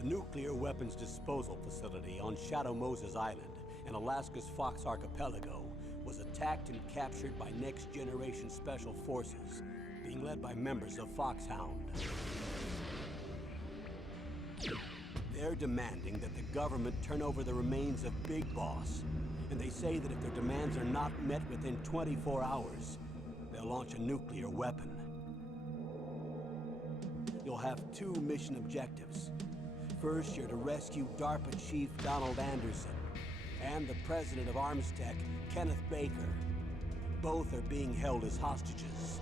The nuclear weapons disposal facility on Shadow Moses Island in Alaska's Fox Archipelago was attacked and captured by next-generation special forces, being led by members of Foxhound. They're demanding that the government turn over the remains of Big Boss, and they say that if their demands are not met within 24 hours, they'll launch a nuclear weapon. You'll have two mission objectives. First, you're to rescue DARPA Chief Donald Anderson and the president of Armstech, Kenneth Baker. Both are being held as hostages.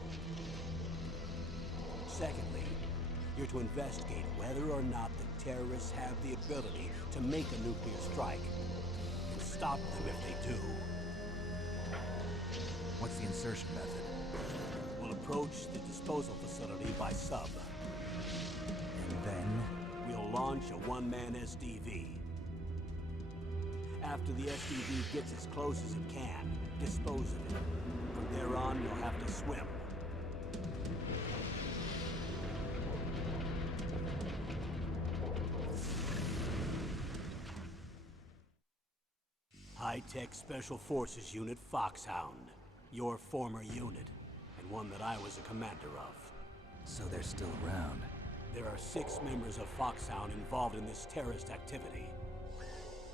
Secondly, you're to investigate whether or not the terrorists have the ability to make a nuclear strike and stop them if they do. What's the insertion method? We'll approach the disposal facility by sub. And then? We'll launch a one-man SDV. After the SDV gets as close as it can, dispose of it. From there on, you'll have to swim. High-Tech Special Forces Unit Foxhound. Your former unit, and one that I was a commander of. So they're still around. There are 6 members of Foxhound involved in this terrorist activity.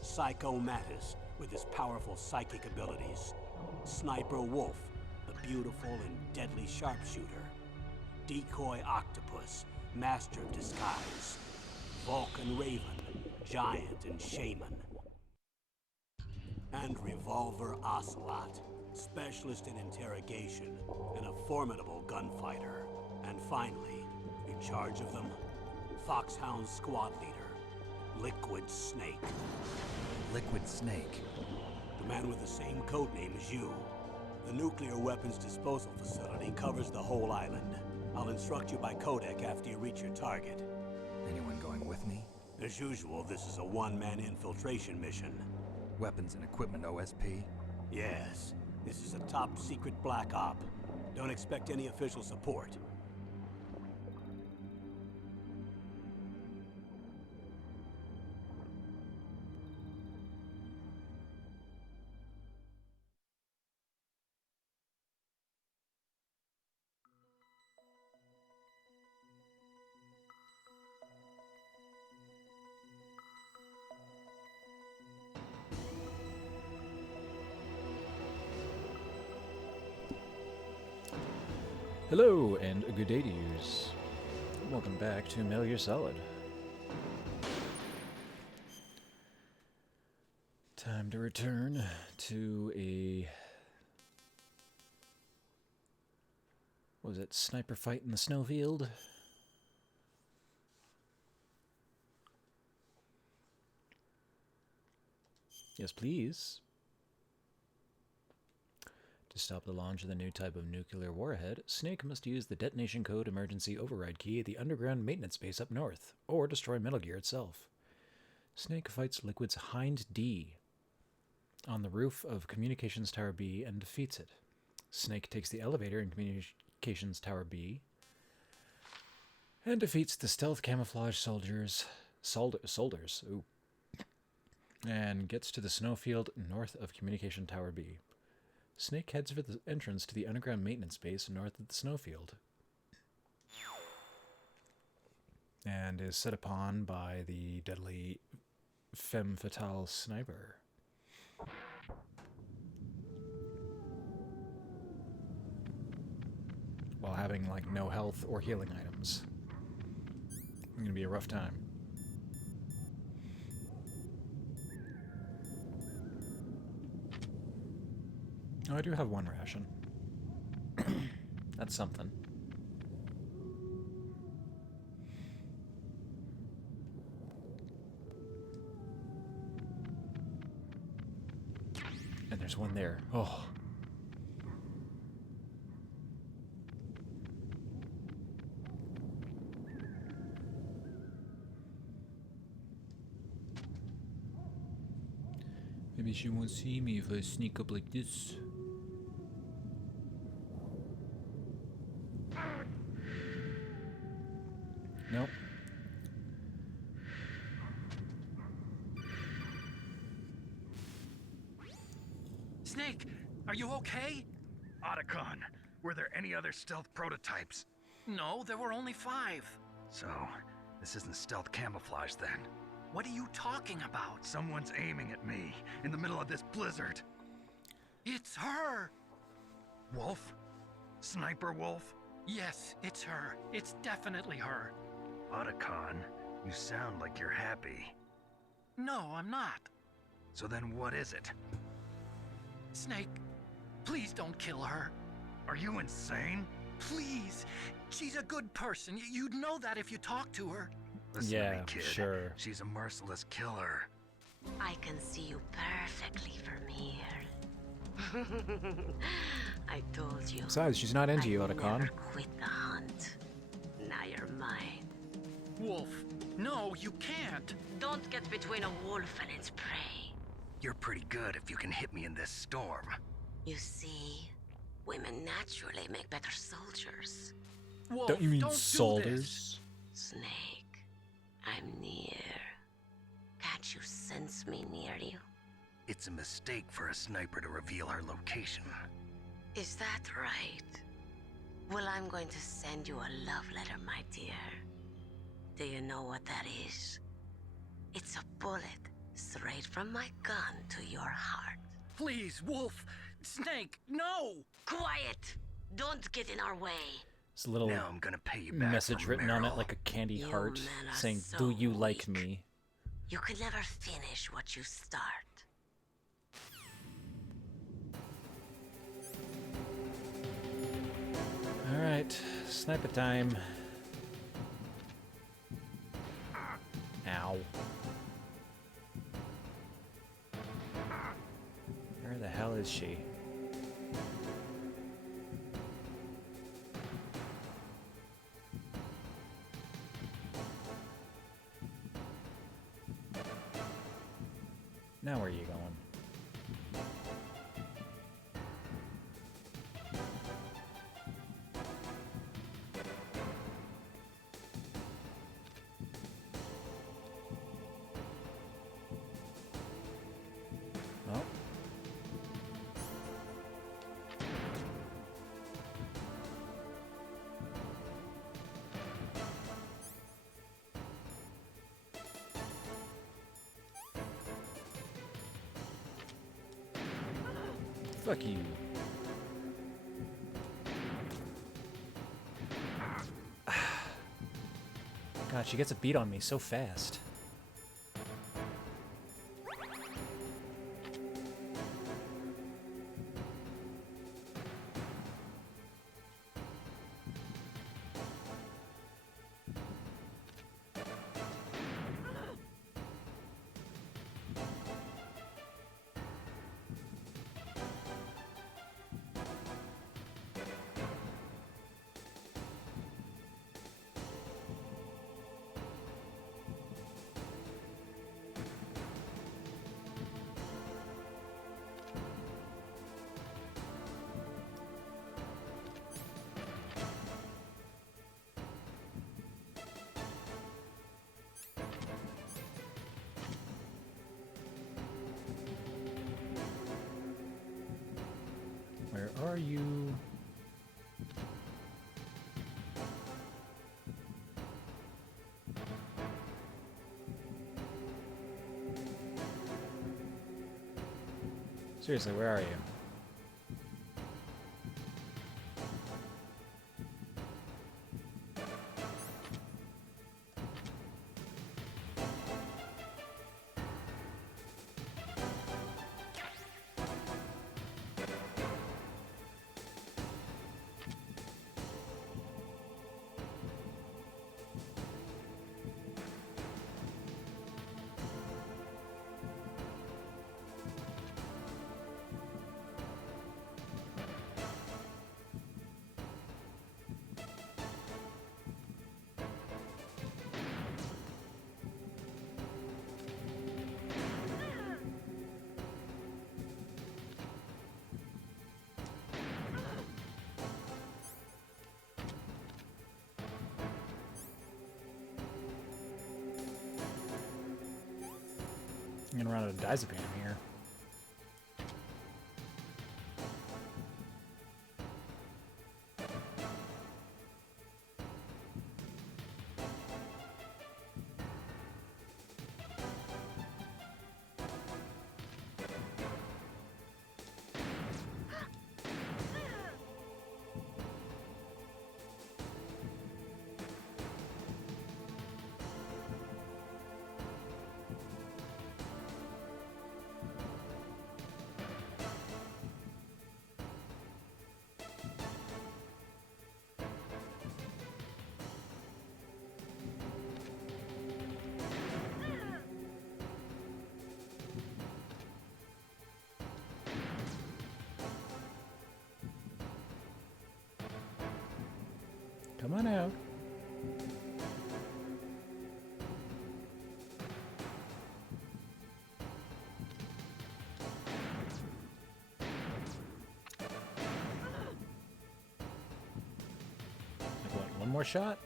Psycho Mattis, with his powerful psychic abilities. Sniper Wolf, the beautiful and deadly sharpshooter. Decoy Octopus, master of disguise. Vulcan Raven, giant and shaman. And Revolver Ocelot, specialist in interrogation and a formidable gunfighter. And finally, in charge of them, Foxhound squad leader, Liquid Snake. Liquid Snake? The man with the same codename as you. The nuclear weapons disposal facility covers the whole island. I'll instruct you by codec after you reach your target. Anyone going with me? As usual, this is a one-man infiltration mission. Weapons and equipment OSP? Yes. This is a top-secret black op. Don't expect any official support. Hello, and a good day to yous. Welcome back to Metal Gear Solid. Time to return to a... what was it? Sniper fight in the snowfield? Yes, please. To stop the launch of the new type of nuclear warhead, Snake must use the detonation code emergency override key at the underground maintenance base up north, or destroy Metal Gear itself. Snake fights Liquid's Hind D on the roof of Communications Tower B and defeats it. Snake takes the elevator in Communications Tower B and defeats the stealth camouflage soldiers, and gets to the snowfield north of Communication Tower B. Snake heads for the entrance to the underground maintenance base north of the snowfield, and is set upon by the deadly femme fatale sniper. While having, like, no health or healing items. It's gonna be a rough time. Oh, I do have one ration. That's something. And there's one there. Oh. Maybe she won't see me if I sneak up like this. Nope. Snake, are you okay? Otacon, were there any other stealth prototypes? No, there were only 5. So, this isn't stealth camouflage then. What are you talking about? Someone's aiming at me in the middle of this blizzard. It's her! Wolf? Sniper Wolf? Yes, it's her. It's definitely her. Otacon, you sound like you're happy. No, I'm not. So then what is it? Snake, please don't kill her. Are you insane? Please. She's a good person. You'd know that if you talked to her. Listen to Yeah, me, kid. sure. She's a merciless killer. I can see you perfectly from here. I told you. Besides, she's not into you, I'd Otacon. never quit the hunt. Now you're mine. Wolf, no, you can't. Don't get between a wolf and its prey. You're pretty good if you can hit me in this storm. You see, women naturally make better soldiers. Wolf, Don't you mean do this. soldiers? Snake, I'm near. Can't you sense me near you? It's a mistake for a sniper to reveal her location. Is that right? Well, I'm going to send you a love letter, my dear. Do you know what that is? It's a bullet straight from my gun to your heart. Please, Wolf. Snake, no! Quiet! Don't get in our way. It's a little Now I'm gonna pay you back message for written on it Meryl. like a candy You heart men are saying, so "Do you like weak. me?" You can never finish what you start. Alright, sniper time. Ow. Where the hell is she? Now where are you going? Oh. Fuck you. God, she gets a beat on me so fast. Where are you? Seriously, where are you? I'm gonna run out of diazepam here. Come on out. Like what, one more shot?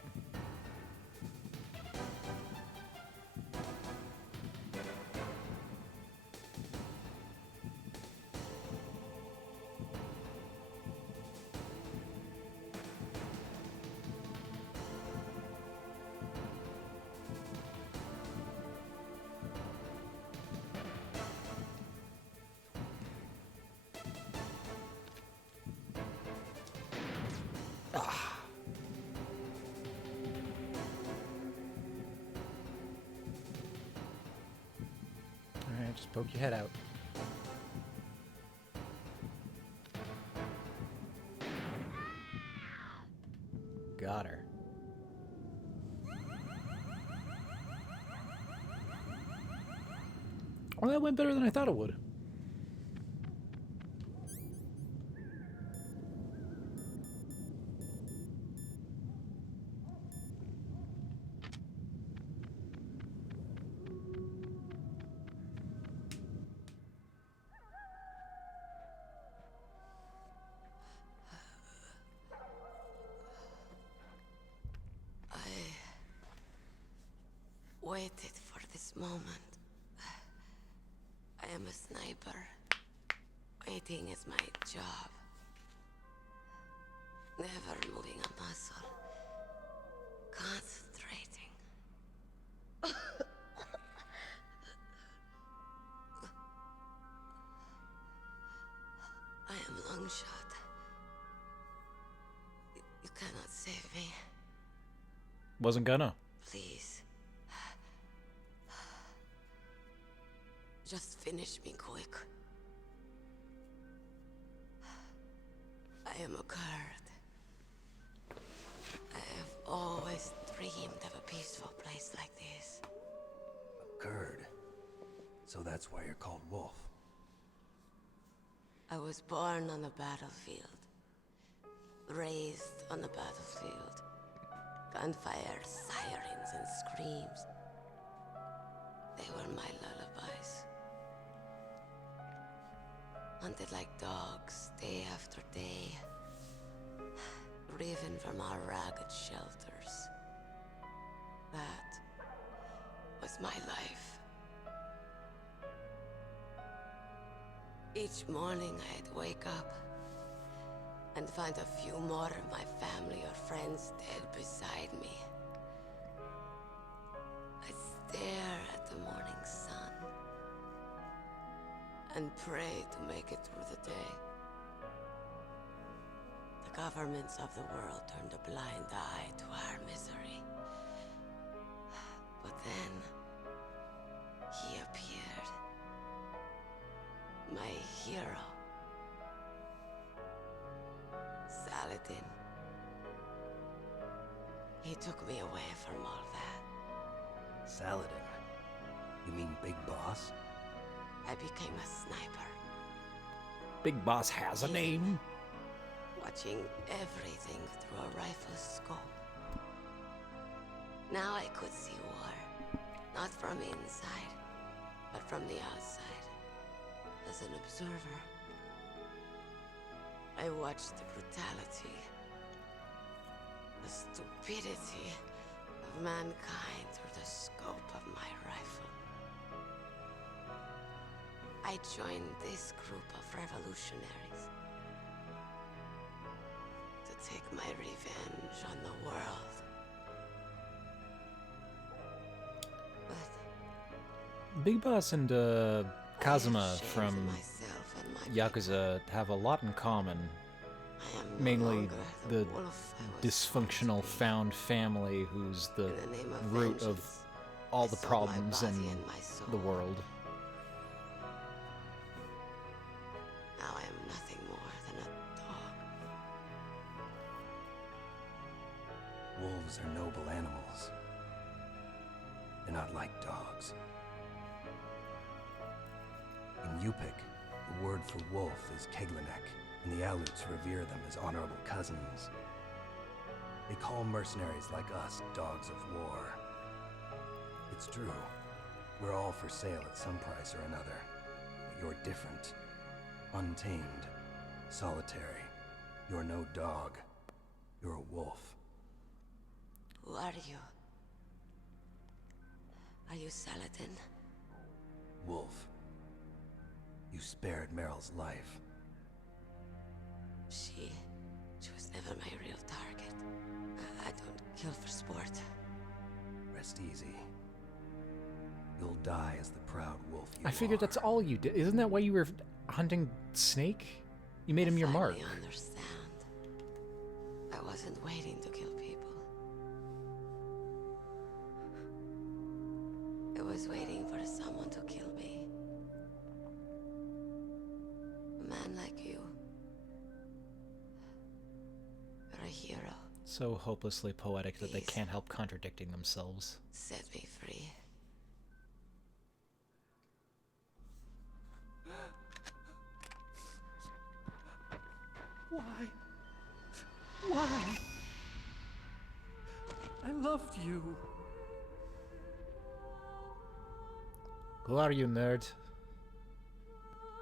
Alright, just poke your head out. Got her. Well, that went better than I thought it would. Waited for this moment. I am a sniper. Waiting is my job. Never moving a muscle. Concentrating. I am long shot. You cannot save me. Wasn't gonna. Please. Just finish me quick. I am a Kurd. I have always dreamed of a peaceful place like this. A Kurd. So that's why you're called Wolf. I was born on the battlefield. Raised on the battlefield. Gunfire, sirens, and screams. They were my lullabies. Hunted like dogs, day after day. Driven from our ragged shelters. That was my life. Each morning I'd wake up and find a few more of my family or friends dead beside me. I'd stare at the morning sun and pray to make it through the day. The governments of the world turned a blind eye to our misery. But then, he appeared. My hero. Saladin. He took me away from all that. Saladin? You mean Big Boss? I became a sniper. Big Boss has a name. Watching everything through a rifle's scope. Now I could see war, not from inside, but from the outside, as an observer. I watched the brutality, the stupidity of mankind through the scope of my rifle. I joined this group of revolutionaries to take my revenge on the world. But Big Boss and Kazuma I have from shaved myself and my Yakuza have a lot in common. I am no Mainly longer the wolf I was dysfunctional found family who's the in the name of root of vengeance, all I the sold my problems body in and my soul. the world. Now I am nothing more than a dog. Wolves are noble animals. They're not like dogs. In Yupik, the word for wolf is Keglanek, and the Aleuts revere them as honorable cousins. They call mercenaries like us dogs of war. It's true. We're all for sale at some price or another. But you're different. Untamed. Solitary. You're no dog. You're a wolf. Who are you? Are you Saladin? Wolf. You spared Meryl's life. She was never my real target. I don't kill for sport. Rest easy. You'll die as the proud wolf you I figured are. that's all you did. Isn't that why you were hunting Snake? You made him your mark. I understand. I wasn't waiting to kill people. I was waiting for someone to kill me. A man like you. You're a hero. So hopelessly poetic that they Please. can't help contradicting themselves. Set me free. Why? Why? I loved you. Who are you, nerd?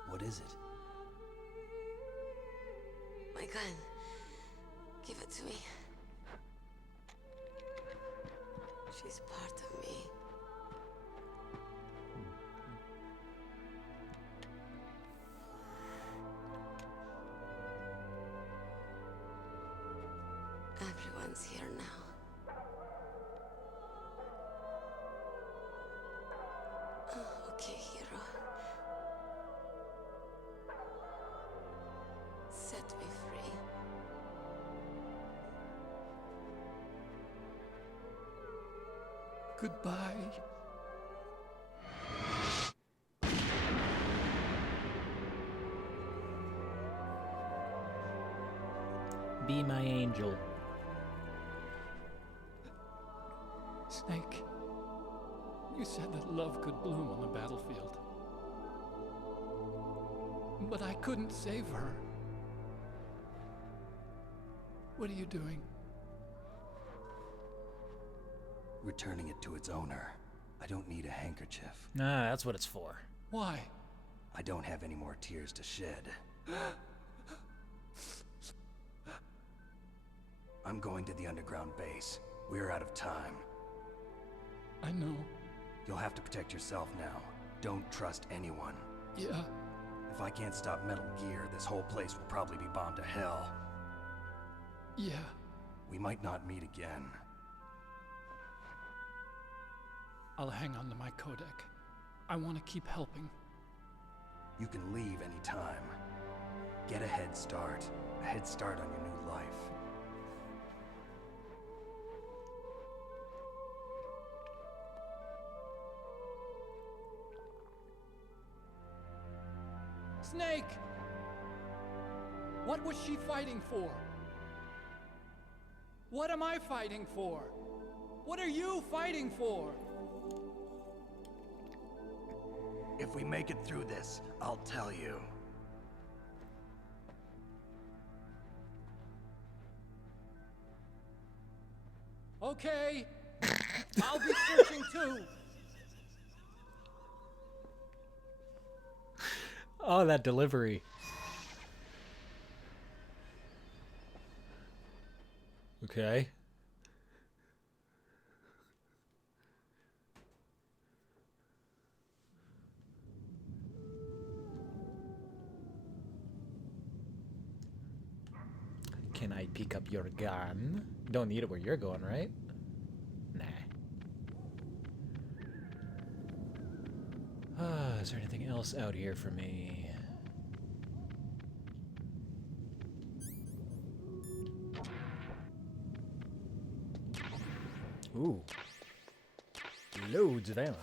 What is it? My gun. Give it to me. She's part of me. Everyone's here now. Oh, okay, hero. Set me free. Goodbye. Be my angel. Snake, you said that love could bloom on the battlefield. But I couldn't save her. What are you doing? Returning it to its owner. I don't need a handkerchief. Nah, that's what it's for. Why? I don't have any more tears to shed. I'm going to the underground base. We're out of time. I know. You'll have to protect yourself now. Don't trust anyone. Yeah. If I can't stop Metal Gear, this whole place will probably be bombed to hell. Yeah. We might not meet again. I'll hang on to my codec. I want to keep helping. You can leave anytime. Get a head start. A head start on your new life. Snake! What was she fighting for? What am I fighting for? What are you fighting for? If we make it through this, I'll tell you. Okay. I'll be searching too. Oh, that delivery. Okay. Can I pick up your gun? Don't need it where you're going, right? Nah. Is there anything else out here for me? Ooh. Loads of ammo.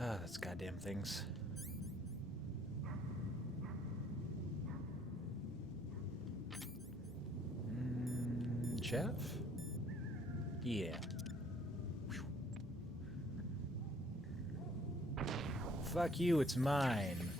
Ah, that's goddamn things. Chaff? Yeah. Fuck you, it's mine.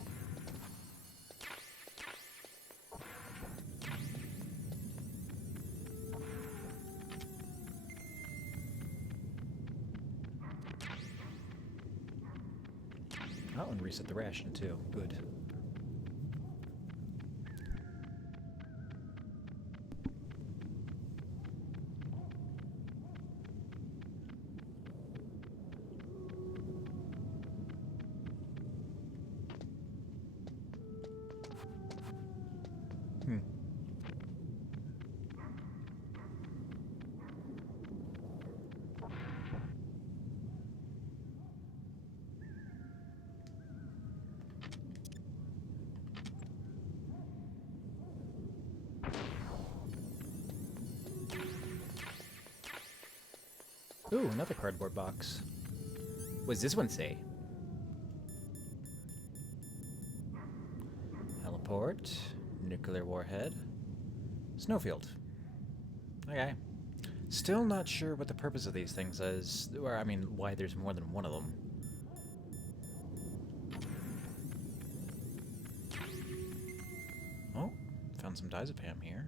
Oh, and reset the ration too. Good. Ooh, another cardboard box. What does this one say? Heliport, nuclear warhead, snowfield. Okay. Still not sure what the purpose of these things is, or I mean, why there's more than one of them. Oh, found some diazepam here.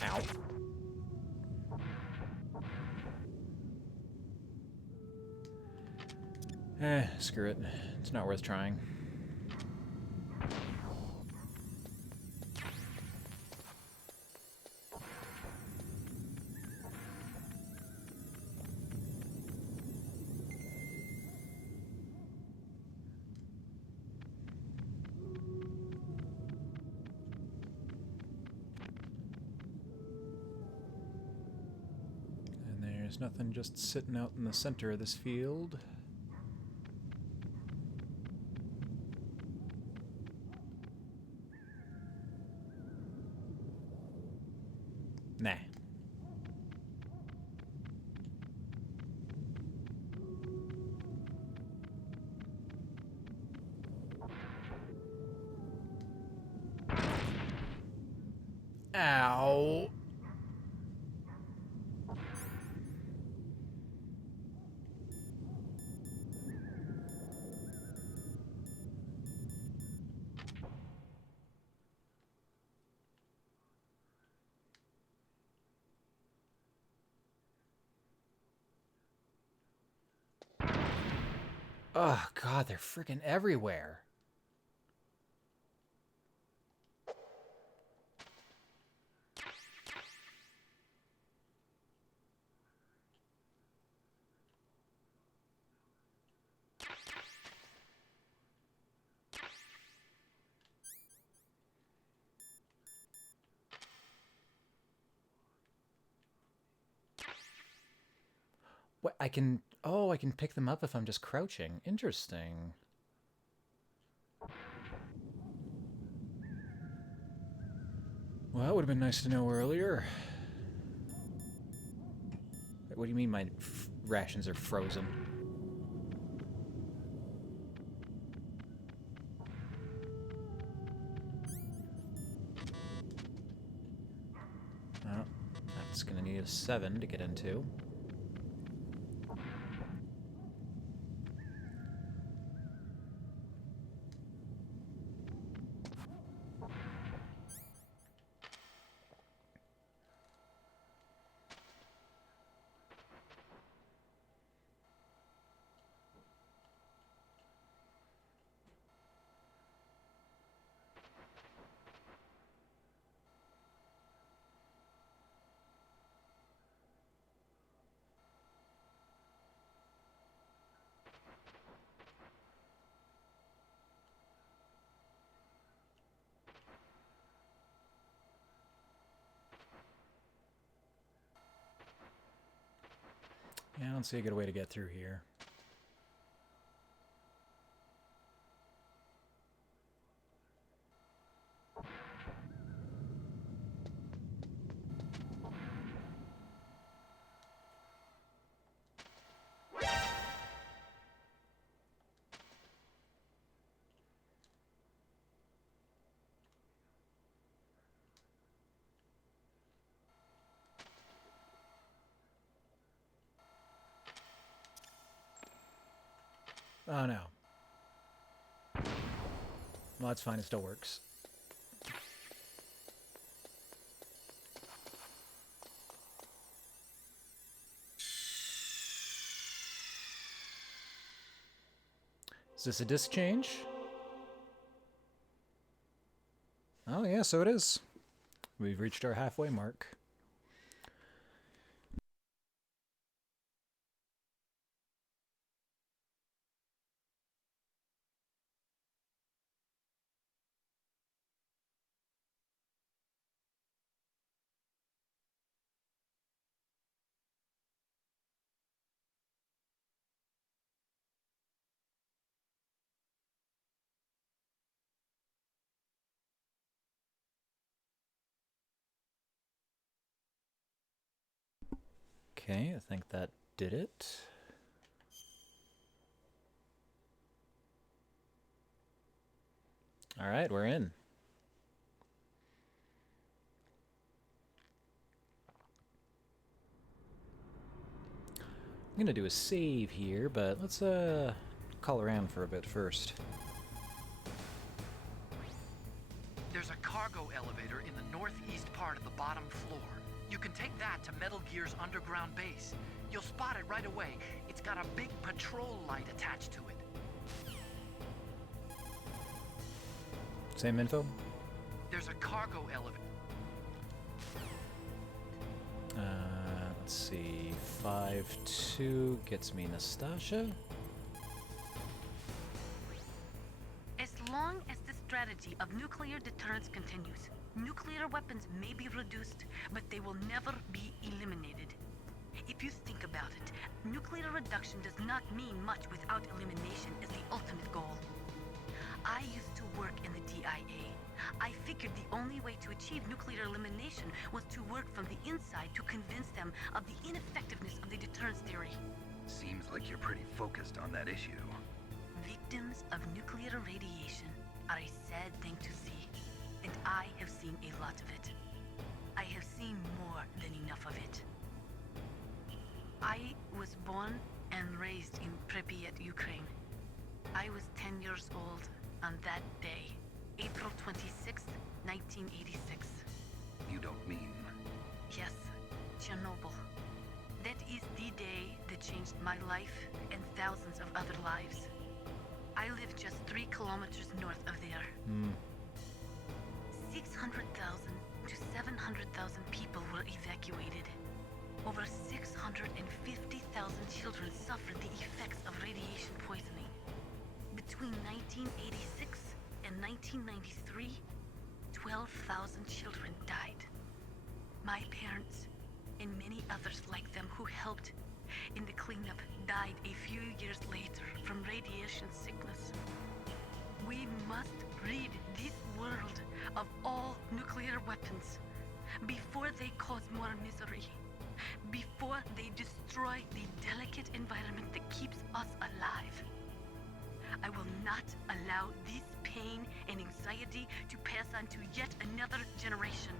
Ow. Screw it. It's not worth trying. And there's nothing just sitting out in the center of this field. Nah. Ow. Oh, God, they're freaking everywhere. What, I can... Oh, I can pick them up if I'm just crouching. Interesting. Well, that would have been nice to know earlier. What do you mean my rations are frozen? Oh, that's gonna need a 7 to get into. Yeah, I don't see a good way to get through here. Oh no. Well, that's fine, it still works. Is this a disc change? Oh yeah, so it is. We've reached our halfway mark. Okay, I think that did it. All right, we're in. I'm gonna do a save here, but let's call around for a bit first. There's a cargo elevator in the northeast part of the bottom floor. You can take that to Metal Gear's underground base. You'll spot it right away. It's got a big patrol light attached to it. Same info? There's a cargo elevator. Let's see. 5-2 gets me Nastasha. As long as the strategy of nuclear deterrence continues, nuclear weapons may be reduced, but they will never be eliminated. If you think about it, nuclear reduction does not mean much without elimination as the ultimate goal. I used to work in the DIA. I figured the only way to achieve nuclear elimination was to work from the inside to convince them of the ineffectiveness of the deterrence theory. Seems like you're pretty focused on that issue. Victims of nuclear radiation are a sad thing to see, and I have seen a lot of it. I have seen more than enough of it. I was born and raised in Pripyat, Ukraine. I was 10 years old on that day, April 26th, 1986. You don't mean... Yes, Chernobyl. That is the day that changed my life and thousands of other lives. I live just 3 kilometers north of there. 600,000 to 700,000 people were evacuated. Over 650,000 children suffered the effects of radiation poisoning. Between 1986 and 1993, 12,000 children died. My parents, and many others like them who helped in the cleanup, died a few years later from radiation sickness. We must rid this world of all nuclear weapons before they cause more misery, before they destroy the delicate environment that keeps us alive. I will not allow this pain and anxiety to pass on to yet another generation.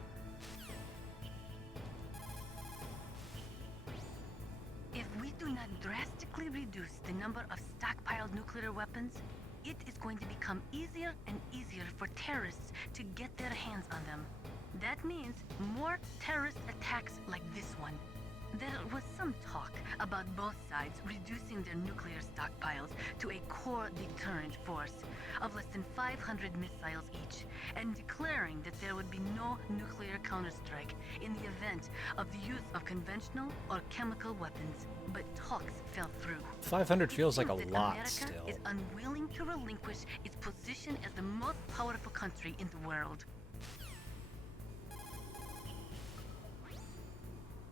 If we do not drastically reduce the number of stockpiled nuclear weapons, it is going to become easier and easier for terrorists to get their hands on them. That means more terrorist attacks like this one. There was some talk about both sides reducing their nuclear stockpiles to a core deterrent force of less than 500 missiles each, and declaring that there would be no nuclear counterstrike in the event of the use of conventional or chemical weapons. But talks fell through. 500 feels like a That lot America still. is unwilling to relinquish its position as the most powerful country in the world.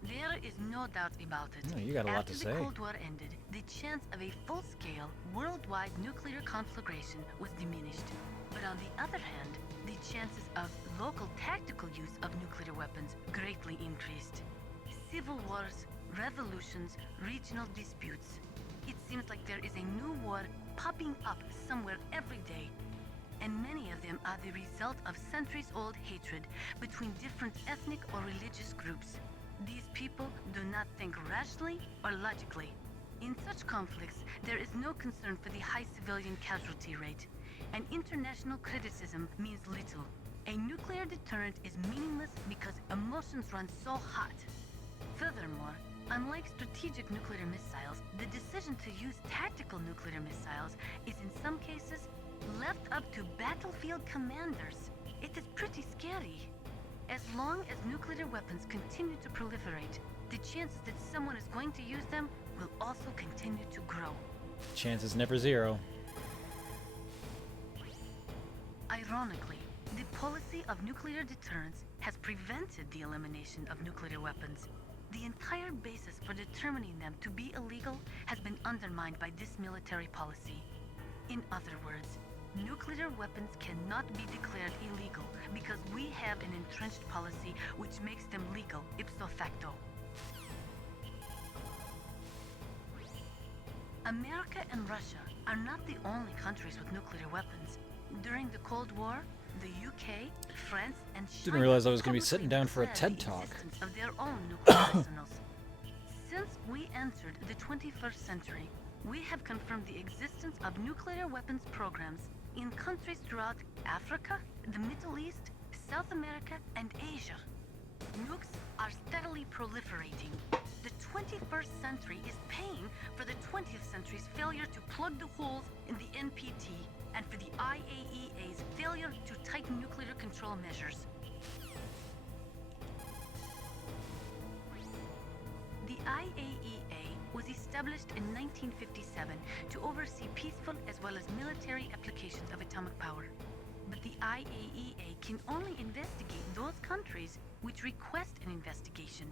There is no doubt about it. Oh, you got a lot to After say. the Cold War ended, the chance of a full-scale, worldwide nuclear conflagration was diminished. But on the other hand, the chances of local tactical use of nuclear weapons greatly increased. Civil wars, revolutions, regional disputes. It seems like there is a new war popping up somewhere every day. And many of them are the result of centuries-old hatred between different ethnic or religious groups. These people do not think rationally or logically. In such conflicts, there is no concern for the high civilian casualty rate, and international criticism means little. A nuclear deterrent is meaningless because emotions run so hot. Furthermore, unlike strategic nuclear missiles, the decision to use tactical nuclear missiles is in some cases left up to battlefield commanders. It is pretty scary. As long as nuclear weapons continue to proliferate, the chances that someone is going to use them will also continue to grow. Chance is never zero. Ironically, the policy of nuclear deterrence has prevented the elimination of nuclear weapons. The entire basis for determining them to be illegal has been undermined by this military policy. In other words, nuclear weapons cannot be declared illegal because we have an entrenched policy which makes them legal ipso facto. America and Russia are not the only countries with nuclear weapons. During the Cold War, the UK, France, and China Didn't realize I was gonna be sitting publicly down for a declared TED the Talk. existence of their own nuclear arsenals. Since we entered the 21st century, we have confirmed the existence of nuclear weapons programs in countries throughout Africa, the Middle East, South America, and Asia. Nukes are steadily proliferating. The 21st century is paying for the 20th century's failure to plug the holes in the NPT and for the IAEA's failure to tighten nuclear control measures. The IAEA was established in 1957 to oversee peaceful as well as military applications of atomic power. But the IAEA can only investigate those countries which request an investigation.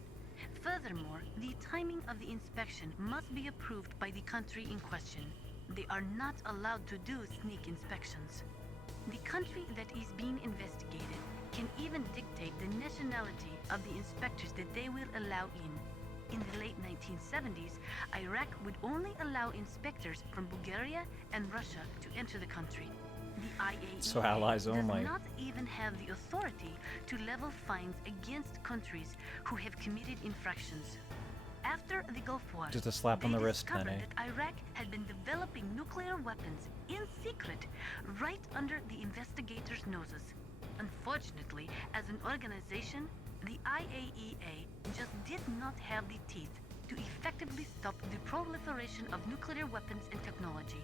Furthermore, the timing of the inspection must be approved by the country in question. They are not allowed to do sneak inspections. The country that is being investigated can even dictate the nationality of the inspectors that they will allow in. In the late 1970s, Iraq would only allow inspectors from Bulgaria and Russia to enter the country. The IAEA So allies does only. not even have the authority to level fines against countries who have committed infractions. After the Gulf War, Just a slap on they the wrist, discovered Penny. that Iraq had been developing nuclear weapons in secret, right under the investigators' noses. Unfortunately, as an organization, the IAEA just did not have the teeth to effectively stop the proliferation of nuclear weapons and technology.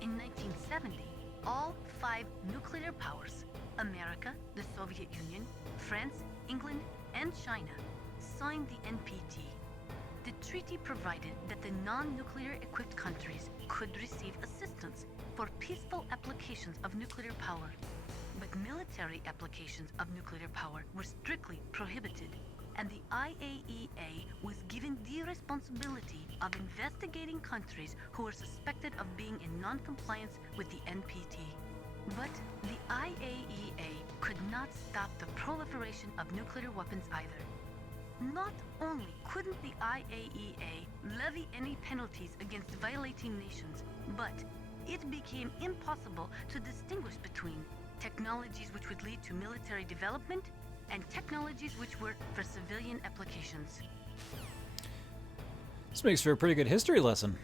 In 1970, all 5 nuclear powers, America, the Soviet Union, France, England, and China, signed the NPT. The treaty provided that the non-nuclear equipped countries could receive assistance for peaceful applications of nuclear power. But military applications of nuclear power were strictly prohibited, and the IAEA was given the responsibility of investigating countries who were suspected of being in non-compliance with the NPT. But the IAEA could not stop the proliferation of nuclear weapons either. Not only couldn't the IAEA levy any penalties against violating nations, but it became impossible to distinguish between technologies which would lead to military development and technologies which were for civilian applications. This makes for a pretty good history lesson.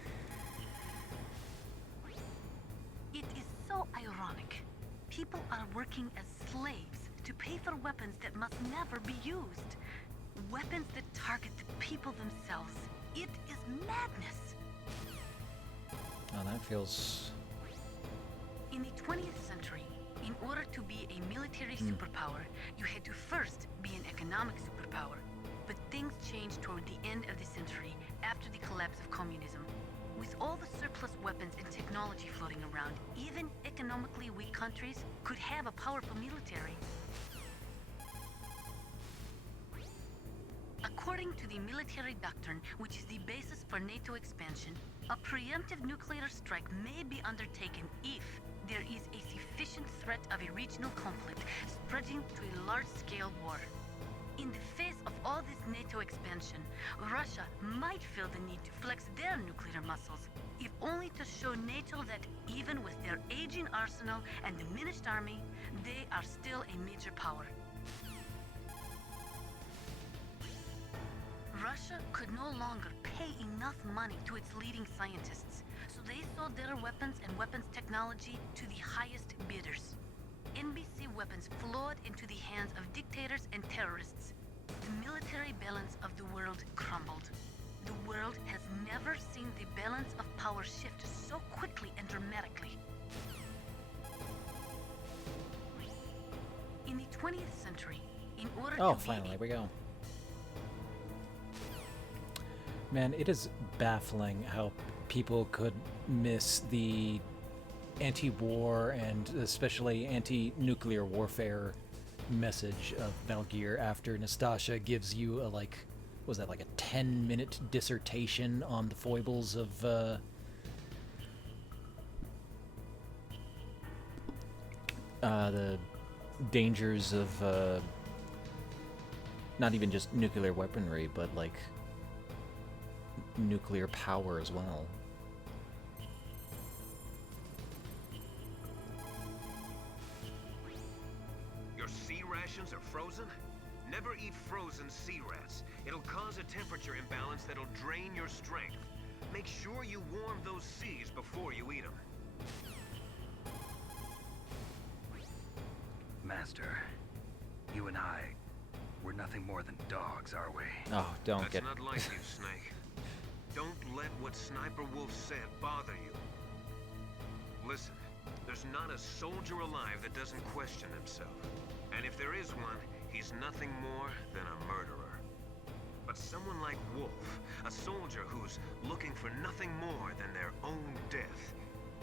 It is so ironic. People are working as slaves to pay for weapons that must never be used. Weapons that target the people themselves. It is madness. Oh, that feels... In the 20th century, in order to be a military superpower, you had to first be an economic superpower. But things changed toward the end of the century, after the collapse of communism. With all the surplus weapons and technology floating around, even economically weak countries could have a powerful military. According to the military doctrine, which is the basis for NATO expansion, a preemptive nuclear strike may be undertaken if there is a sufficient threat of a regional conflict spreading to a large-scale war. In the face of all this NATO expansion, Russia might feel the need to flex their nuclear muscles, if only to show NATO that even with their aging arsenal and diminished army, they are still a major power. Russia could no longer pay enough money to its leading scientists, so they sold their weapons and weapons technology to the highest bidders. NBC weapons flowed into the hands of dictators and terrorists. The military balance of the world crumbled. The world has never seen the balance of power shift so quickly and dramatically. In the 20th century, in order to finally, there we go. Man, it is baffling how people could miss the anti-war and especially anti-nuclear warfare message of Metal Gear after Nastasha gives you a, like, was that like a 10-minute dissertation on the foibles of the dangers of not even just nuclear weaponry, but like nuclear power as well. Your sea rations are frozen? Never eat frozen sea rats. It'll cause a temperature imbalance that'll drain your strength. Make sure you warm those seas before you eat them. Master, you and I, we're nothing more than dogs, are we? Oh, don't That's get... not like you, Snake. Don't let what Sniper Wolf said bother you. Listen, there's not a soldier alive that doesn't question himself. And if there is one, he's nothing more than a murderer. But someone like Wolf, a soldier who's looking for nothing more than their own death,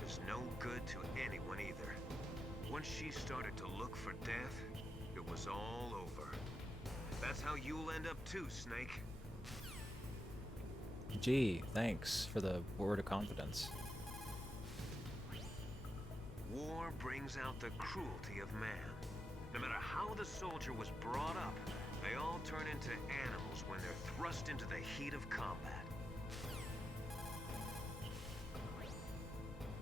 is no good to anyone either. Once she started to look for death, it was all over. That's how you'll end up too, Snake. Gee, thanks for the word of confidence. War brings out the cruelty of man. No matter how the soldier was brought up, they all turn into animals when they're thrust into the heat of combat.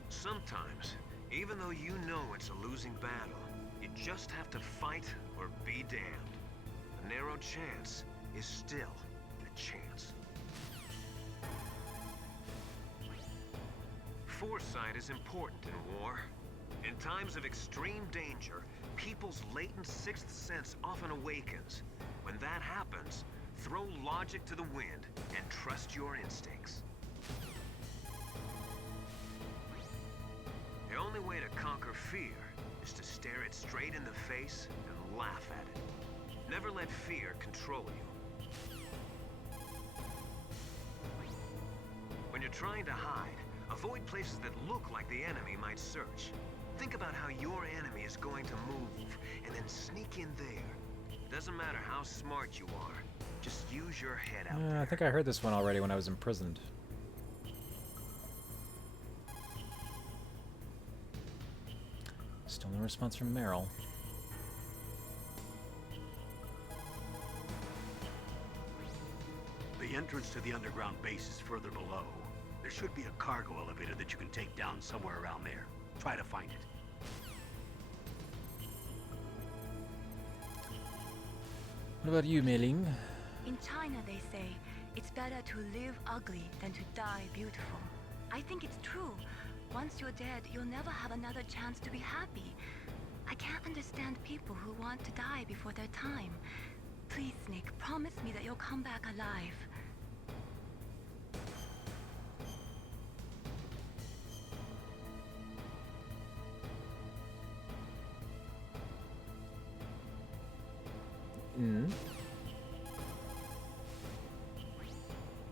Sometimes, even though you know it's a losing battle, you just have to fight or be damned. A narrow chance is still a chance. Foresight is important in war. In times of extreme danger, people's latent sixth sense often awakens. When that happens, throw logic to the wind and trust your instincts. The only way to conquer fear is to stare it straight in the face and laugh at it. Never let fear control you. When you're trying to hide, avoid places that look like the enemy might search. Think about how your enemy is going to move, and then sneak in there. Doesn't matter how smart you are, just use your head out there. I think I heard this one already when I was imprisoned. Still no response from Meryl. The entrance to the underground base is further below. There should be a cargo elevator that you can take down somewhere around there. Try to find it. What about you, Mei Ling? In China, they say, it's better to live ugly than to die beautiful. I think it's true. Once you're dead, you'll never have another chance to be happy. I can't understand people who want to die before their time. Please, Snake, promise me that you'll come back alive.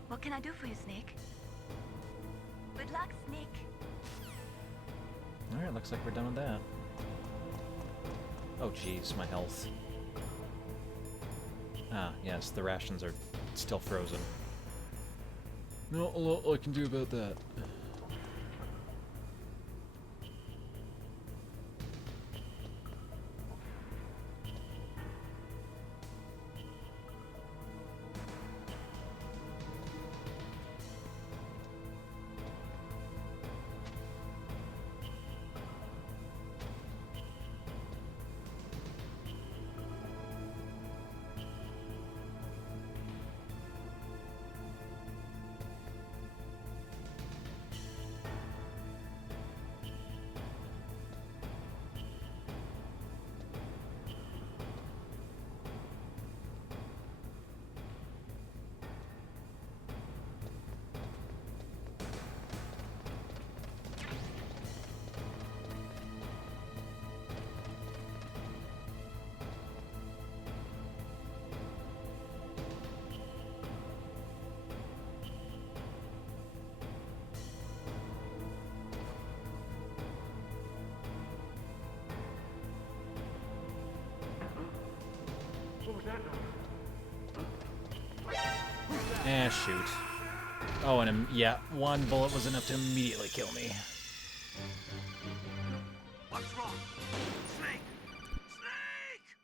What can I do for you, Snake? Good luck, Snake. Alright, looks like we're done with that. Oh jeez, my health. Ah, yes, the rations are still frozen. Not a lot I can do about that. Eh, shoot. Oh, and yeah, one bullet was enough to immediately kill me. What's wrong? Snake! Snake!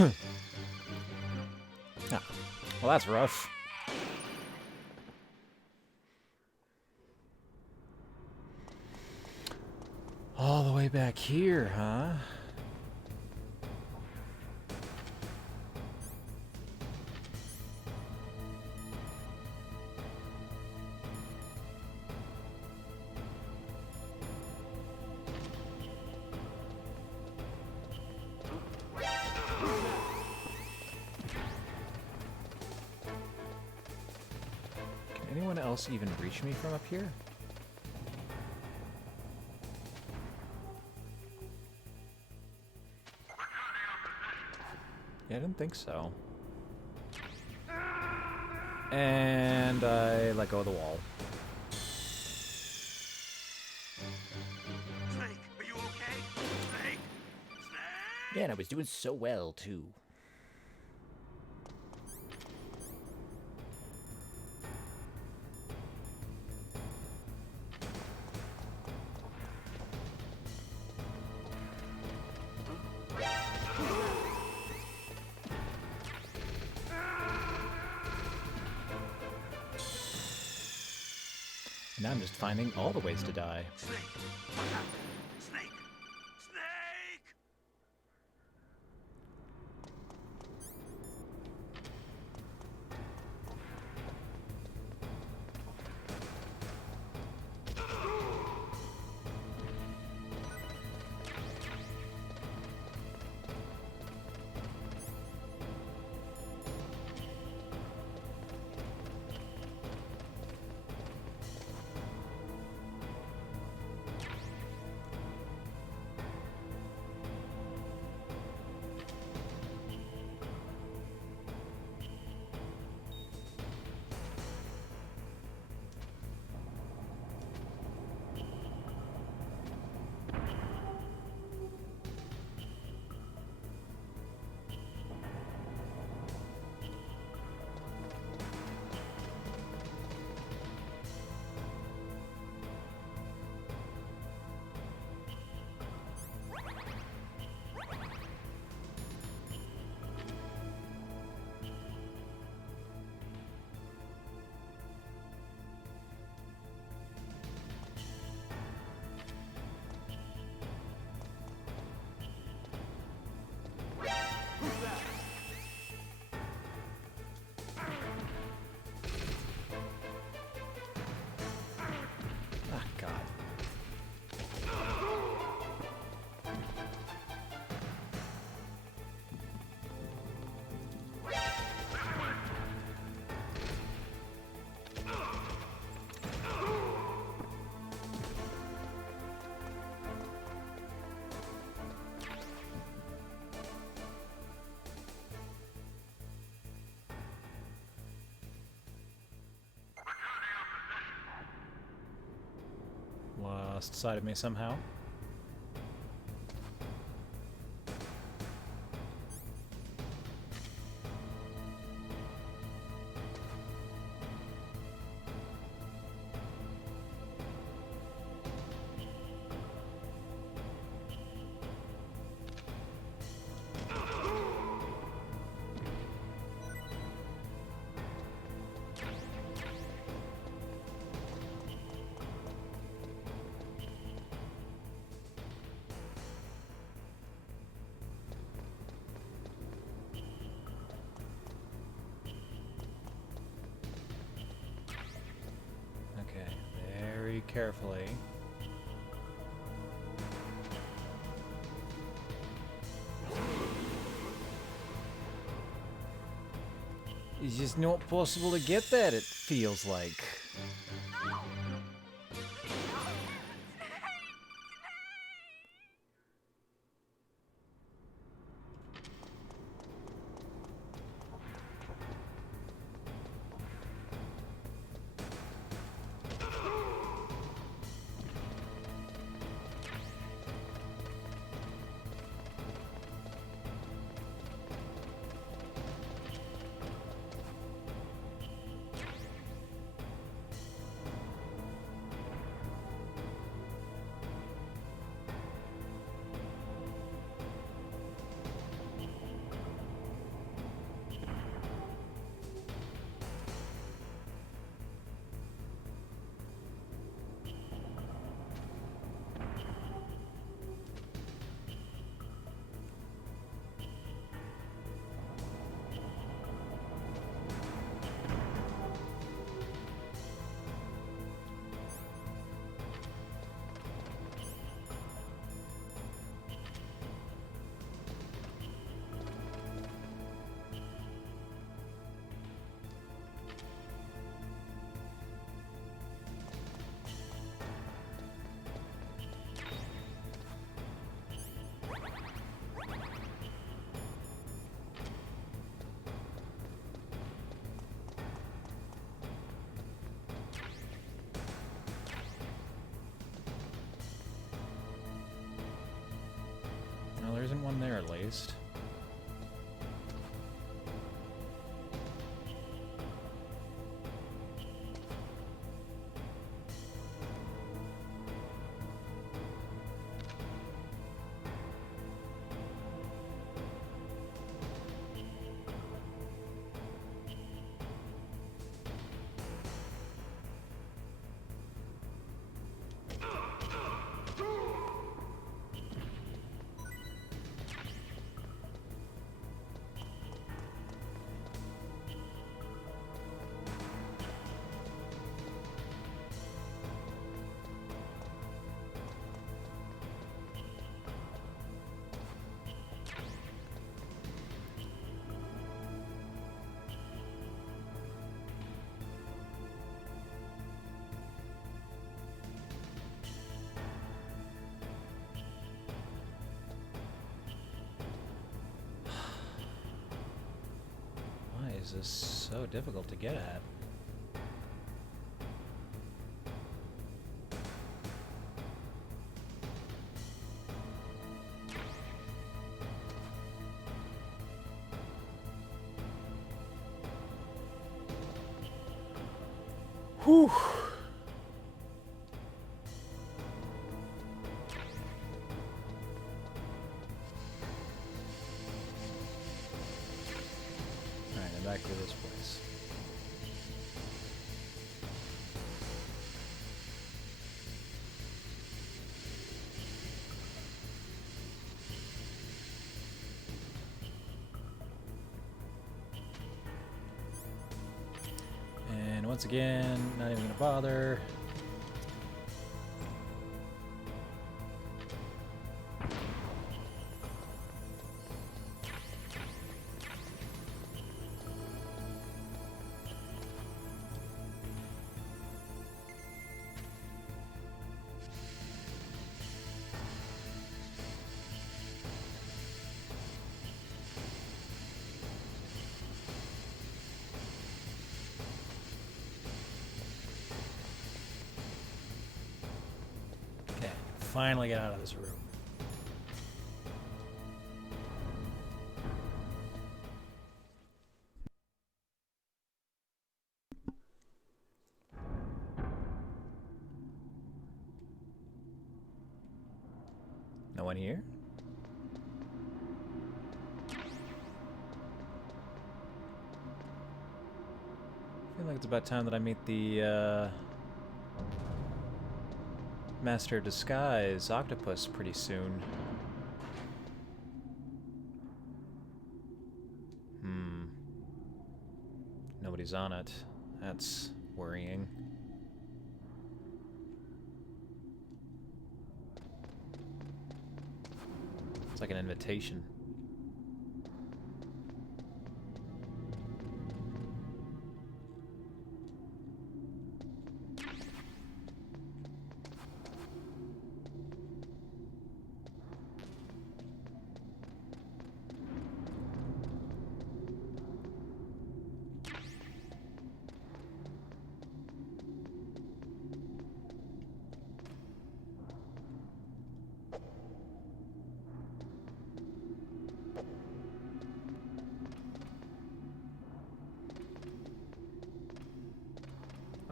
Ah, well, that's rough. All the way back here, huh? Can anyone else even reach me from up here? Yeah, I didn't think so. And I let go of the wall. Snake, are you okay? Snake? Yeah, and I was doing so well, too. Now I'm just finding all the ways to die. Snake! What happened? Snake! Snake! Ah, God. Lost sight of me somehow. Okay, very carefully. It's just not possible to get there, it feels like. Something there, at least. Why is this so difficult to get at? Whew. Alright, I'm back to this place. And once again, not even gonna bother. Okay, finally get out of this room. No one here? I feel like it's about time that I meet the Master of Disguise Octopus pretty soon. Nobody's on it. That's worrying. It's like an invitation.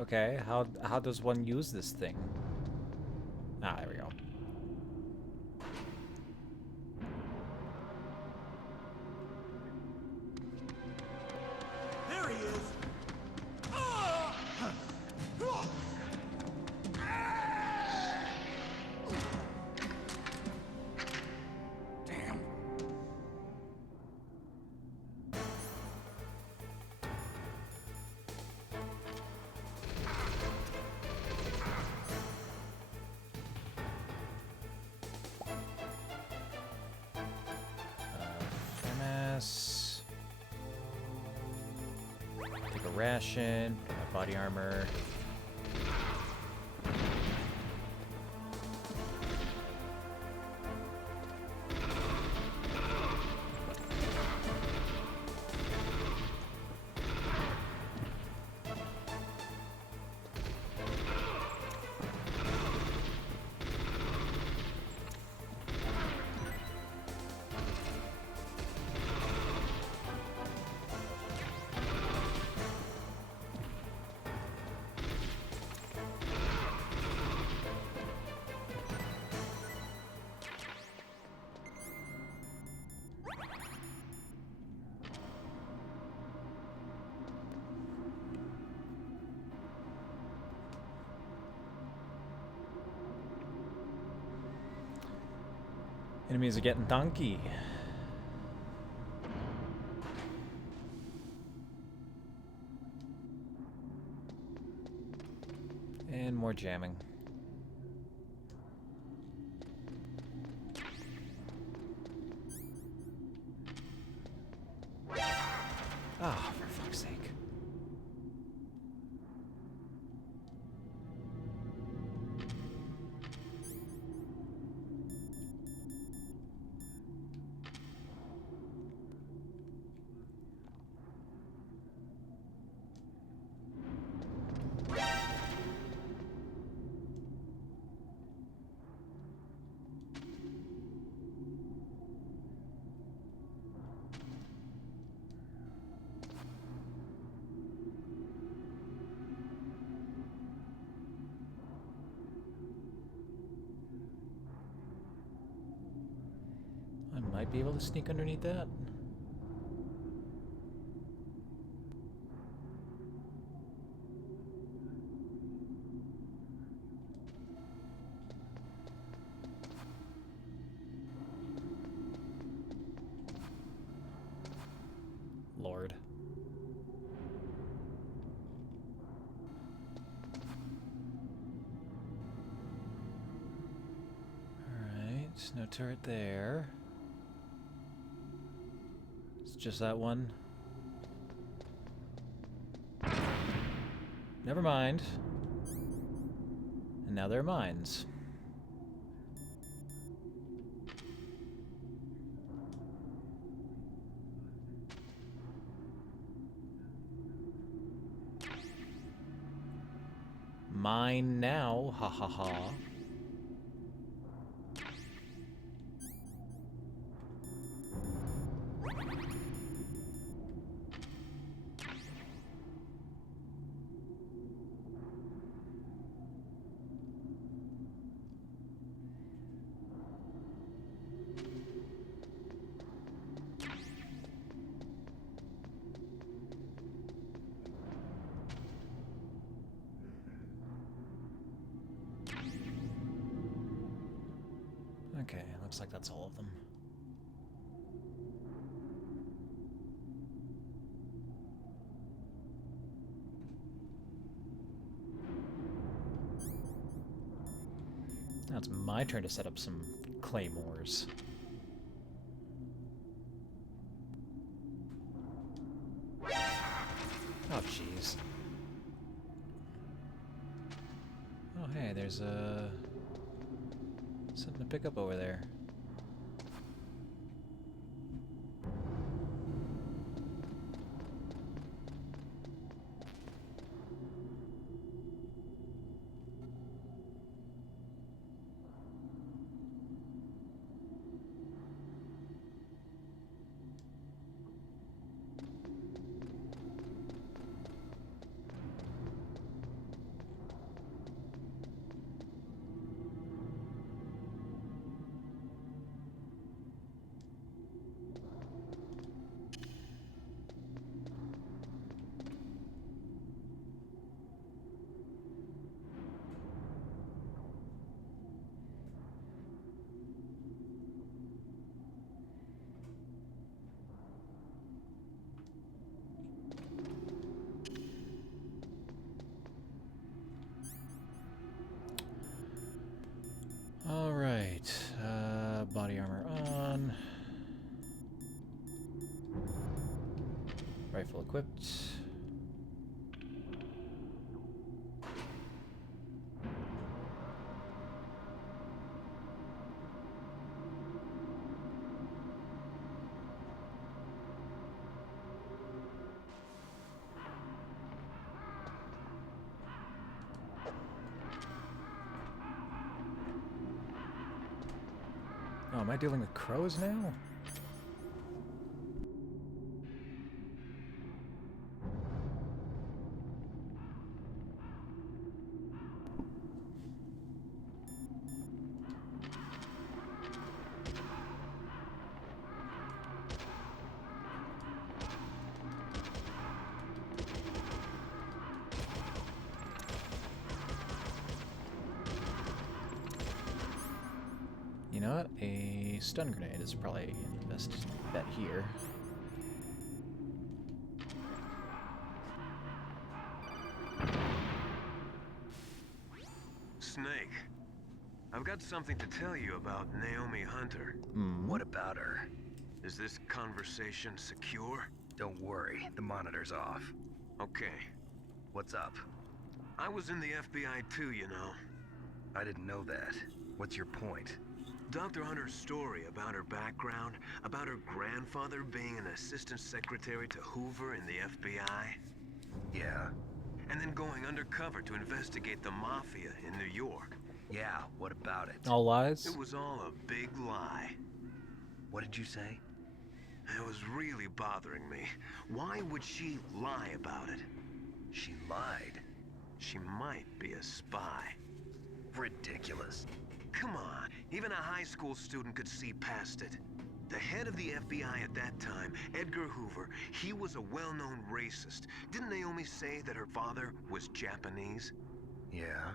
Okay, how does one use this thing? Ah, there we go. There he is! Damn. MS. Take a ration. Put my body armor. Enemies are getting donkey. And more jamming. Ah, for fuck's sake. I might be able to sneak underneath that. Lord. Alright, no turret there. It's just that one. Never mind. And now they're mines. Mine now, ha ha ha. Okay, looks like that's all of them. Now it's my turn to set up some claymores. Oh, jeez. Oh, hey, there's something to pick up over there. Alright, body armor on. Rifle equipped. Oh, am I dealing with crows now? You know what? A stun grenade is probably the best bet here. Snake, I've got something to tell you about Naomi Hunter. What about her? Is this conversation secure? Don't worry, the monitor's off. Okay. What's up? I was in the FBI too, you know. I didn't know that. What's your point? Dr. Hunter's story about her background, about her grandfather being an assistant secretary to Hoover in the FBI. Yeah? And then going undercover to investigate the mafia in New York. Yeah, what about it? All lies? It was all a big lie. What did you say? It was really bothering me. Why would she lie about it? She lied. She might be a spy. Ridiculous. Come on, even a high school student could see past it. The head of the FBI at that time, Edgar Hoover, he was a well-known racist. Didn't Naomi say that her father was Japanese? Yeah?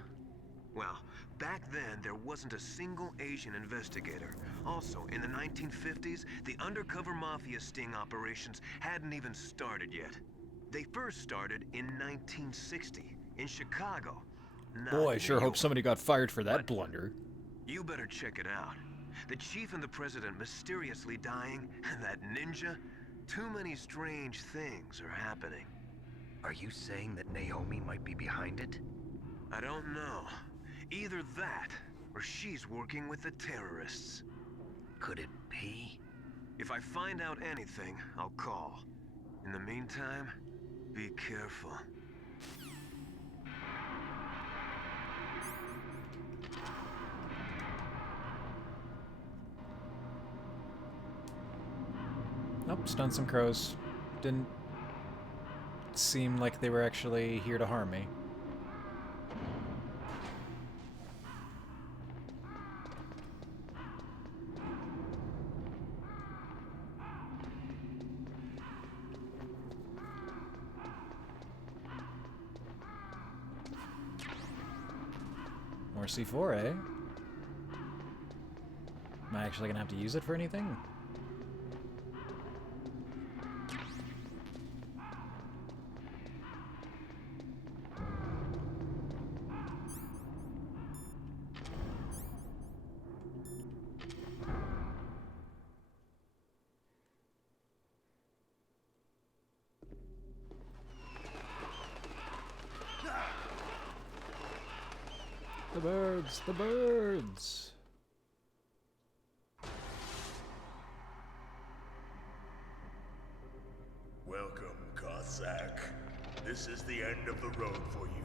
Well, back then, there wasn't a single Asian investigator. Also, in the 1950s, the undercover mafia sting operations hadn't even started yet. They first started in 1960, in Chicago. Boy, I sure hope somebody got fired for that blunder. You better check it out. The chief and the president mysteriously dying, and that ninja. Too many strange things are happening. Are you saying that Naomi might be behind it? I don't know. Either that, or she's working with the terrorists. Could it be? If I find out anything, I'll call. In the meantime, be careful. Nope, stunned some crows. Didn't seem like they were actually here to harm me. More C4, eh? Am I actually gonna have to use it for anything? The birds! The birds! Welcome, Cossack. This is the end of the road for you.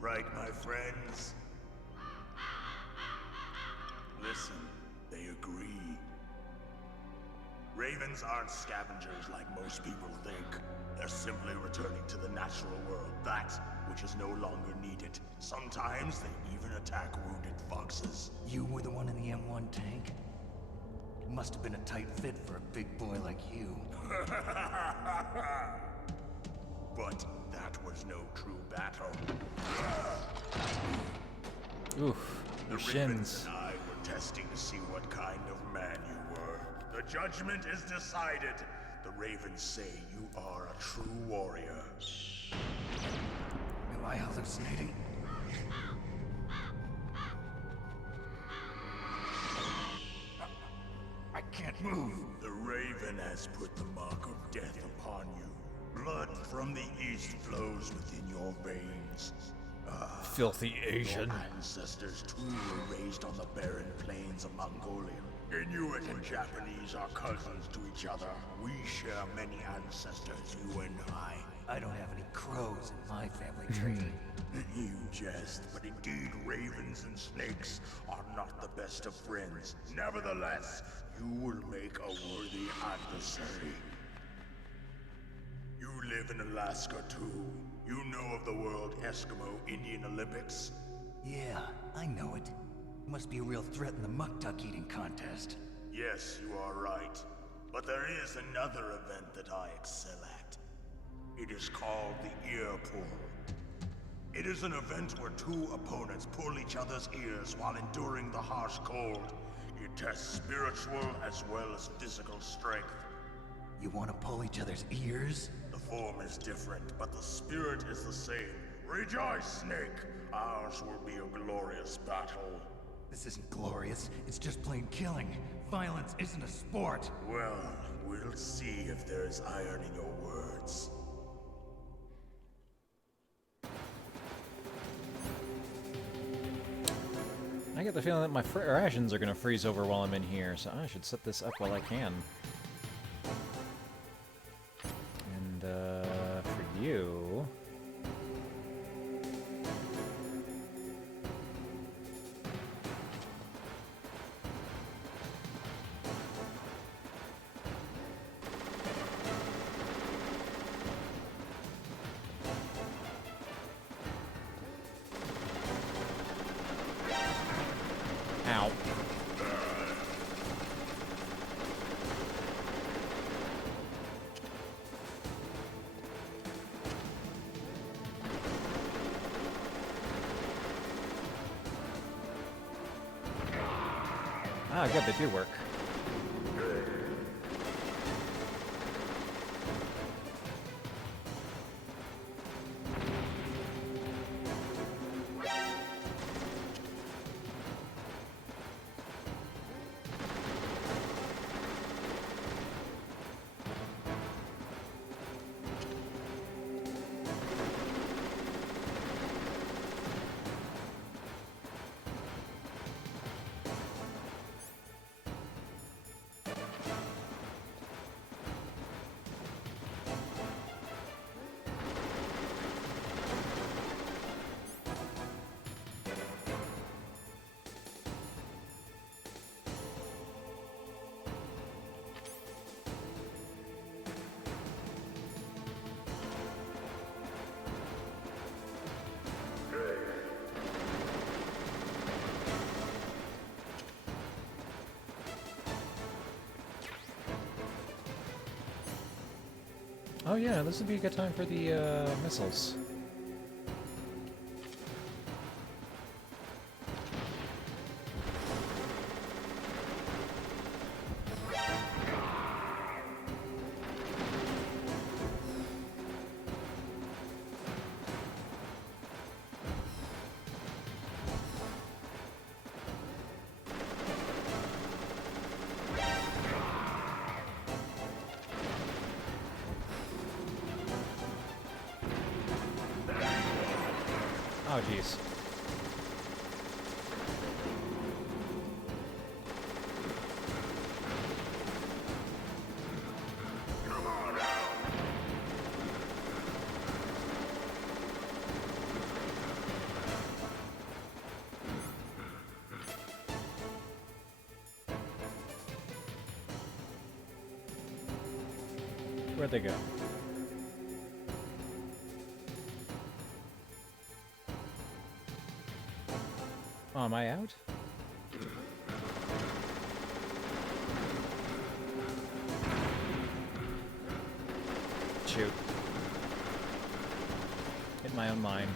Right, my friends? Listen, they agree. Ravens aren't scavengers like most people think. They're simply returning to the natural world, that which is no longer needed. Sometimes they even attack wounded foxes. You were the one in the M1 tank? It must have been a tight fit for a big boy like you. But that was no true battle. Oof, The the Ravens shins. and I were testing to see what kind of man you were. The judgment is decided. The Ravens say you are a true warrior. Am I hallucinating? I can't move. The Raven has put the mark of death upon you. Blood from the east flows within your veins. Filthy Asian. Your ancestors too were raised on the barren plains of Mongolia. Inuit and Japanese are cousins to each other. We share many ancestors, you and I. I don't have any crows in my family tree. You jest, but indeed ravens and snakes are not the best of friends. Nevertheless, you will make a worthy adversary. You live in Alaska too. You know of the World Eskimo Indian Olympics? Yeah, I know it. Must be a real threat in the muck-duck eating contest. Yes, you are right. But there is another event that I excel at. It is called the Ear Pull. It is an event where two opponents pull each other's ears while enduring the harsh cold. It test spiritual as well as physical strength. You want to pull each other's ears? The form is different, but the spirit is the same. Rejoice, Snake! Ours will be a glorious battle. This isn't glorious. It's just plain killing. Violence isn't a sport. Well, we'll see if there's iron in your words. I get the feeling that my rations are going to freeze over while I'm in here, so I should set this up while I can. And, for you... Ow. Ah, good, they do work. Oh yeah, this would be a good time for the missiles. Oh, jeez. Where'd they go? Oh, am I out? Shoot. Hit my own mine.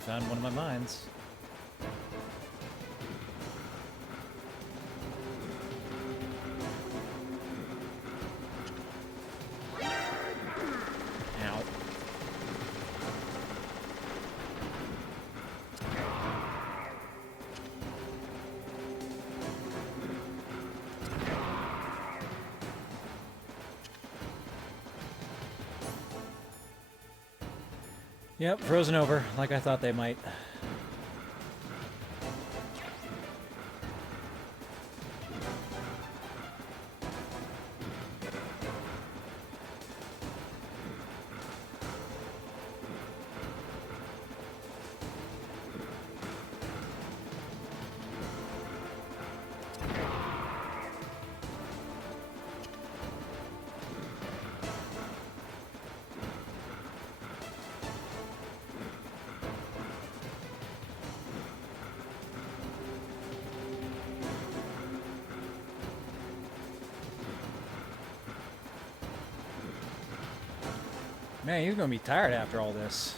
found one of my mines. Ow. Yep, frozen over, like I thought they might. Man, you're gonna be tired after all this.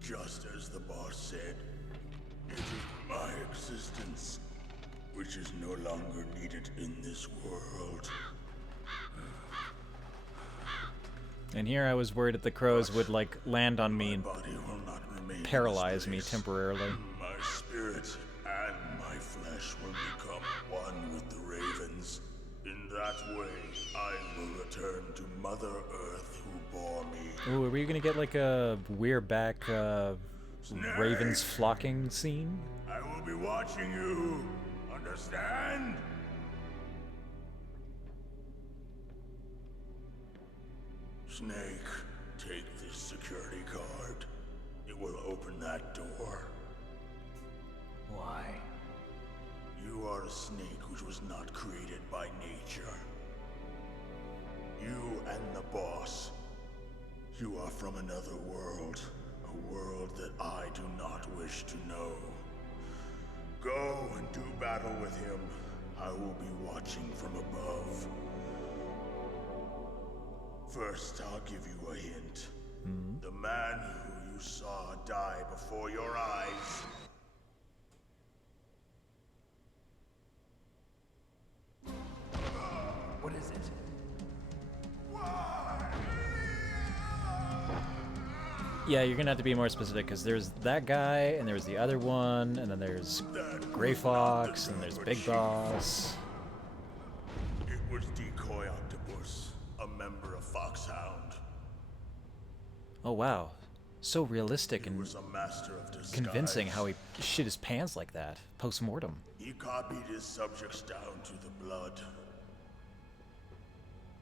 Just as the boss said, it is my existence which is no longer needed in this world. And here I was worried that the crows would, like, land on me and Body will not remain paralyze in me this place. temporarily. My spirit and my flesh will become one with the ravens. In that way, I will return to Mother Earth who bore me. Ooh, are we gonna get, like, a We're Back, ravens flocking scene? I will be watching you. Understand? Snake, take this security card. It will open that door. Why? You are a snake which was not created by nature. You and the boss. You are from another world. A world that I do not wish to know. Go and do battle with him. I will be watching from above. First, I'll give you a hint. The man who you saw die before your eyes. What is it? Yeah, you're gonna have to be more specific, because there's that guy, and there's the other one, and then there's Gray Fox, and there's Big Boss. It was Decoy Octopus, a member of Foxhound. Oh wow, so realistic He and was a master of disguise. convincing how he shit his pants like that, post-mortem. He copied his subjects down to the blood.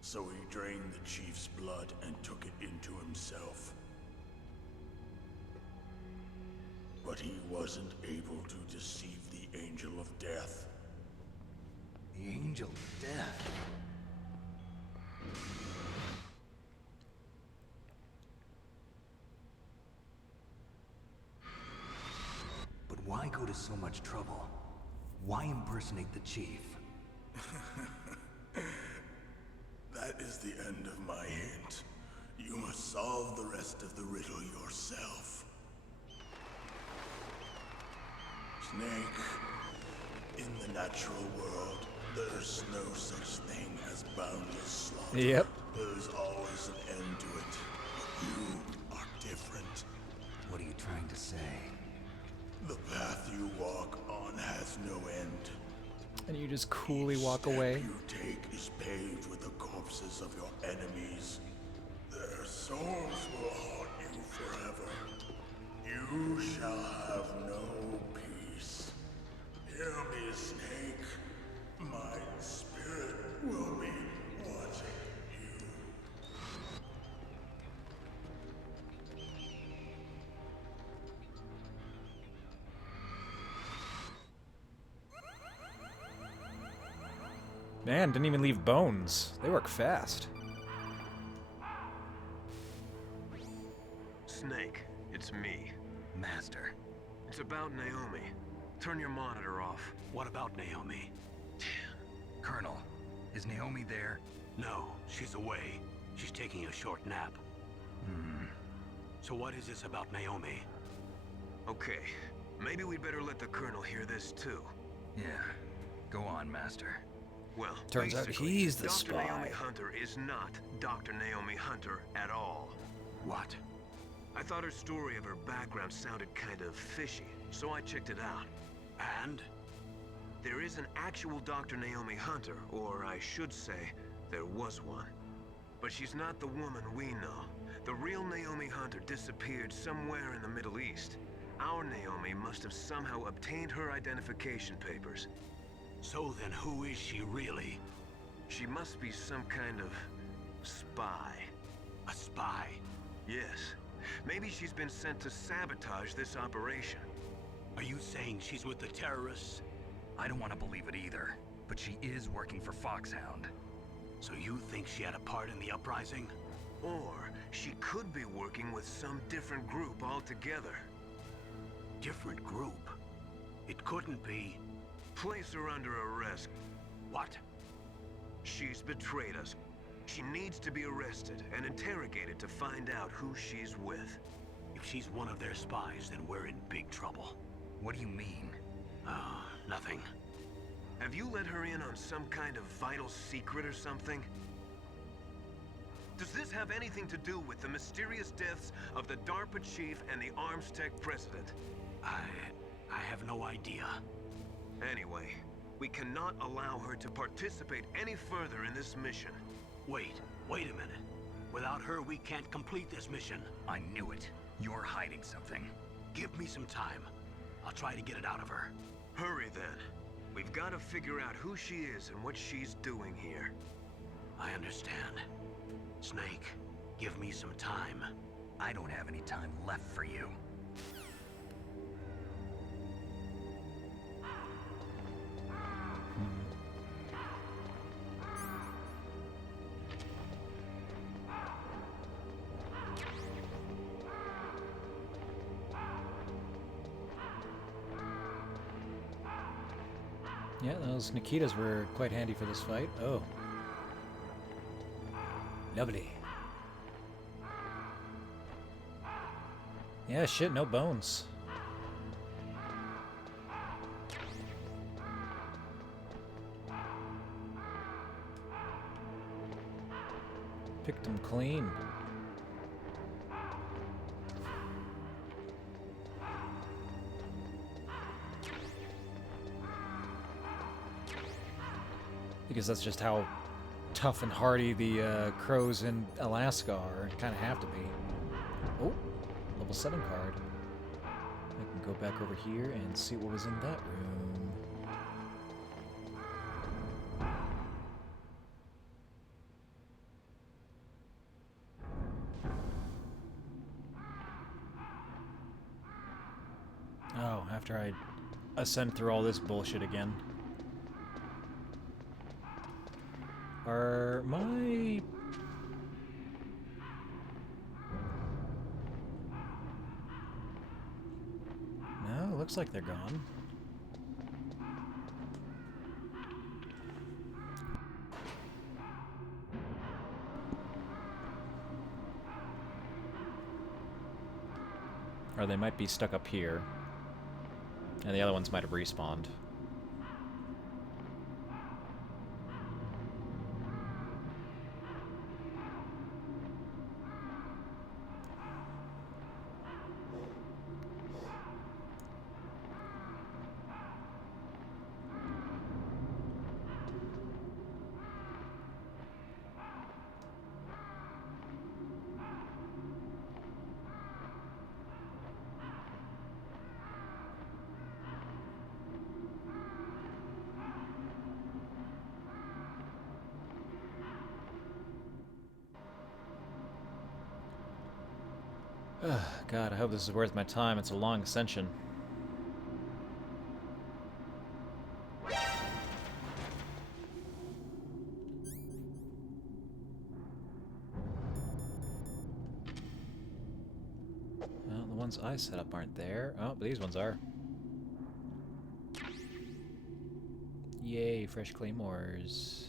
So he drained the chief's blood and took it into himself. But he wasn't able to deceive the Angel of Death. The Angel of Death. But why go to so much trouble? Why impersonate the chief? That is the end of my hint. You must solve the rest of the riddle yourself. Snake, in the natural world, there's no such thing as boundless slaughter. Yep. There's always an end to it. But you are different. What are you trying to say? The path you walk on has no end. And you just coolly Each walk step away. you take is paved with the corpses of your enemies. Their souls will haunt you forever. You shall have no peace. Hear me, Snake. My spirit will be watching you. Man, didn't even leave bones. They work fast. Snake, it's me. Master. It's about Naomi. Turn your monitor off. What about Naomi? Colonel, is Naomi there? No, she's away. She's taking a short nap. So what is this about Naomi? Okay, maybe we'd better let the Colonel hear this too. Yeah. Go on, Master. Well, Turns out basically, he's the Dr. spy. Naomi Hunter is not Dr. Naomi Hunter at all. What? I thought her story of her background sounded kind of fishy, so I checked it out. And? There is an actual Dr. Naomi Hunter, or I should say, there was one. But she's not the woman we know. The real Naomi Hunter disappeared somewhere in the Middle East. Our Naomi must have somehow obtained her identification papers. So then who is she really? She must be some kind of spy. A spy? Yes. Maybe she's been sent to sabotage this operation. Are you saying she's with the terrorists? I don't want to believe it either, but she is working for Foxhound. So you think she had a part in the uprising? Or she could be working with some different group altogether. Different group? It couldn't be... Place her under arrest. What? She's betrayed us. She needs to be arrested and interrogated to find out who she's with. If she's one of their spies, then we're in big trouble. What do you mean? Nothing. Have you let her in on some kind of vital secret or something? Does this have anything to do with the mysterious deaths of the DARPA chief and the Armstech president? I have no idea. Anyway, we cannot allow her to participate any further in this mission. Wait a minute. Without her, we can't complete this mission. I knew it. You're hiding something. Give me some time. I'll try to get it out of her. Hurry then. We've got to figure out who she is and what she's doing here. I understand. Snake, give me some time. I don't have any time left for you. Yeah, those Nikitas were quite handy for this fight. Oh. Lovely. Yeah, shit, no bones. Picked them clean. Because that's just how tough and hardy the crows in Alaska are. Kind of have to be. Oh, level 7 card. I can go back over here and see what was in that room. Oh, after I ascend through all this bullshit again. Are my... No, looks like they're gone. Or they might be stuck up here. And the other ones might have respawned. God, I hope this is worth my time. It's a long ascension. ones I set up aren't there. Oh, but these ones are. Yay, fresh claymores.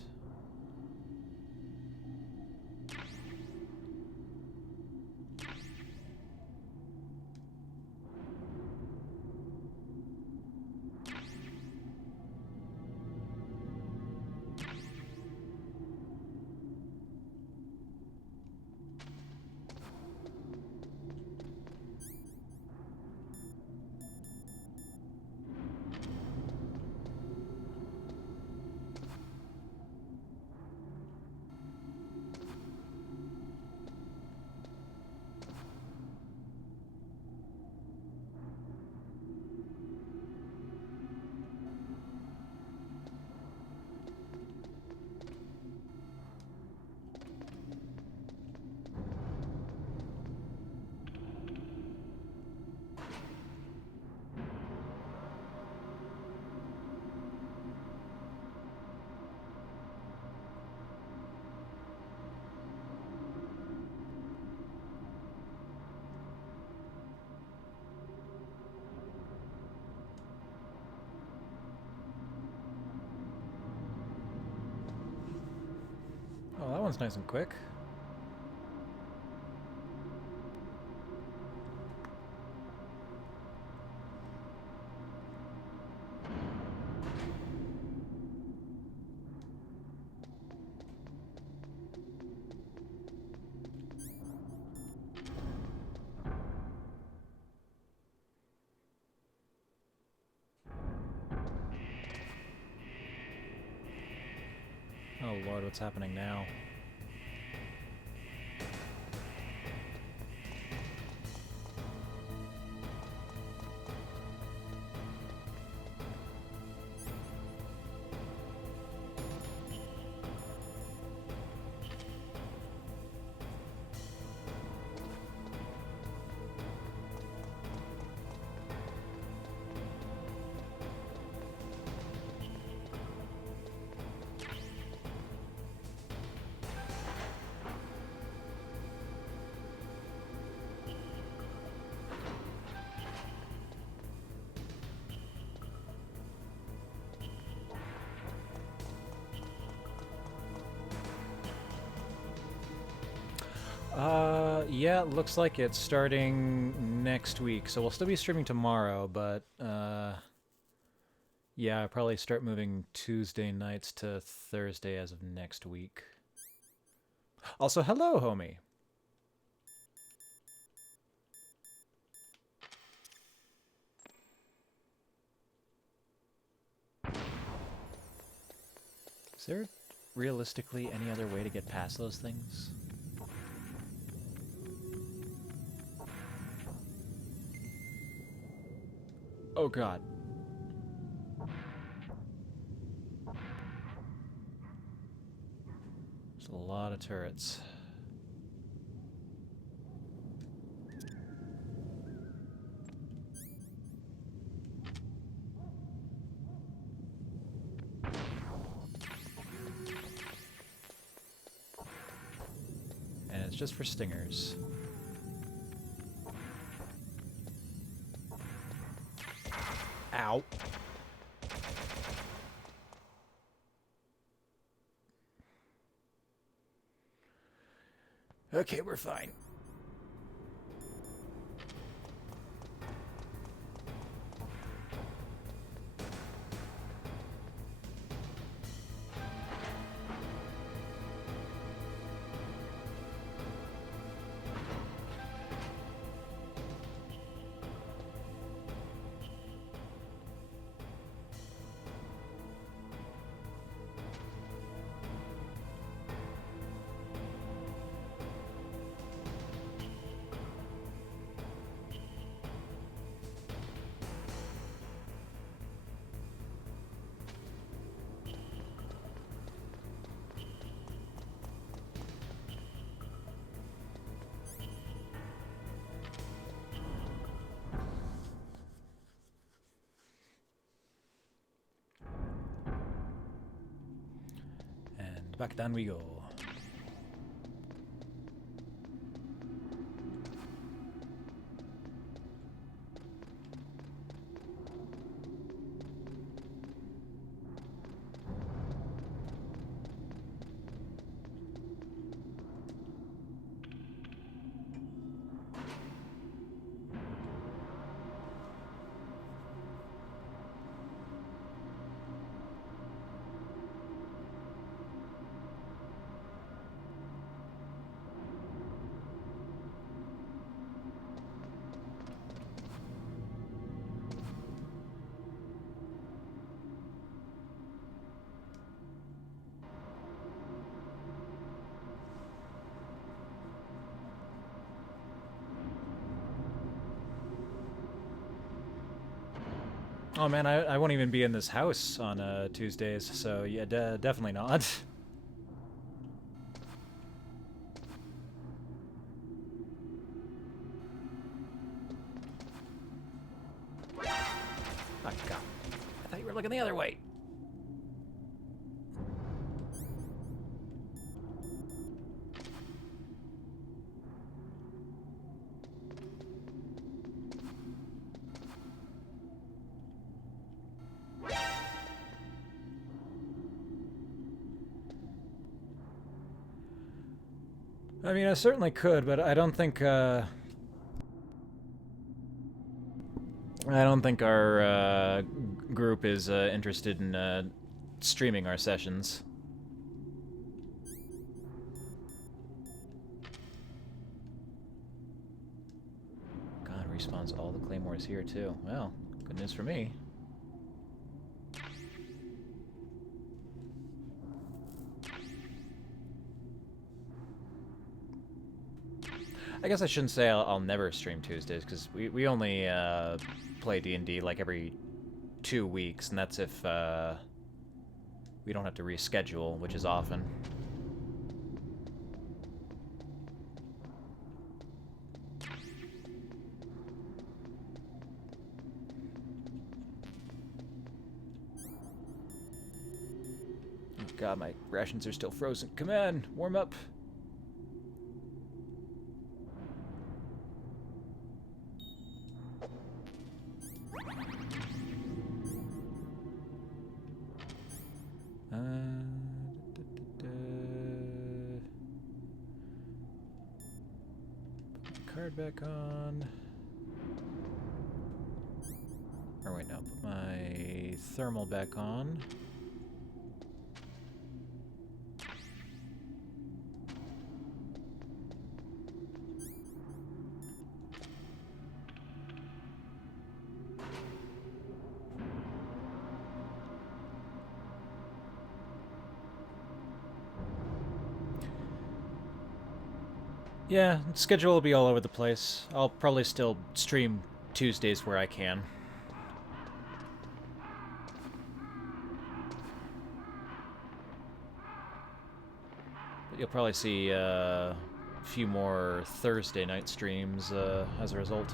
Oh, that one's nice and quick. Oh lord, what's happening now? Yeah, it looks like it's starting next week, so we'll still be streaming tomorrow, but, yeah, I'll probably start moving Tuesday nights to Thursday as of next week. Also, hello, homie! Is there realistically any other way to get past those things? Oh god. There's a lot of turrets. And it's just for stingers. Ow. Okay, we're fine. And back down we go. Oh man, I won't even be in this house on Tuesdays, so yeah, definitely not. Oh god, I thought you were looking the other way. I mean, I certainly could, but I don't think our group is interested in streaming our sessions. God, respawns all the claymores here too. Well, good news for me. I guess I shouldn't say I'll never stream Tuesdays, because we only play D&D like every 2 weeks, and that's if we don't have to reschedule, which is often. Oh god, my rations are still frozen. Come on, warm up. Put my card back on. Or wait, no, put my thermal back on. Yeah, schedule will be all over the place. I'll probably still stream Tuesdays where I can. But you'll probably see a few more Thursday night streams as a result.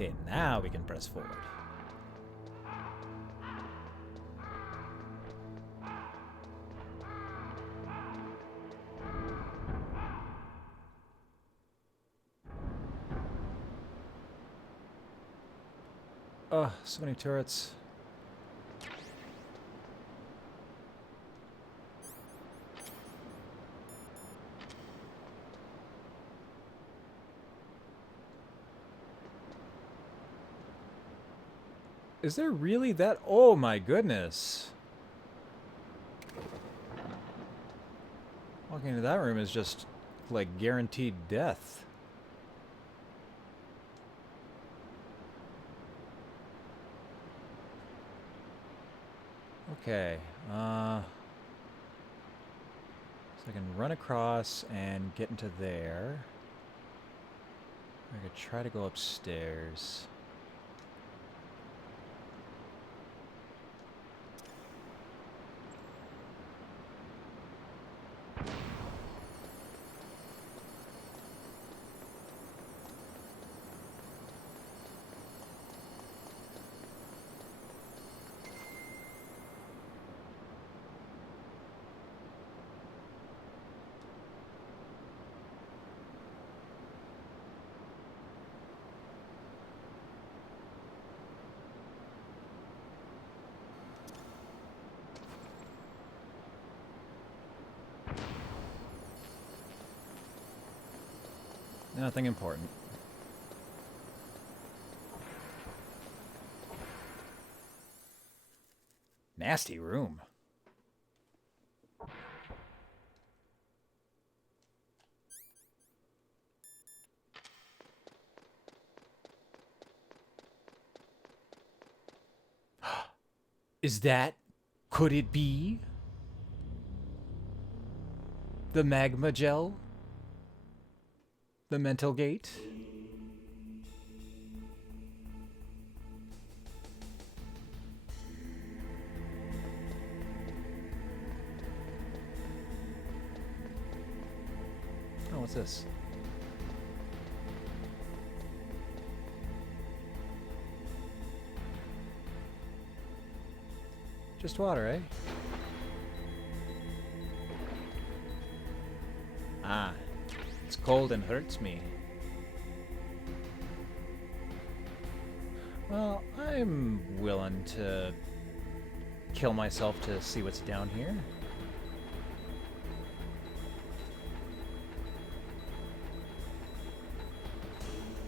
Okay, now we can press forward. Oh, so many turrets. Is there really that? Oh my goodness. Walking into that room is just like guaranteed death. Okay, so I can run across and get into there. I could try to go upstairs. Nothing important. Nasty room. Is that... Could it be? The magma gel? The mental gate? Oh, what's this? Just water, eh? Ah, it's cold and hurts me. Well, I'm willing to kill myself to see what's down here.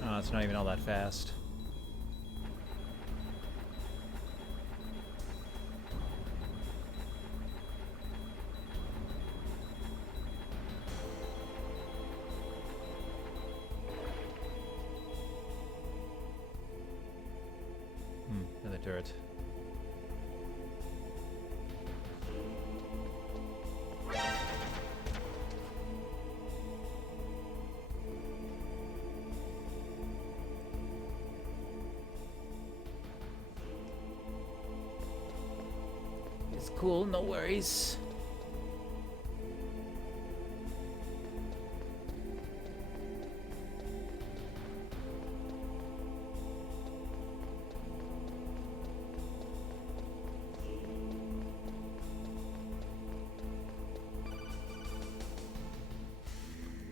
Oh, it's not even all that fast. Another turret. It's cool, no worries.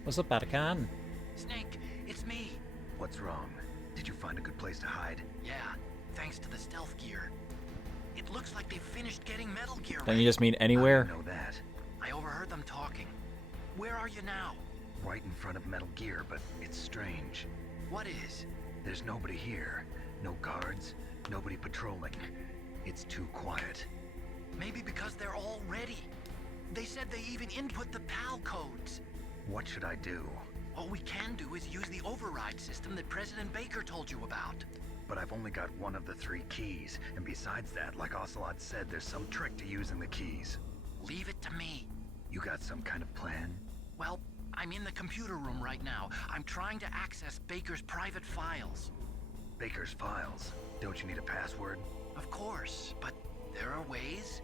What's up, Batacan? Snake, it's me. What's wrong? Did you find a good place to hide? Yeah, thanks to the stealth gear. It looks like they've finished getting Metal Gear Don't you just mean anywhere? I know that. I overheard them talking. Where are you now? Right in front of Metal Gear, but it's strange. What is? There's nobody here. No guards, nobody patrolling. It's too quiet. Maybe because they're all ready. They said they even input the PAL codes. What should I do? All we can do is use the override system that President Baker told you about. But I've only got one of the 3 keys, and besides that, like Ocelot said, there's some trick to using the keys. Leave it to me. You got some kind of plan? Well, I'm in the computer room right now. I'm trying to access Baker's private files. Baker's files? Don't you need a password? Of course, but there are ways.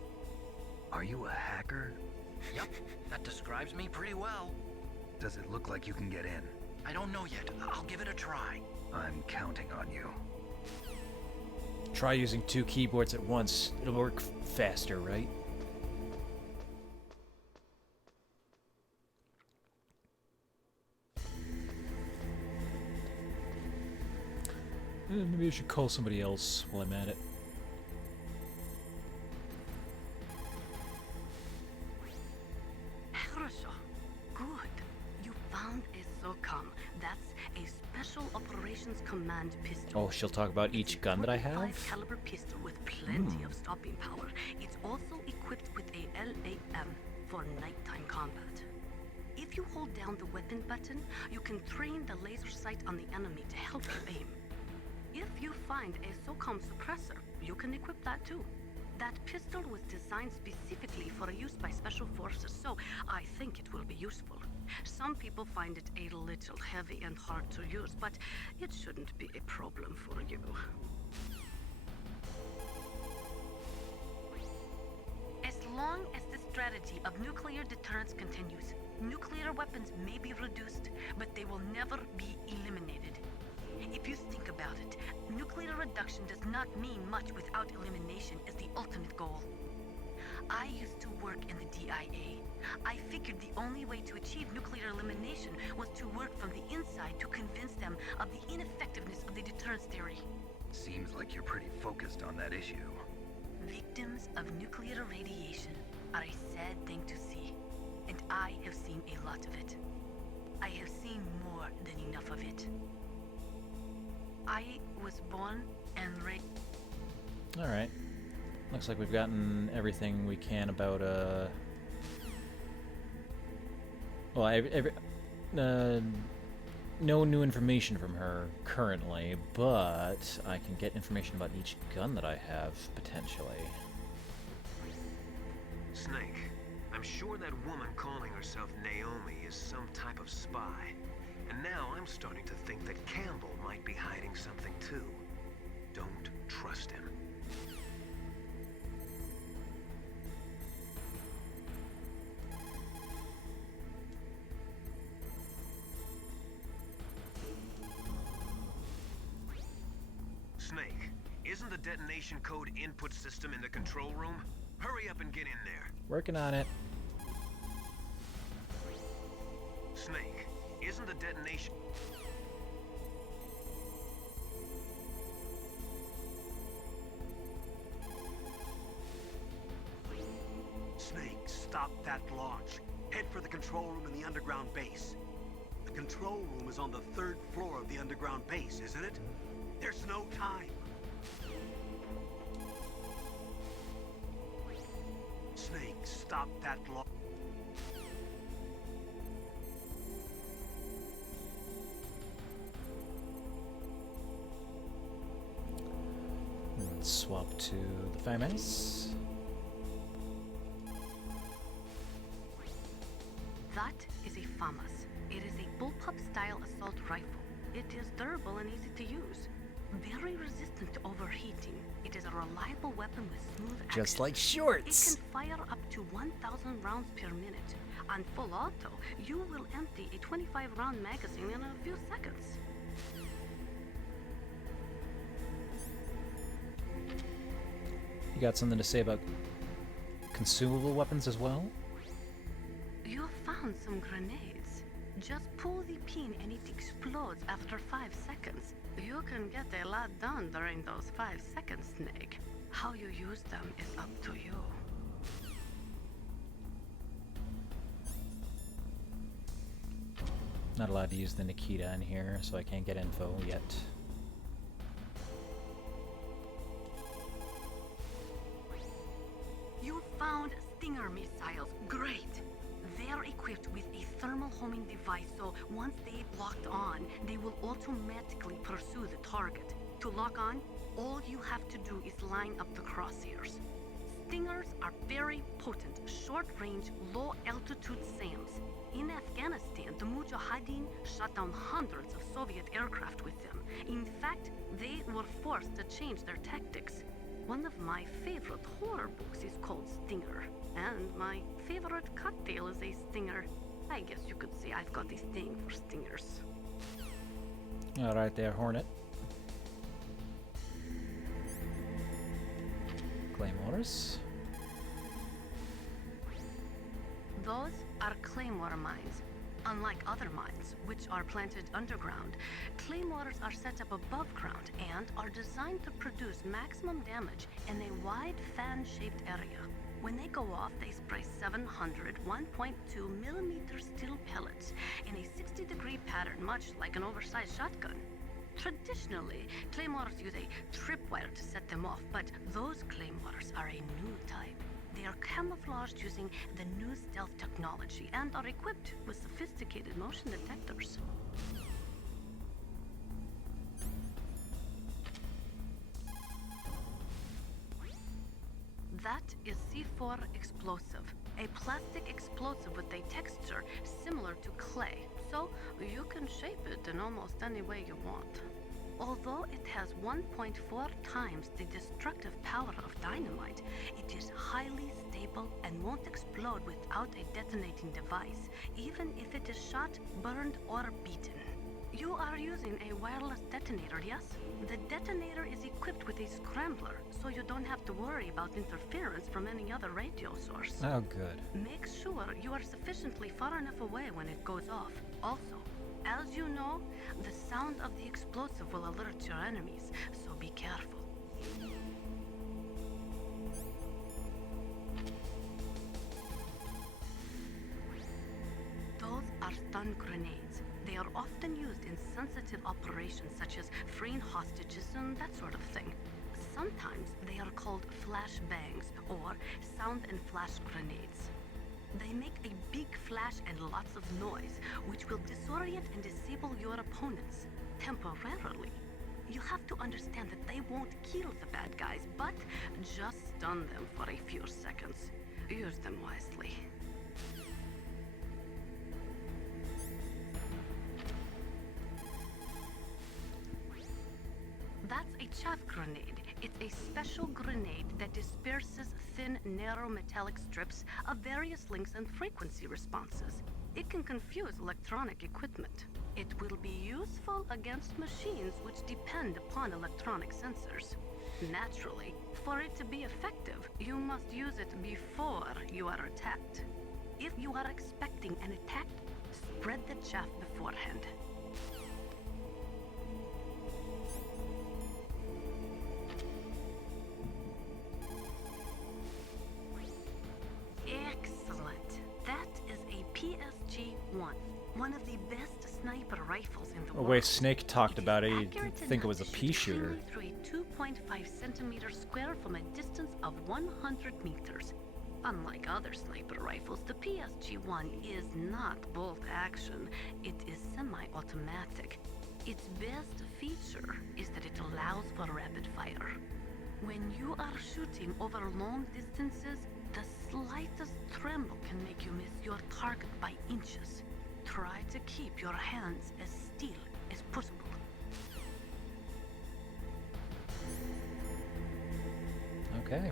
Are you a hacker? Yep, that describes me pretty well. Does it look like you can get in? I don't know yet. I'll give it a try. I'm counting on you. Try using 2 keyboards at once. It'll work faster, right? Maybe I should call somebody else while I'm at it. Good. You found a SOCOM. That's a Special Operations Command pistol. Oh, she'll talk about each gun that I have? It's a 45 caliber pistol with plenty of stopping power. It's also equipped with a LAM for nighttime combat. If you hold down the weapon button, you can train the laser sight on the enemy to help you aim. If you find a SOCOM suppressor, you can equip that too. That pistol was designed specifically for use by special forces, so I think it will be useful. Some people find it a little heavy and hard to use, but it shouldn't be a problem for you. As long as the strategy of nuclear deterrence continues, nuclear weapons may be reduced, but they will never be eliminated. If you think about it, nuclear reduction does not mean much without elimination as the ultimate goal. I used to work in the DIA. I figured the only way to achieve nuclear elimination was to work from the inside to convince them of the ineffectiveness of the deterrence theory. Seems like you're pretty focused on that issue. Victims of nuclear radiation are a sad thing to see, and I have seen a lot of it. I have seen more than enough of it. I was born and raised. Alright. Looks like we've gotten everything we can about, well, no new information from her currently, but I can get information about each gun that I have, potentially. Snake, I'm sure that woman calling herself Naomi is some type of spy. And now I'm starting to think that Campbell might be hiding something too. Don't trust him. Snake, isn't the detonation code input system in the control room? Hurry up and get in there. Working on it. Snake, isn't the detonation... Snake, stop that launch. Head for the control room in the underground base. The control room is on the 3rd floor of the underground base, isn't it? There's no time. Snake, stop that launch. And swap to the FAMAS. That is a FAMAS. It is a bullpup-style assault rifle. It is durable and easy to use. Very resistant to overheating. It is a reliable weapon with smooth action. Just like shorts! It can fire up to 1,000 rounds per minute. On full auto, you will empty a 25-round magazine in a few seconds. You got something to say about consumable weapons as well? You found some grenades. Just pull the pin and it explodes after 5 seconds. You can get a lot done during those 5 seconds, Snake. How you use them is up to you. Not allowed to use the Nikita in here, so I can't get info yet. You found Stinger missiles. Great! They're equipped with a thermal homing device, so once they've locked on, they will automatically pursue the target. To lock on, all you have to do is line up the crosshairs. Stingers are very potent, short-range, low-altitude SAMs. In Afghanistan, the Mujahideen shot down hundreds of Soviet aircraft with them. In fact, they were forced to change their tactics. One of my favorite horror books is called Stinger, and my favorite cocktail is a Stinger. I guess you could say I've got a thing for Stingers. Alright there, Hornet. Claymores. Those are claymore mines. Unlike other mines, which are planted underground, claymores are set up above ground and are designed to produce maximum damage in a wide fan-shaped area. When they go off, they spray 700 1.2 millimeter steel pellets in a 60-degree pattern, much like an oversized shotgun. Traditionally, claymores use a tripwire to set them off, but those claymores are a new type. They are camouflaged using the new stealth technology and are equipped with sophisticated motion detectors. That is C4 explosive, a plastic explosive with a texture similar to clay, so you can shape it in almost any way you want. Although it has 1.4 times the destructive power of dynamite, it is highly stable and won't explode without a detonating device, even if it is shot, burned, or beaten. You are using a wireless detonator, yes? The detonator is equipped with a scrambler, so you don't have to worry about interference from any other radio source. Oh, good. Make sure you are sufficiently far enough away when it goes off. Also, as you know, the sound of the explosive will alert your enemies, so be careful. Those are stun grenades. grenades. They are often used in sensitive operations such as freeing hostages and that sort of thing. Sometimes they are called flash bangs or sound and flash grenades. They make a big flash and lots of noise, which will disorient and disable your opponents temporarily. You have to understand that they won't kill the bad guys, but just stun them for a few seconds. Use them wisely. That's a chaff grenade. It's a special grenade that disperses thin, narrow metallic strips of various lengths and frequency responses. It can confuse electronic equipment. It will be useful against machines which depend upon electronic sensors. Naturally, for it to be effective, you must use it before you are attacked. If you are expecting an attack, spread the chaff beforehand. Excellent. That is a PSG-1, one of the best sniper rifles in the world. Oh wait, Snake talked about it. You'd Accurate think it was a enough to pea shoot shooter. cleanly through a 2.5 centimeter square from a distance of 100 meters. Unlike other sniper rifles, the PSG-1 is not bolt action. It is semi-automatic. Its best feature is that it allows for rapid fire. When you are shooting over long distances, the slightest tremble can make you miss your target by inches. Try to keep your hands as still as possible. Okay.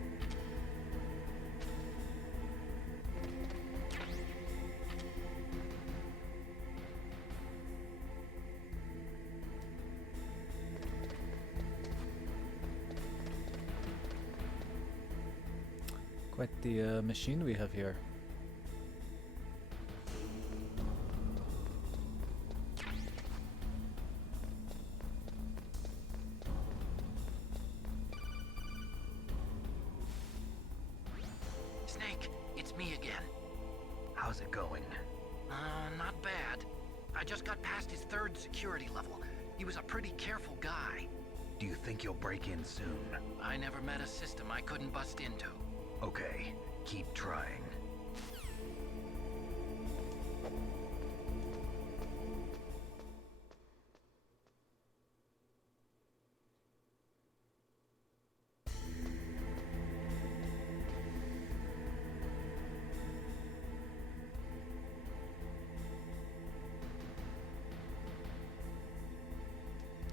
Quite the machine we have here. Snake, it's me again. How's it going? Not bad. I just got past his third security level. He was a pretty careful guy. Do you think you'll break in soon? I never met a system I couldn't bust into. Okay, keep trying.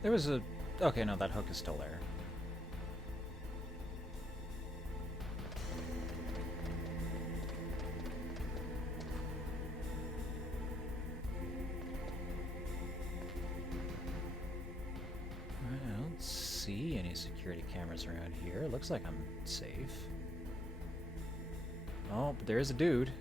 There was a... Okay, no, that hook is still there. I don't see any security cameras around here. Looks like I'm safe. Oh, but there is a dude.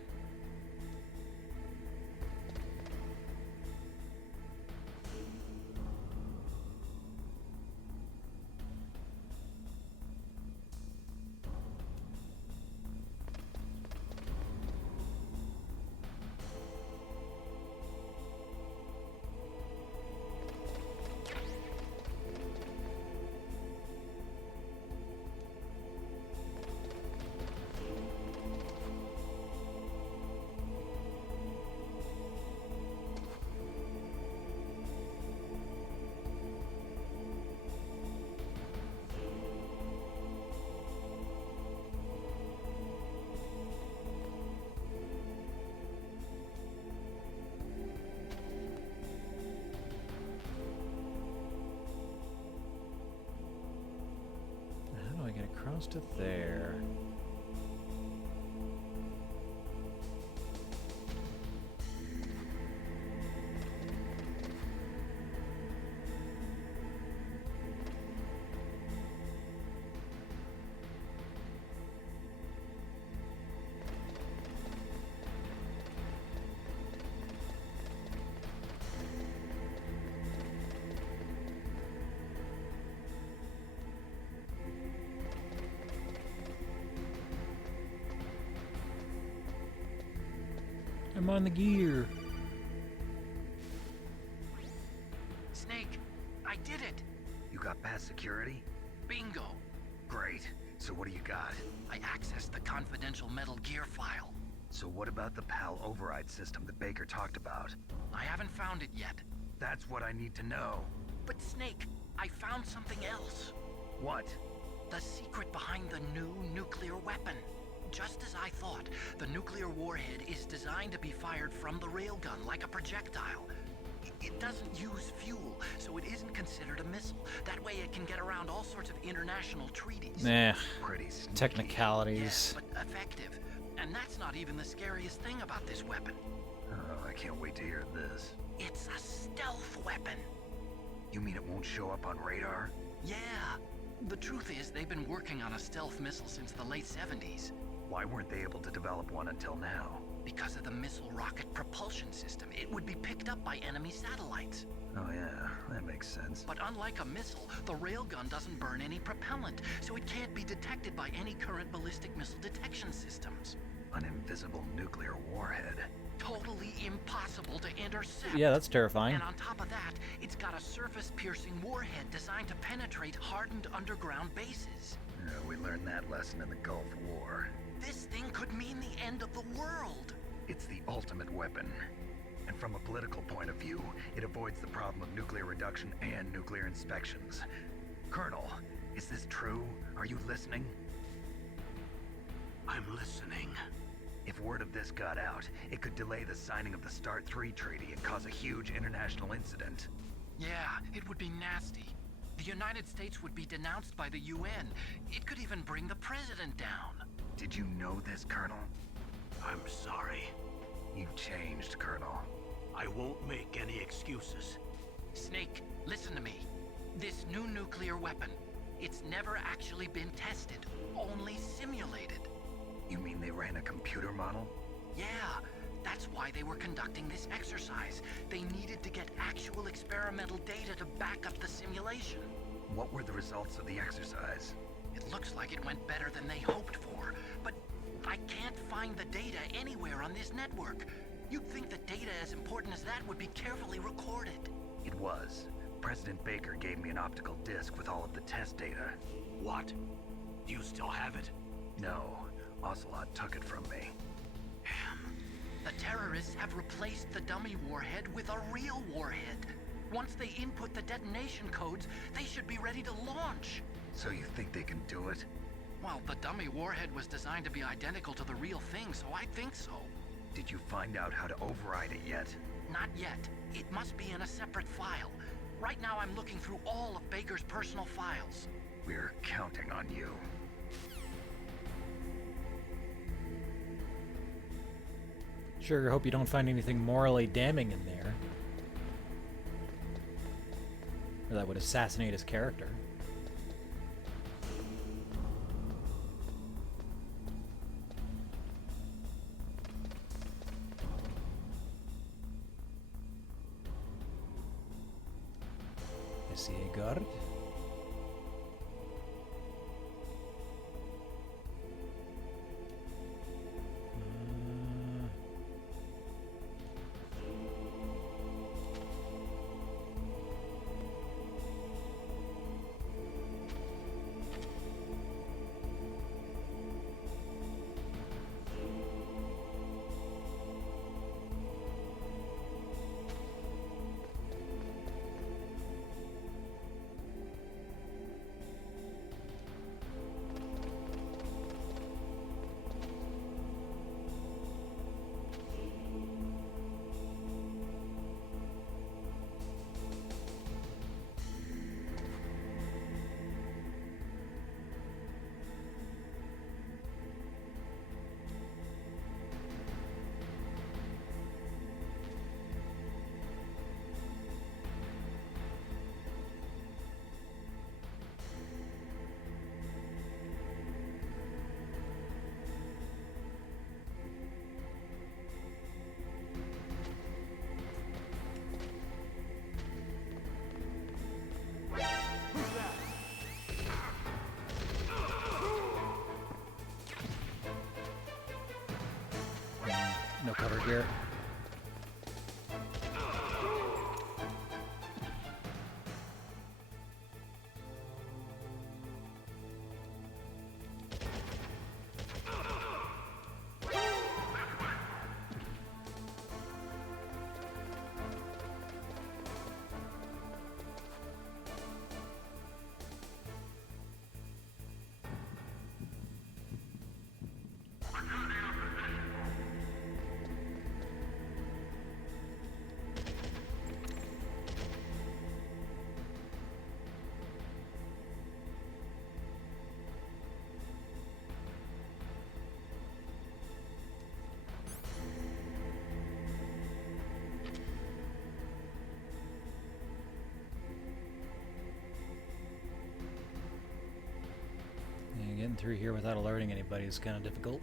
How do I get across to there? I'm on the gear. got past security? Bingo! Great. So what do you got? I accessed the confidential Metal Gear file. So what about the PAL override system that Baker talked about? I haven't found it yet. That's what I need to know. But Snake, I found something else. What? The secret behind the new nuclear weapon. Just as I thought, the nuclear warhead is designed to be fired from the railgun like a projectile. It doesn't use fuel, so it isn't considered a missile. That way it can get around all sorts of international treaties. Pretty sneaky. Technicalities. Yes, but effective. And that's not even the scariest thing about this weapon. Oh, I can't wait to hear this. It's a stealth weapon. You mean it won't show up on radar? Yeah. The truth is, they've been working on a stealth missile since the late 70s. Why weren't they able to develop one until now? Because of the missile rocket propulsion system. It would be picked up by enemy satellites. Oh yeah, that makes sense. But unlike a missile, the railgun doesn't burn any propellant, so it can't be detected by any current ballistic missile detection systems. An invisible nuclear warhead. Totally impossible to intercept. Yeah, that's terrifying. And on top of that, it's got a surface-piercing warhead designed to penetrate hardened underground bases. We learned that lesson in the Gulf War. This thing could mean the end of the world. It's the ultimate weapon. And from a political point of view, it avoids the problem of nuclear reduction and nuclear inspections. Colonel, is this true? Are you listening? I'm listening. If word of this got out, it could delay the signing of the START 3 treaty and cause a huge international incident. Yeah, it would be nasty. The United States would be denounced by the UN. It could even bring the president down. Did you know this, Colonel? I'm sorry. You've changed, Colonel. I won't make any excuses. Snake, listen to me. This new nuclear weapon, it's never actually been tested, only simulated. You mean they ran a computer model? Yeah, that's why they were conducting this exercise. They needed to get actual experimental data to back up the simulation. What were the results of the exercise? It looks like it went better than they hoped for, but I can't find the data anywhere on this network. You'd think that data as important as that would be carefully recorded. It was. President Baker gave me an optical disc with all of the test data. What? Do you still have it? No. Ocelot took it from me. Damn. The terrorists have replaced the dummy warhead with a real warhead. Once they input the detonation codes, they should be ready to launch. So you think they can do it? Well, the dummy warhead was designed to be identical to the real thing, so I think so. Did you find out how to override it yet? Not yet. It must be in a separate file. Right now I'm looking through all of Baker's personal files. We're counting on you. Sure hope you don't find anything morally damning in there. Or that would assassinate his character. I see a guard. No cover here. through here without alerting anybody is kind of difficult.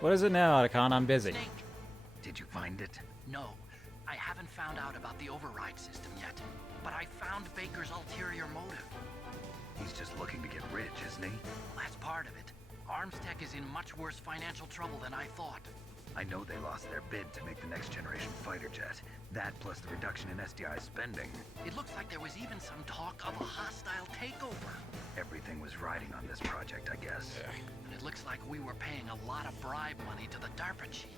What is it now, Otacon? I'm busy. Snake. Did you find it? No, I haven't found out about the override system yet, but I found Baker's ulterior motive. He's just looking to get rich, isn't he? Well, that's part of it. Armstech is in much worse financial trouble than I thought. I know they lost their bid to make the next generation fighter jet. That plus the reduction in SDI spending. It looks like there was even some talk of a hostile takeover. Everything was riding on this project, I guess. And it looks like we were paying a lot of bribe money to the DARPA chief.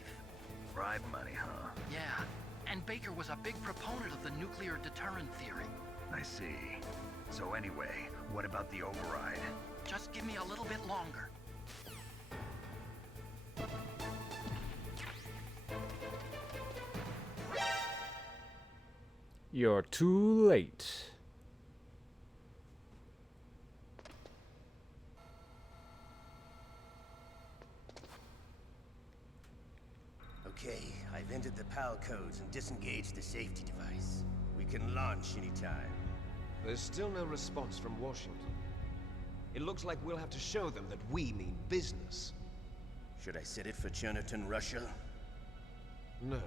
Bribe money, huh? Yeah, and Baker was a big proponent of the nuclear deterrent theory. I see. So anyway, what about the override? Just give me a little bit longer. You're too late. Okay, I've entered the PAL codes and disengaged the safety device. We can launch anytime. There's still no response from Washington. It looks like we'll have to show them that we mean business. Should I set it for Cherniton, Russia? No,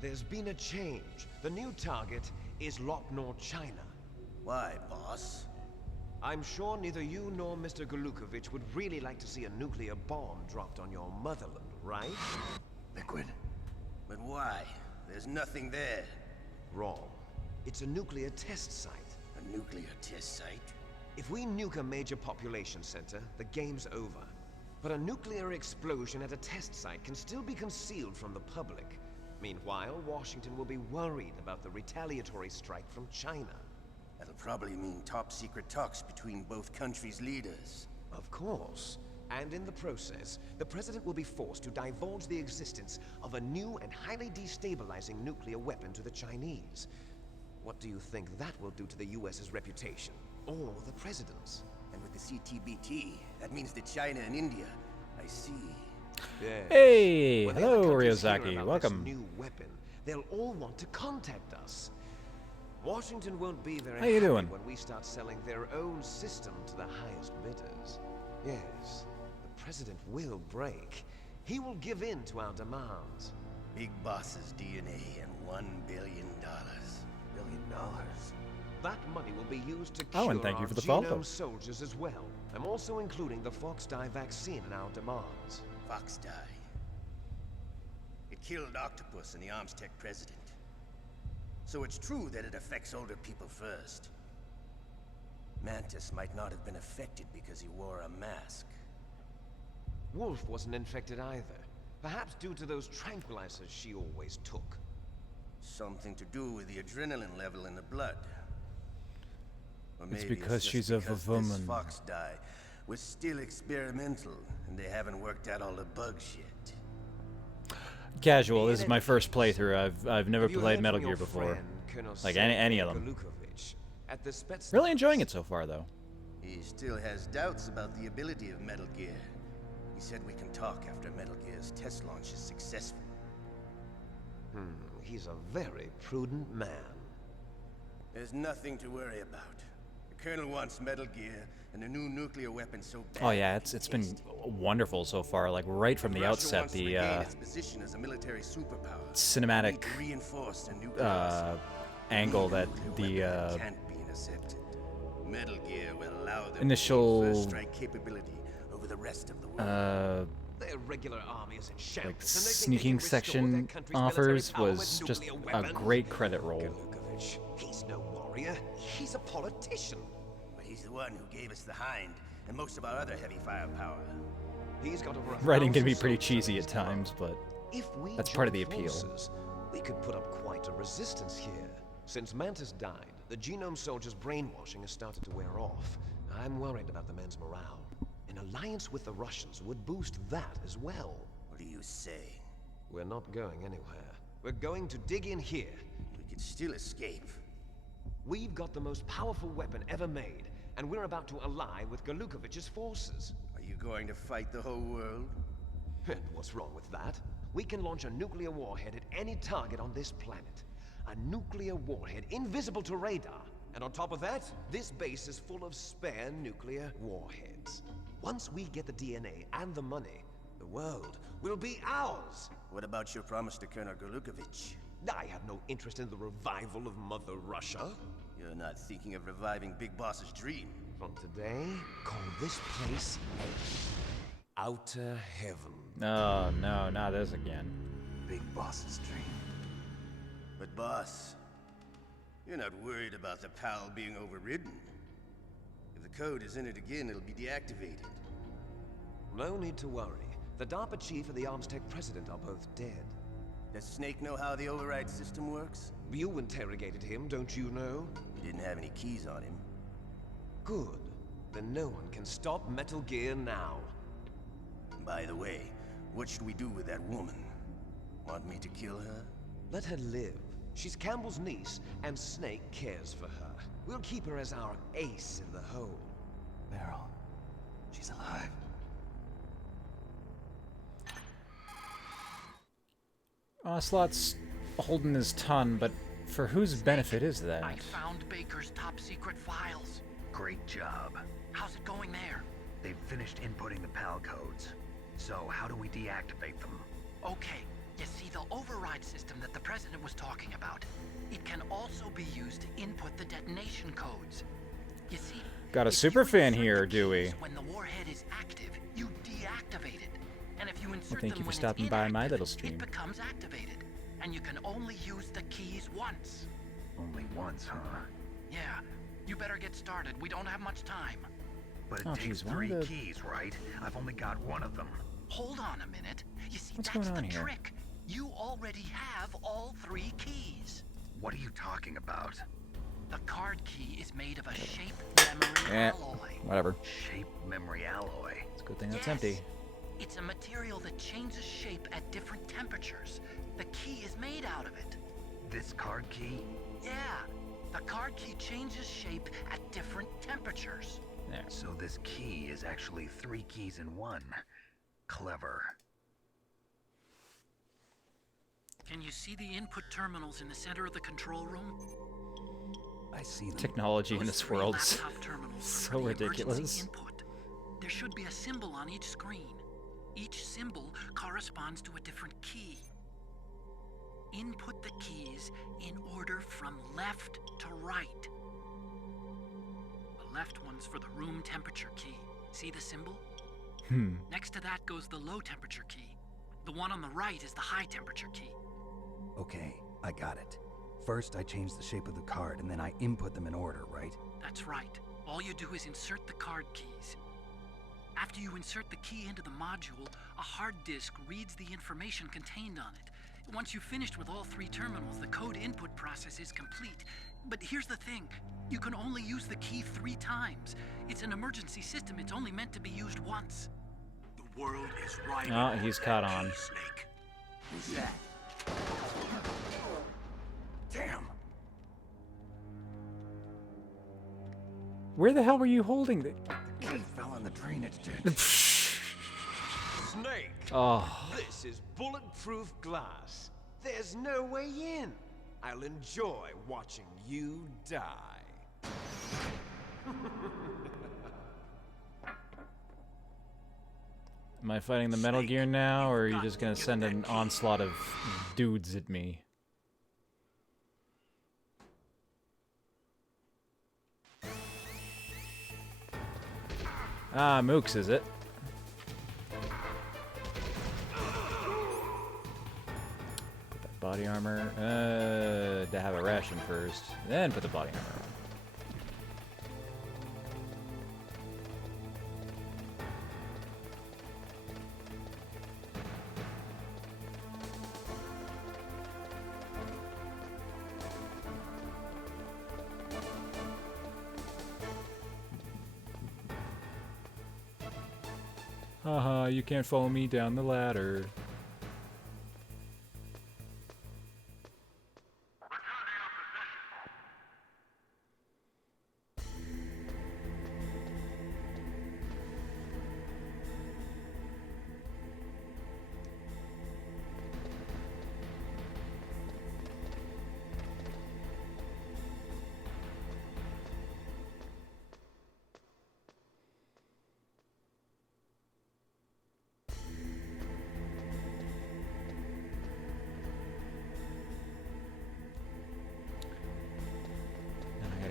there's been a change. The new target is Lopnor, China. Why, boss? I'm sure neither you nor Mr. Golukovich would really like to see a nuclear bomb dropped on your motherland, right? Liquid. But why? There's nothing there. Wrong. It's a nuclear test site. A nuclear test site? If we nuke a major population center, the game's over. But a nuclear explosion at a test site can still be concealed from the public. Meanwhile, Washington will be worried about the retaliatory strike from China. That'll probably mean top-secret talks between both countries' leaders. Of course. And in the process, the President will be forced to divulge the existence of a new and highly destabilizing nuclear weapon to the Chinese. What do you think that will do to the US's reputation? Or the President's? And with the CTBT, that means that China and India. I see. Yes. Hey, When the hello, other countries hear Ryozaki. about Welcome. This new weapon, they'll all want to contact us. Washington won't be very How you happy doing? when we start selling their own system to the highest bidders. Yes, the President will break. He will give in to our demands. Big Boss's DNA and $1 billion. $1 billion? That money will be used to Oh, cure and thank you our for the genome follow. soldiers as well. I'm also including the Fox-Die vaccine in our demands. Fox-Die. It killed Octopus and the Armstech president. So it's true that it affects older people first. Mantis might not have been affected because he wore a mask. Wolf wasn't infected either. Perhaps due to those tranquilizers she always took. Something to do with the adrenaline level in the blood. Or It's maybe because just she's a because woman. This Fox-Die was still experimental, and they haven't worked out all the bugs yet. Casual. This is my first playthrough. I've never Have you played heard Metal from Gear your before. friend, Colonel Like any of them. Golukovich at the Spetsnaz? Really enjoying it so far, though. He still has doubts about the ability of Metal Gear. He said we can talk after Metal Gear's test launch is successful. He's a very prudent man. There's nothing to worry about. The Colonel wants Metal Gear and a new nuclear weapon so bad. Oh yeah, it's been wonderful so far. Like right from the Russia outset, wants to the regain its position as a military superpower. cinematic Need to reinforce a nuclear angle that nuclear the weapon that can't be intercepted. Metal Gear will allow them initial to gain first strike capability over the rest of the world. Their regular army is in shambles, like and they think they sneaking can restore section their country's offers military power was with just nuclear a weapons. great credit roll. Galukovich, he's no warrior. He's a politician. But he's the one who gave us the Hind and most of our other heavy firepower. He's got over Writing can be 1,000 pretty soldiers cheesy in at his army. times, but If we that's part of the join appeal. forces, we could put up quite a resistance here. Since Mantis died, the Genome Soldier's brainwashing has started to wear off. I'm worried about the men's morale. An alliance with the Russians would boost that as well. What do you say? We're not going anywhere. We're going to dig in here. We could still escape. We've got the most powerful weapon ever made, and we're about to ally with Galukovich's forces. Are you going to fight the whole world? And what's wrong with that? We can launch a nuclear warhead at any target on this planet. A nuclear warhead invisible to radar. And on top of that, this base is full of spare nuclear warheads. Once we get the DNA and the money, the world will be ours. What about your promise to Colonel Galukovich? I have no interest in the revival of Mother Russia. You're not thinking of reviving Big Boss's dream. From today, call this place Outer Heaven. Oh no, not this again. Big Boss's dream. But boss, you're not worried about the PAL being overridden. If the code is entered again, it'll be deactivated. No need to worry. The DARPA chief and the Armstech president are both dead. Does Snake know how the override system works? You interrogated him, don't you know? He didn't have any keys on him. Good. Then no one can stop Metal Gear now. By the way, what should we do with that woman? Want me to kill her? Let her live. She's Campbell's niece, and Snake cares for her. We'll keep her as our ace in the hole. Meryl, she's alive. Ocelot's holding his tongue, but for whose benefit is that? I found Baker's top secret files. Great job. How's it going there? They've finished inputting the PAL codes. So how do we deactivate them? Okay, you see the override system that the president was talking about. It can also be used to input the detonation codes. You see, Got a if super you fan insert here, the do we? keys when the warhead is active, you deactivate it. And if you insert thank them you for when stopping it's by my inactive, little stream. it becomes activated. And you can only use the keys once. Only once, huh? Yeah, you better get started. We don't have much time. But it Oh, takes geez, why 3 the- keys, right? I've only got one of them. Hold on a minute. You see, What's that's going on the here? trick. You already have all 3 keys. What are you talking about? The card key is made of a shape memory alloy. Whatever. Shape memory alloy. It's a good thing that's Yes. empty. It's a material that changes shape at different temperatures. The key is made out of it. This card key? Yeah, the card key changes shape at different temperatures. There. So this key is actually 3 keys in one. Clever. Can you see the input terminals in the center of the control room? I see them. Technology in Those this 3 world is laptop terminals are so for the emergency ridiculous. Input. There should be a symbol on each screen. Each symbol corresponds to a different key. Input the keys in order from left to right. The left one's for the room temperature key. See the symbol? Next to that goes the low temperature key. The one on the right is the high temperature key. Okay, I got it. First, I change the shape of the card, and then I input them in order, right? That's right. All you do is insert the card keys. After you insert the key into the module, a hard disk reads the information contained on it. Once you've finished with all 3 terminals, the code input process is complete. But here's the thing. You can only use the key 3 times. It's an emergency system. It's only meant to be used once. The world is right. Oh, he's caught on. Snake. Who's that? Damn! Where the hell were you holding the... The key fell on the drainage ditch. Snake! Oh, This is bulletproof glass. There's no way in. I'll enjoy watching you die. Am I fighting the Metal Gear now, or are you just gonna send an onslaught of dudes at me? Ah, Mooks, is it? Put that body armor. To have a ration first, then put the body armor on. Haha, you can't follow me down the ladder.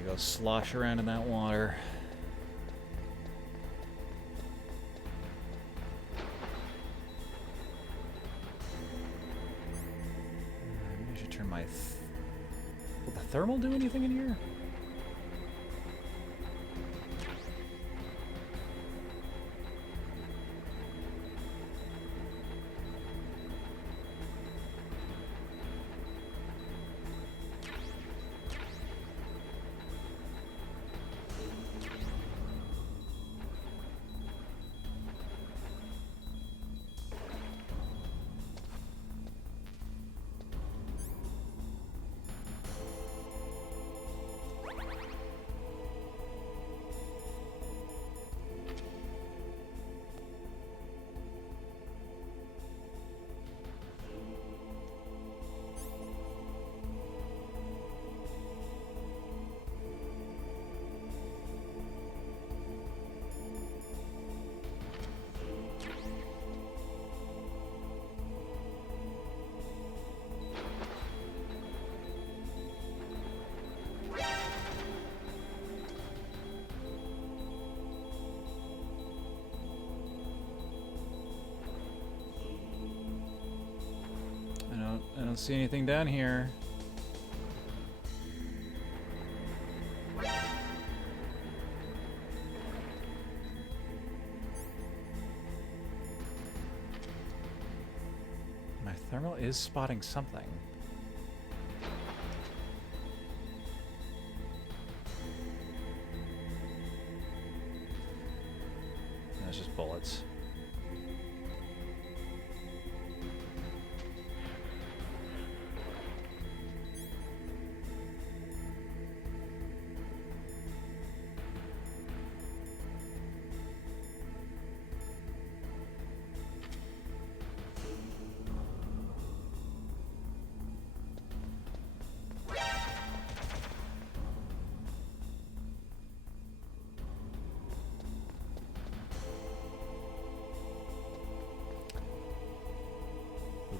Go slosh around in that water. Maybe I should turn my... Will the thermal do anything in here? I don't see anything down here. My thermal is spotting something. That's just bullets.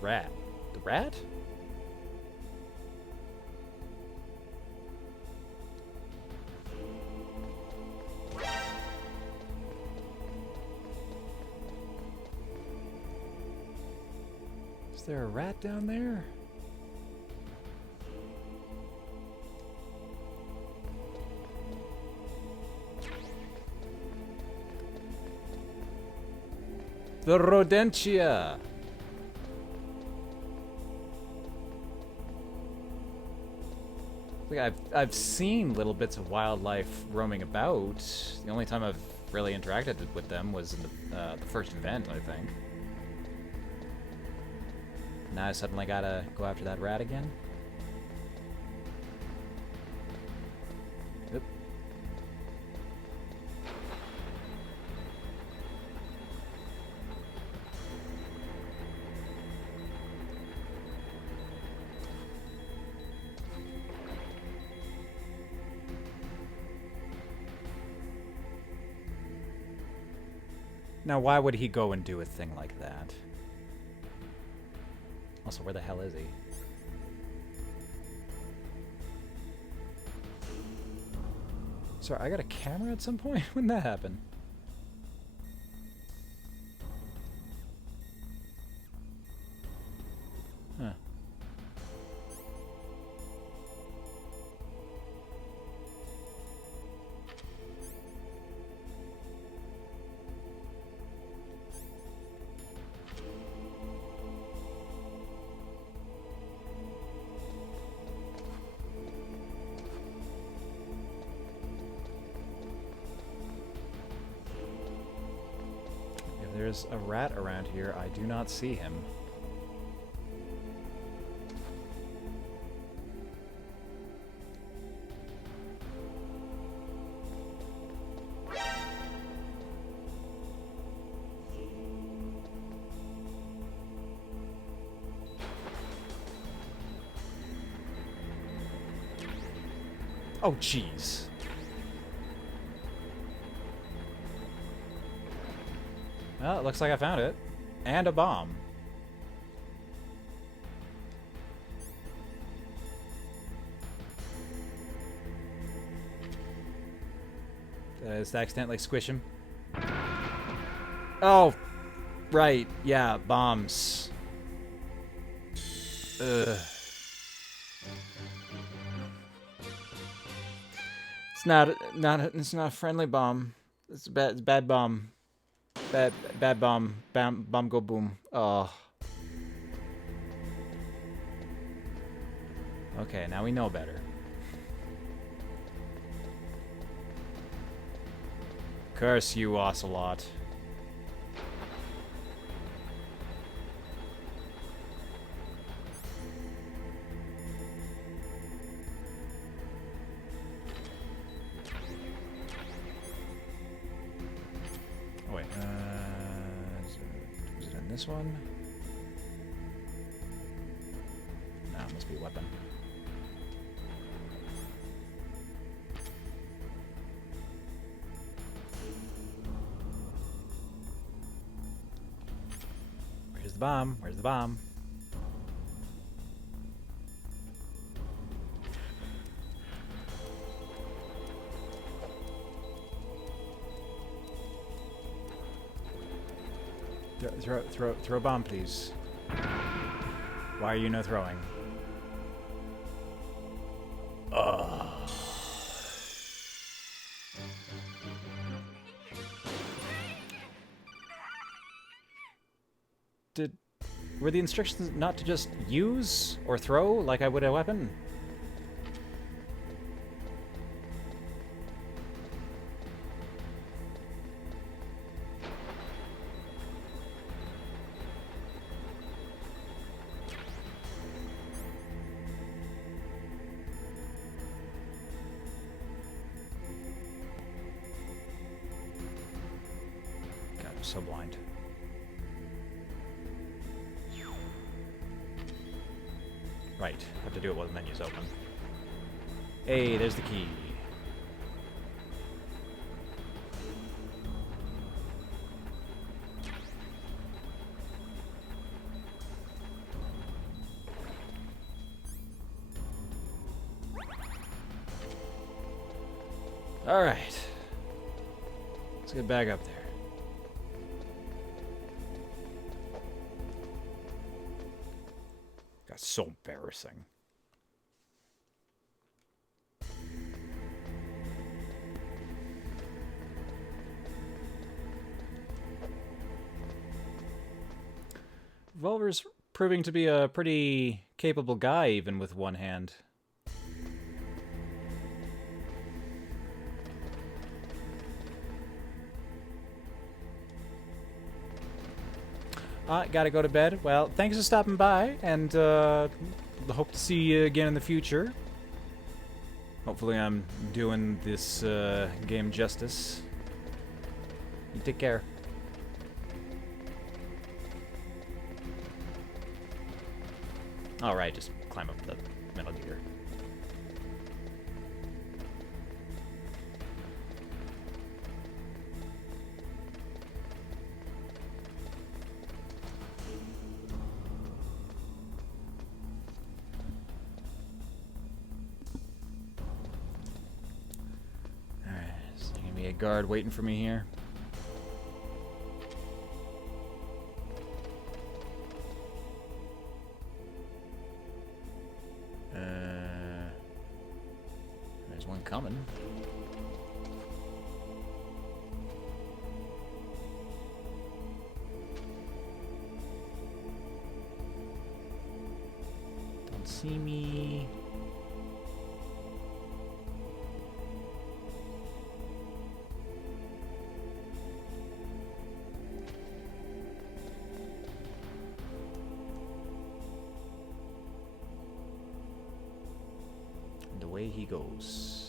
Rat. The rat? Is there a rat down there? The Rodentia! I've seen little bits of wildlife roaming about. The only time I've really interacted with them was in the first event, I think. Now I suddenly gotta go after that rat again? Oop. Now, why would he go and do a thing like that? Also, where the hell is he? Sorry, I got a camera at some point? When did that happen? Huh. If there's a rat around here, I do not see him. Oh, jeez. Well, it looks like I found it. And a bomb. Did I just accidentally squish him? Oh, right. Yeah, bombs. Ugh. It's not a friendly bomb. It's a bad bomb. Bad bomb. Bomb go boom. Oh. Okay, now we know better. Curse you, Ocelot. Oh, wait, was it in this one? No, it must be a weapon. Where's the bomb? Where's the bomb? Throw a bomb, please. Why are you no throwing? Ugh. Were the instructions not to just use or throw like I would a weapon? God, I'm so blind. Right, have to do it while the menu's open. Hey, there's the key. Alright. Let's get back up there. That's so embarrassing. Revolver's proving to be a pretty capable guy, even with one hand. Gotta go to bed. Well, thanks for stopping by, and hope to see you again in the future. Hopefully I'm doing this game justice. You take care. Alright, just climb up the Metal Gear. A guard waiting for me here. There's one coming. Don't see me. And away he goes.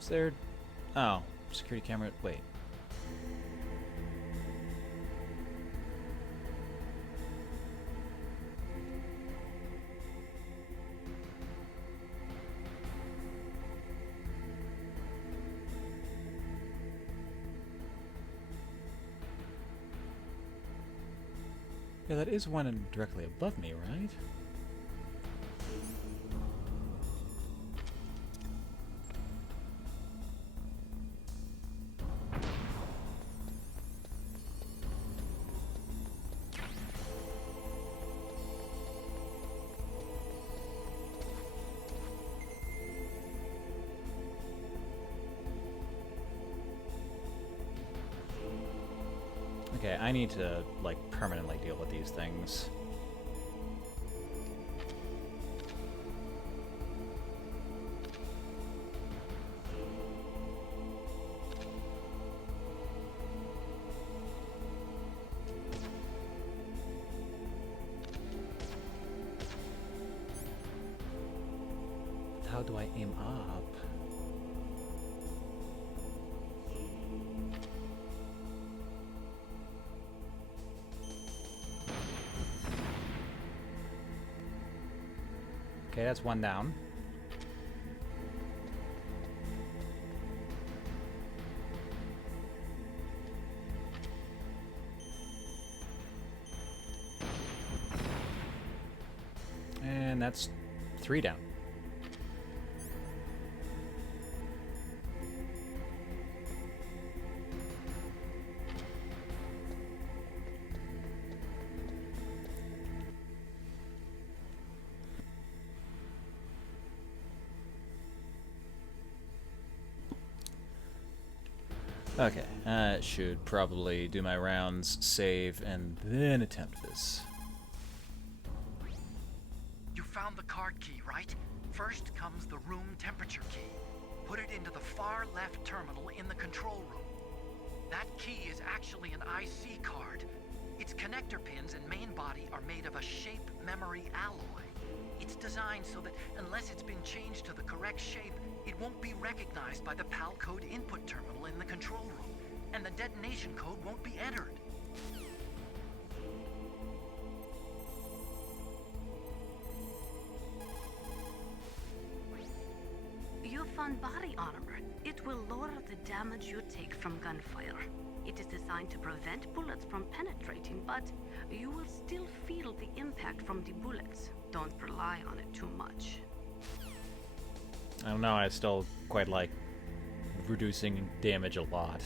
Is there... Oh, security camera... Wait. Yeah, that is one directly above me, right? Okay, I need to, like, permanently deal with these things. How do I aim up? Okay, that's one down. And that's 3 down. Okay, I should probably do my rounds, save, and then attempt this. You found the card key, right? First comes the room temperature key. Put it into the far left terminal in the control room. That key is actually an IC card. Its connector pins and main body are made of a shape memory alloy. It's designed so that unless it's been changed to the correct shape, it won't be recognized by the PAL code input terminal in the control room, and the detonation code won't be entered. You found body armor. It will lower the damage you take from gunfire. It is designed to prevent bullets from penetrating, but you will still feel the impact from the bullets. Don't rely on it too much. I don't know, I still quite like reducing damage a lot.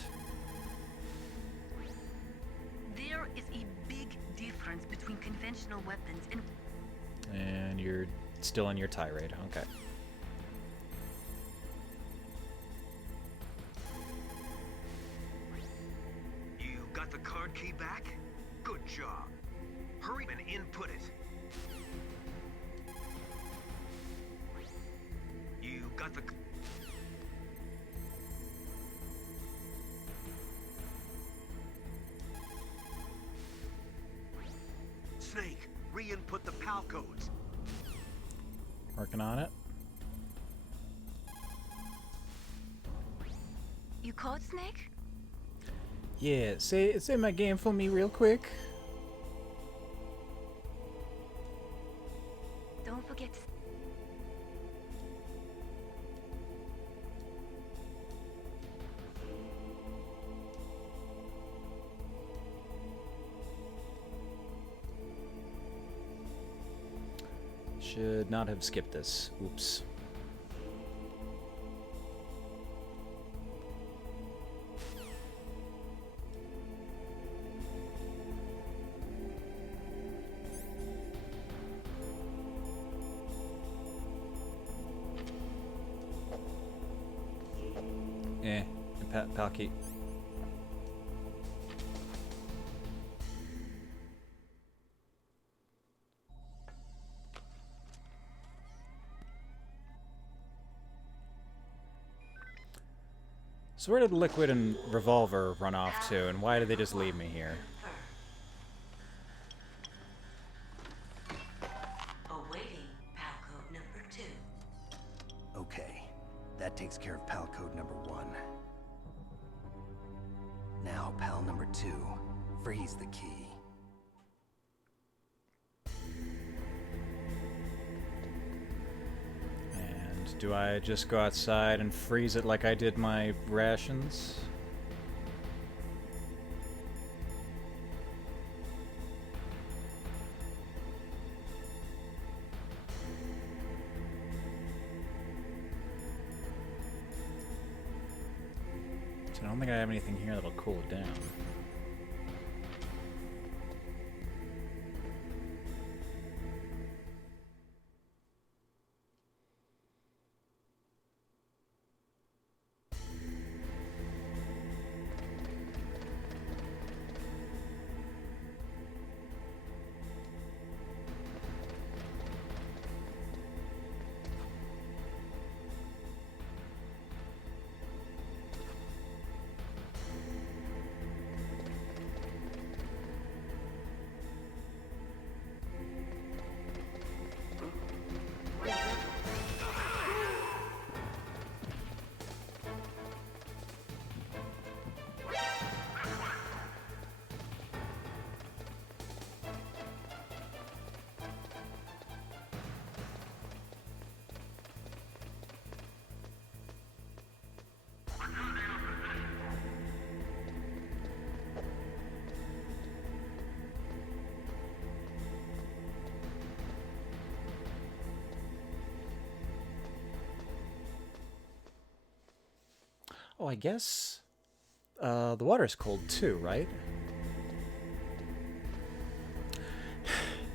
There is a big difference between conventional weapons and... And you're still in your tirade, okay. You got the card key back? Good job. Hurry and input it. You got the... Snake, re-input the PAL codes. Working on it. You caught Snake? Yeah, say my game for me real quick. Don't forget. Should not have skipped this. Oops. Palkey. So where did Liquid and Revolver run off to, and why did they just leave me here? Awaiting PAL code number 2. Okay, that takes care of PAL code number 1. Now, PAL number 2. Freeze the key. And do I just go outside and freeze it like I did my rations? I don't think I have anything here that'll cool it down. Oh, I guess the water's cold too, right?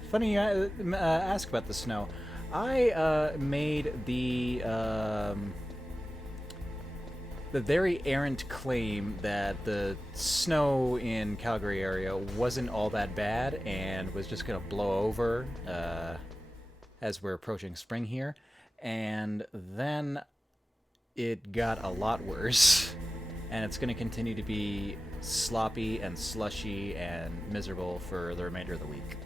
Funny you ask about the snow. I made the very errant claim that the snow in Calgary area wasn't all that bad and was just going to blow over as we're approaching spring here. And then it got a lot worse, and it's going to continue to be sloppy and slushy and miserable for the remainder of the week.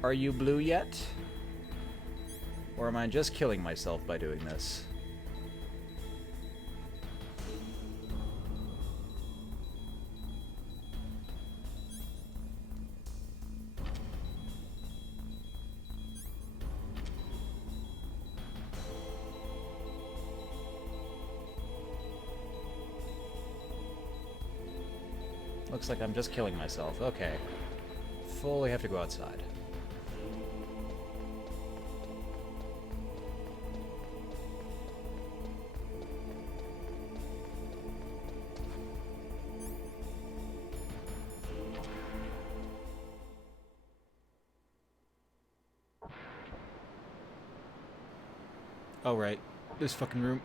Are you blue yet? Or am I just killing myself by doing this? Looks like I'm just killing myself. Okay. Fully have to go outside. Oh, right. This fucking room.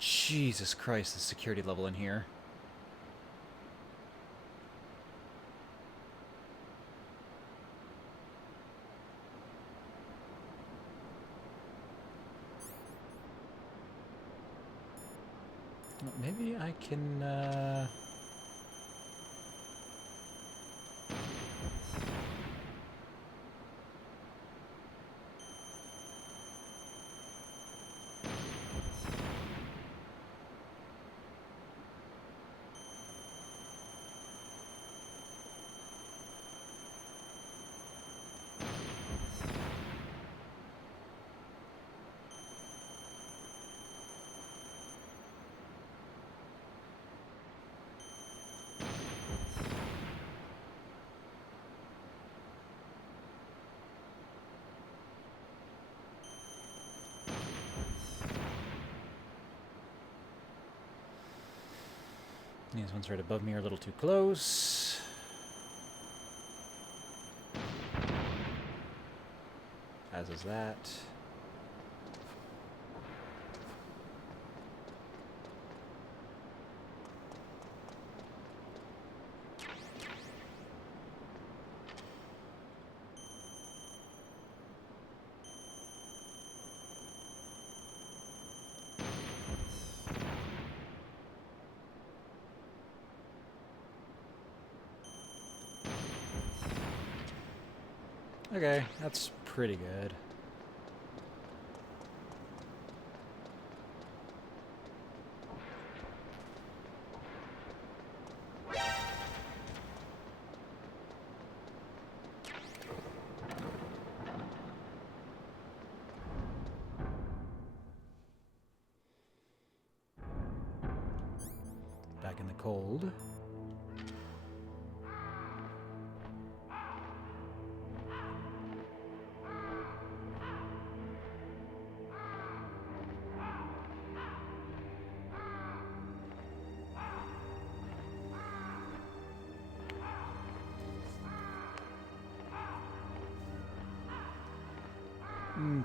Jesus Christ, the security level in here. Maybe I can, these ones right above me are a little too close. As is that. Okay, that's pretty good. Back in the cold.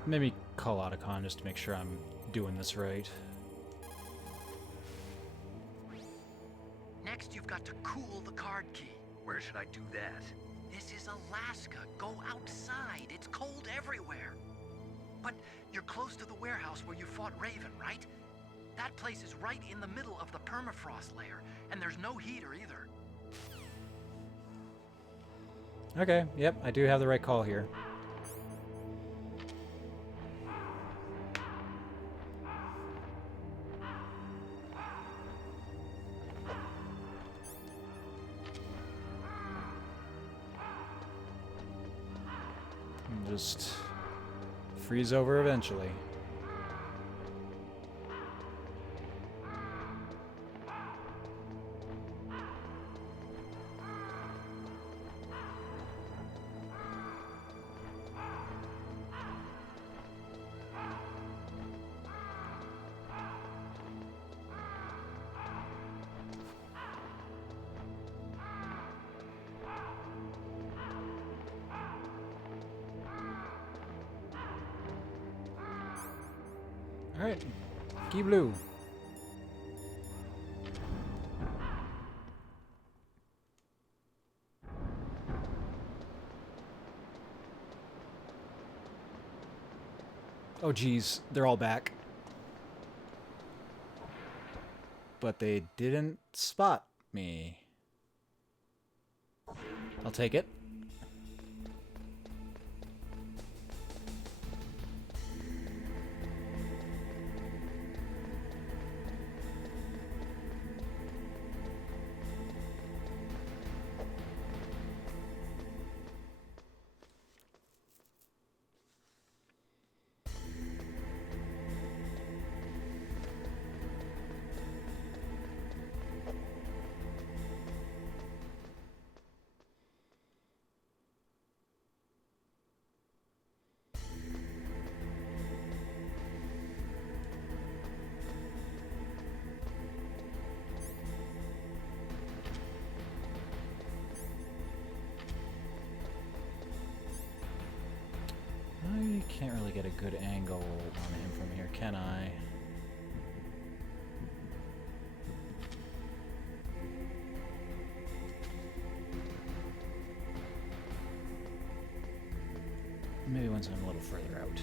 Maybe call out a con just to make sure I'm doing this right. Next, you've got to cool the card key. Where should I do that? This is Alaska. Go outside. It's cold everywhere. But you're close to the warehouse where you fought Raven, right? That place is right in the middle of the permafrost layer, and there's no heater either. Okay, yep, I do have the right call here. Just freeze over eventually. Alright, key blue. Oh geez, they're all back. But they didn't spot me. I'll take it. a good angle on him from here, can I? Maybe once I'm a little further out.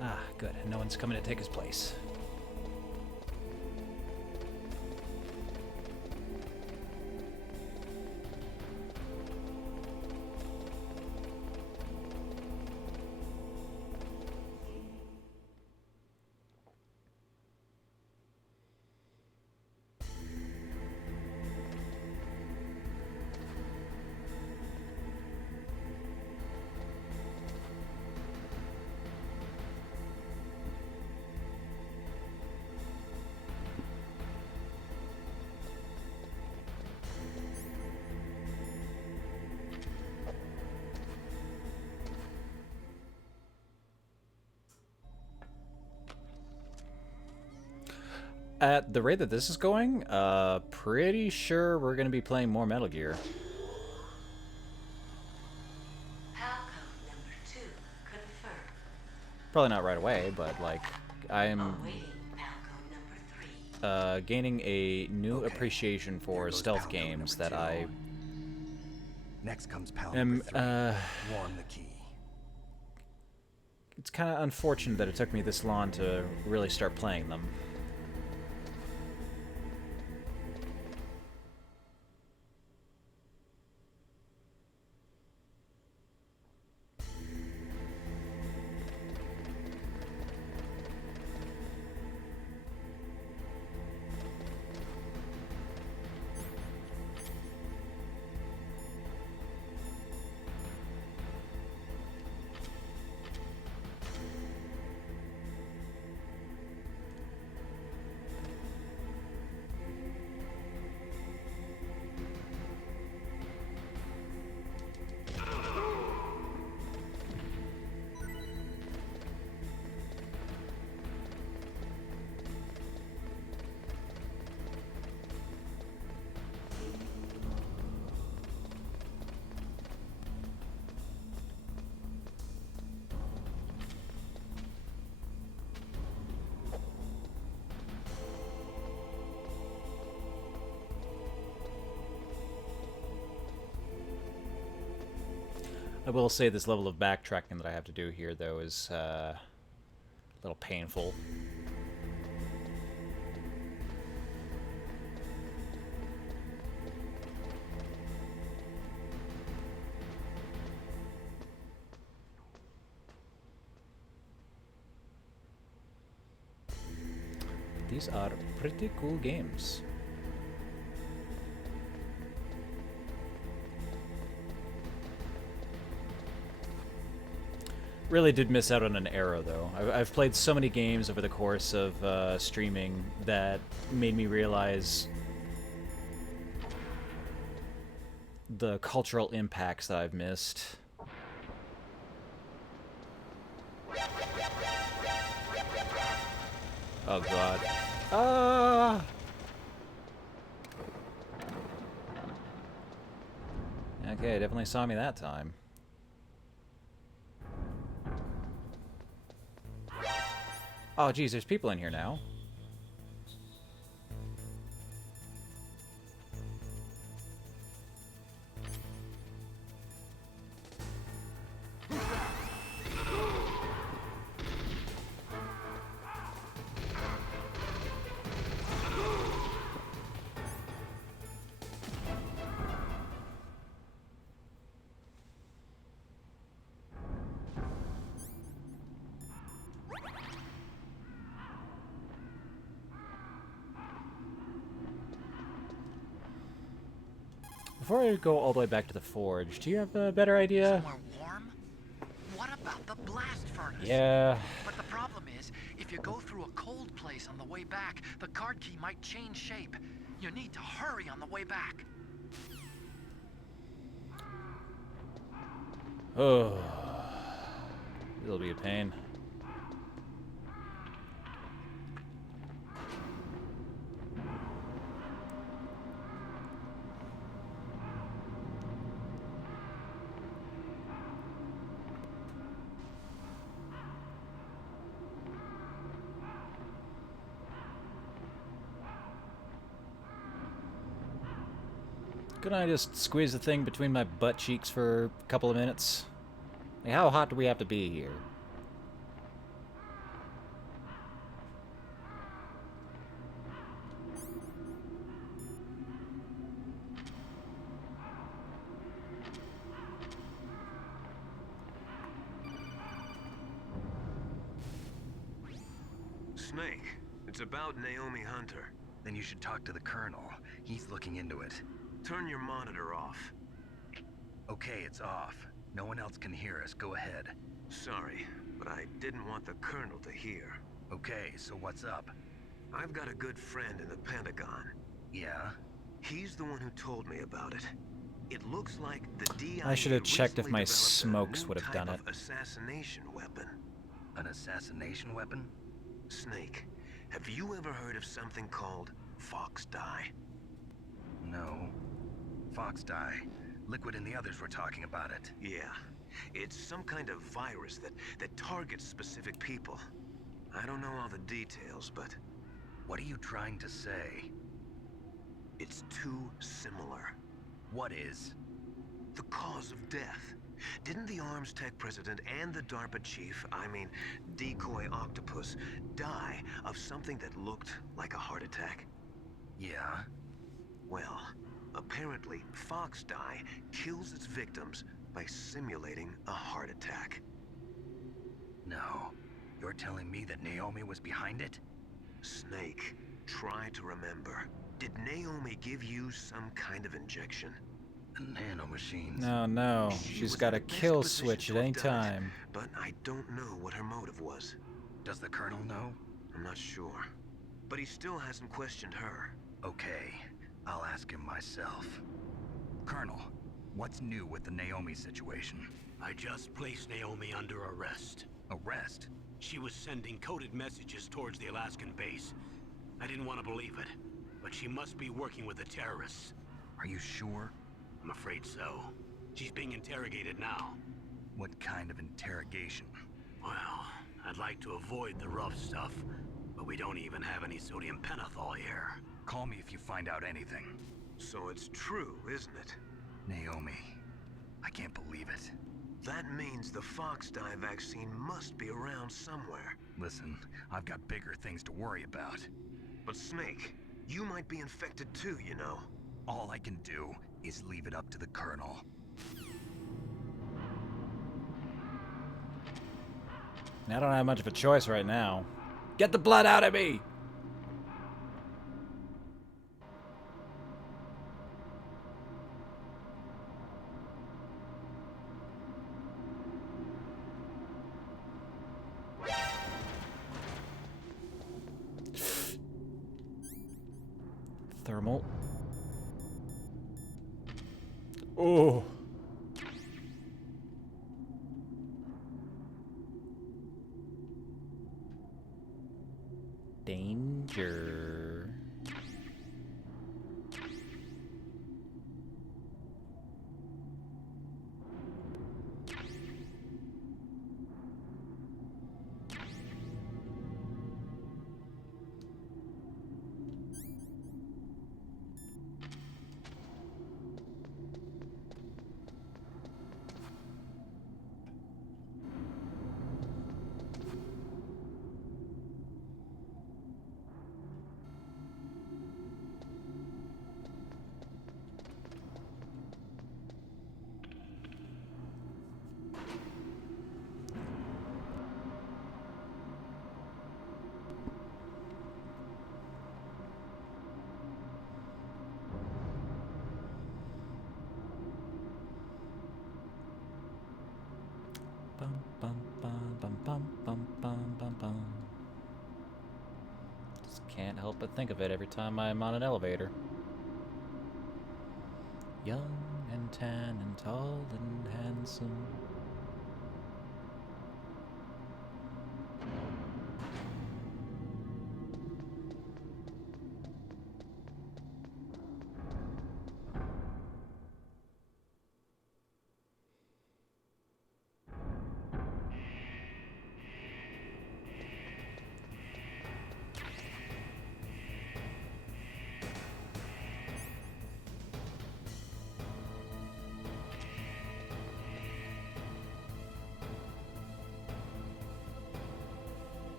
Ah, good. No one's coming to take his place. At the rate that this is going, pretty sure we're going to be playing more Metal Gear. Palcode number 2 confirmed. Probably not right away, but like I'm Awaiting Palcode number 3. gaining a new Okay, appreciation for there goes stealth Palcode games number that 2. I Next comes pal am. number 3. Warm the key. It's kind of unfortunate that it took me this long to really start playing them. I will say this level of backtracking that I have to do here, though, is a little painful. These are pretty cool games. Really did miss out on an era, though. I've played so many games over the course of streaming that made me realize the cultural impacts that I've missed. Oh god. Ah! Okay, definitely saw me that time. Oh, geez, there's people in here now. Before I go all the way back to the forge, do you have a better idea? Somewhere warm? What about the blast furnace? Yeah. But the problem is, if you go through a cold place on the way back, the card key might change shape. You need to hurry on the way back. Oh. It'll be a pain. Couldn't I just squeeze the thing between my butt cheeks for a couple of minutes? Like, how hot do we have to be here? Snake, it's about Naomi Hunter. Then you should talk to the Colonel. He's looking into it. Turn your monitor off. Okay, it's off. No one else can hear us. Go ahead. Sorry, but I didn't want the Colonel to hear. Okay, so what's up? I've got a good friend in the Pentagon. Yeah? He's the one who told me about it. It looks like the DIA I should have checked if recently my developed a smokes new would have type done it. of assassination weapon. An assassination weapon? Snake, have you ever heard of something called Fox Dye? No. Fox dye. Liquid and the others were talking about it. Yeah. It's some kind of virus that targets specific people. I don't know all the details, but What are you trying to say? it's too similar. What is? The cause of death. Didn't the Arms Tech president and the DARPA chief, I mean, Decoy Octopus, die of something that looked like a heart attack? Yeah? Well, apparently, Fox Dye kills its victims by simulating a heart attack. No. You're telling me that Naomi was behind it? Snake, try to remember. Did Naomi give you some kind of injection? Nanomachines. No, no. She She's was got a in the best kill position switch to at have any done it, time. but I don't know what her motive was. Does the Colonel know? I'm not sure. But he still hasn't questioned her. Okay. I'll ask him myself. Colonel, what's new with the Naomi situation? I just placed Naomi under arrest. Arrest? She was sending coded messages towards the Alaskan base. I didn't want to believe it, but she must be working with the terrorists. Are you sure? I'm afraid so. She's being interrogated now. What kind of interrogation? Well, I'd like to avoid the rough stuff, but we don't even have any sodium pentothal here. Call me if you find out anything. So it's true, isn't it? Naomi, I can't believe it. That means the Fox Dye vaccine must be around somewhere. Listen, I've got bigger things to worry about. But Snake, you might be infected too, you know. All I can do is leave it up to the Colonel. I don't have much of a choice right now. Get the blood out of me! Thermal. Oh. Danger. bum, bum, bum, bum, bum, bum. Just can't help but think of it every time I'm on an elevator. Young and tan and tall and handsome.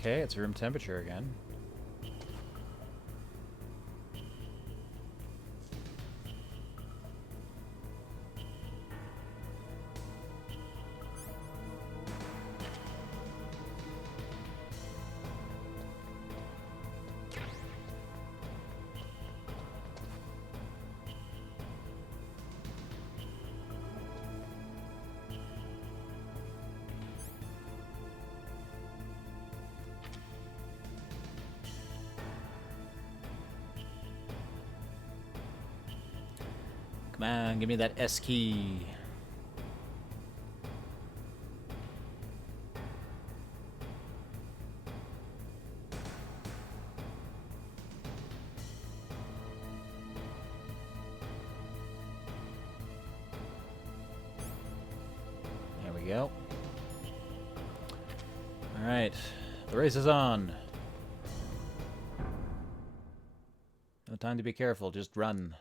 Okay, it's room temperature again. Come on, give me that S key. There we go. All right, the race is on. No time to be careful, just run.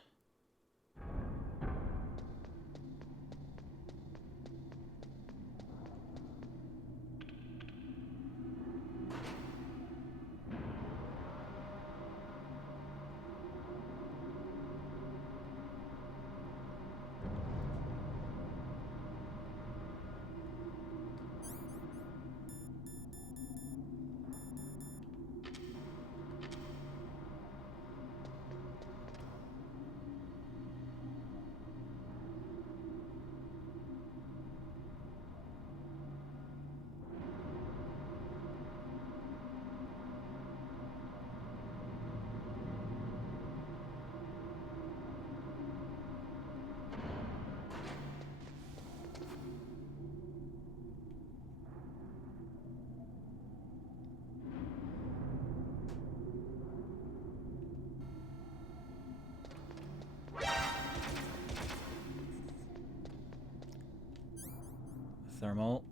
Thermal.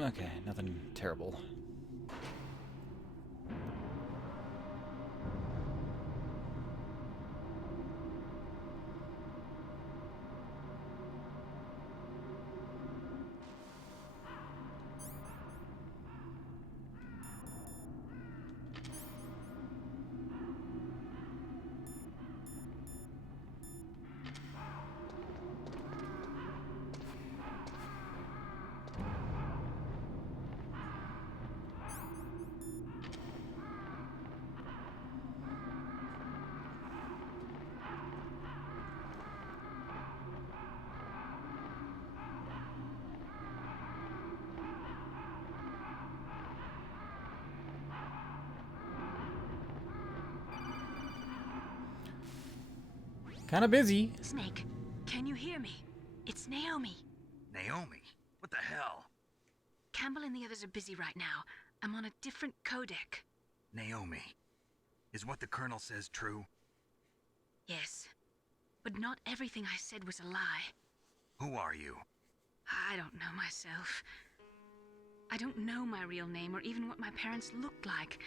Okay, nothing terrible. Kind of busy. Snake, can you hear me? It's Naomi. Naomi? What the hell? Campbell and the others are busy right now. I'm on a different codec. Naomi, is what the Colonel says true? Yes, but not everything I said was a lie. Who are you? I don't know myself. I don't know my real name or even what my parents looked like.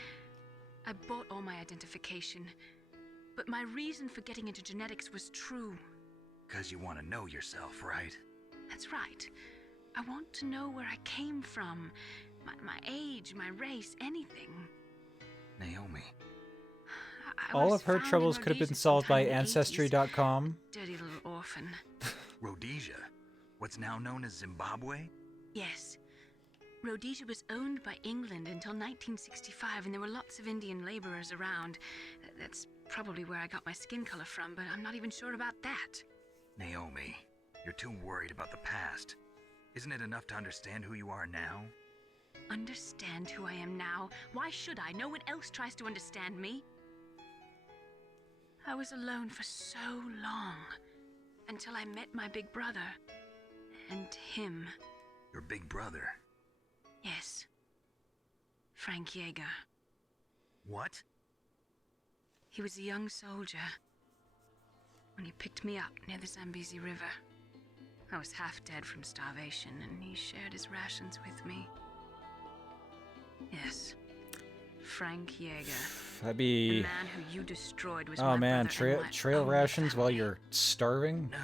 I bought all my identification. But my reason for getting into genetics was true. 'Cause you want to know yourself, right? That's right. I want to know where I came from. My age, my race, anything. Naomi. All was of her found in troubles could have been Rhodesia solved by sometime in the 80s. Ancestry.com. Dirty little orphan. Rhodesia, what's now known as Zimbabwe? Yes. Rhodesia was owned by England until 1965, and there were lots of Indian laborers around. That's probably where I got my skin color from, but I'm not even sure about that. Naomi, you're too worried about the past. Isn't it enough to understand who you are now? Understand who I am now? Why should I? No one else tries to understand me. I was alone for so long, until I met my big brother. And him. Your big brother? Yes. Frank Yeager. What? He was a young soldier when he picked me up near the Zambezi River. I was half dead from starvation, and he shared his rations with me. Yes. Frank Yeager. That'd The be... man who you destroyed was Oh my man, brother and my trail only rations while family. you're starving? No.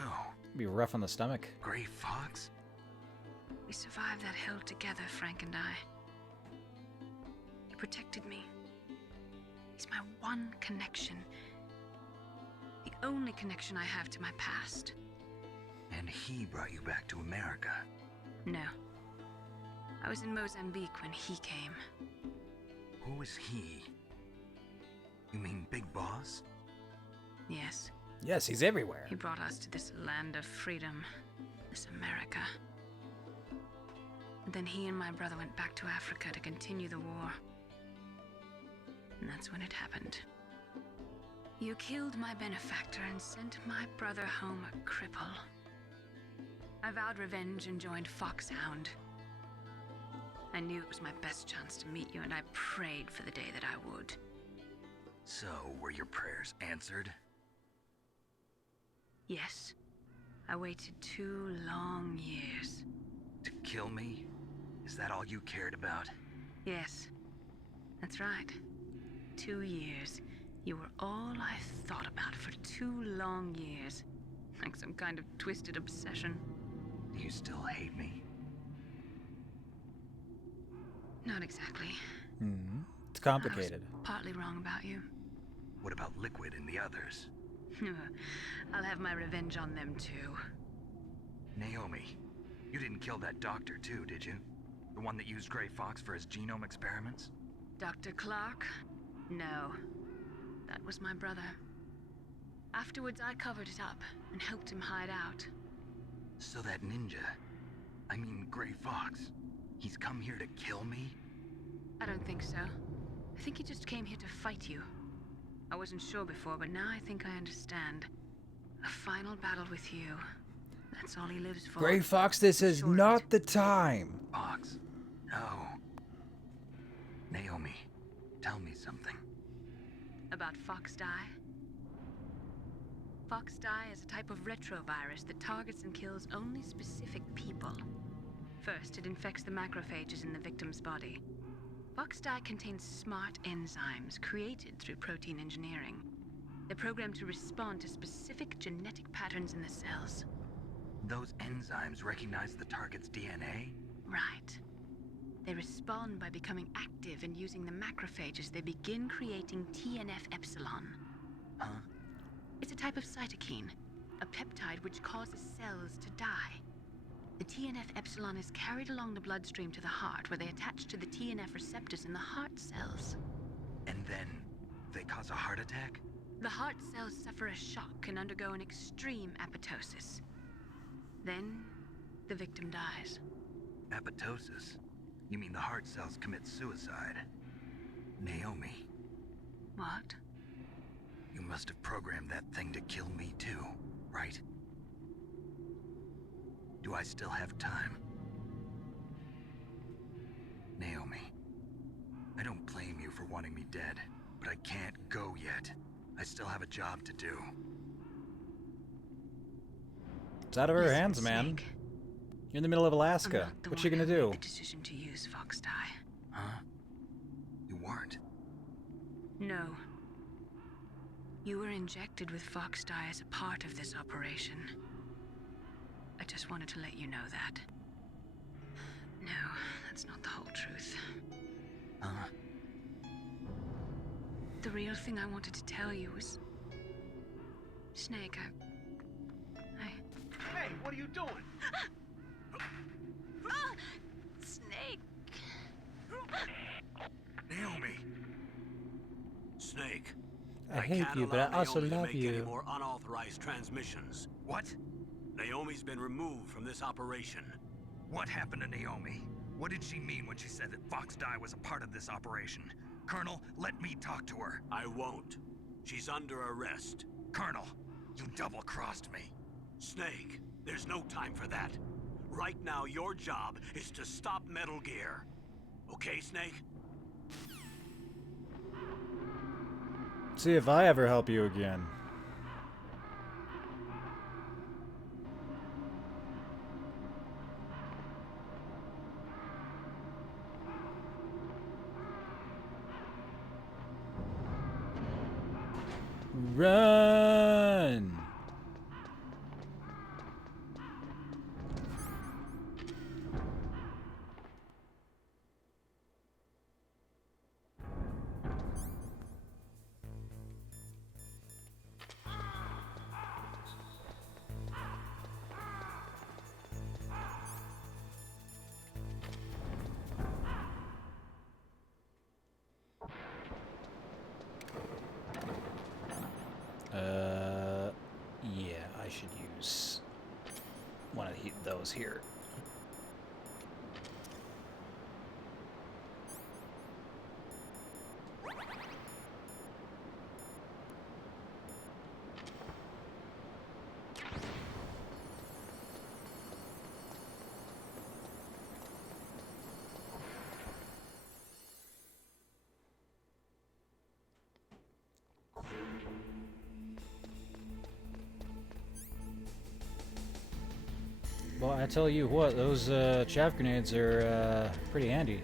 It'd be rough on the stomach. Gray Fox? We survived that hell together, Frank and I. He protected me. He's my one connection. The only connection I have to my past. And he brought you back to America. No. I was in Mozambique when he came. Who is he? You mean Big Boss? Yes. Yes, he's everywhere. He brought us to this land of freedom. This America. And then he and my brother went back to Africa to continue the war. And that's when it happened. You killed my benefactor and sent my brother home a cripple. I vowed revenge and joined Foxhound. I knew it was my best chance to meet you, and I prayed for the day that I would. So, were your prayers answered? Yes. I waited 2 long years. To kill me? Is that all you cared about? Yes. That's right. 2 years. You were all I thought about for 2 long years. Like some kind of twisted obsession. Do you still hate me? Not exactly. It's complicated. I was partly wrong about you. What about Liquid and the others? I'll have my revenge on them too. Naomi, you didn't kill that doctor too, did you? The one that used Gray Fox for his genome experiments? Dr. Clark? No. That was my brother. Afterwards, I covered it up and helped him hide out. So that ninja, I mean Gray Fox, he's come here to kill me? I don't think so. I think he just came here to fight you. I wasn't sure before, but now I think I understand. A final battle with you. That's all he lives for. Gray Fox, this is not the time. Fox, no. Naomi, tell me something. About Fox Die? Fox Die is a type of retrovirus that targets and kills only specific people. First, it infects the macrophages in the victim's body. Fox Die contains smart enzymes created through protein engineering. They're programmed to respond to specific genetic patterns in the cells. Those enzymes recognize the target's DNA? Right. They respond by becoming active and using the macrophages. They begin creating TNF-epsilon. Huh? It's a type of cytokine, a peptide which causes cells to die. The TNF-epsilon is carried along the bloodstream to the heart, where they attach to the TNF receptors in the heart cells. And then they cause a heart attack? The heart cells suffer a shock and undergo an extreme apoptosis. Then, the victim dies. Apoptosis? You mean the heart cells commit suicide? Naomi, What? you must have programmed that thing to kill me too, right? Do I still have time? Naomi, I don't blame you for wanting me dead, but I can't go yet. I still have a job to do. It's out of her Listen, hands, man. Snake. You're in the middle of I'm Alaska. not the What one you gonna who do? made the decision to use Fox Die. Huh? You weren't. No. You were injected with Fox Die as a part of this operation. I just wanted to let you know that. No, that's not the whole truth. Huh? The the real thing I wanted to tell you was... Snake, Hey, what are you doing? Snake! Naomi! Snake. I hate can't you, but allow I also Naomi to love make any you. more unauthorized transmissions. What? Naomi's been removed from this operation. What happened to Naomi? What did she mean when she said that Fox Die was a part of this operation? Colonel, let me talk to her. I won't. She's under arrest. Colonel, you double-crossed me. Snake, there's no time for that. Right now, your job is to stop Metal Gear. Okay, Snake? See if I ever help you again. Run! Yeah, I should use one of those here. Well, I tell you what, those chaff grenades are pretty handy.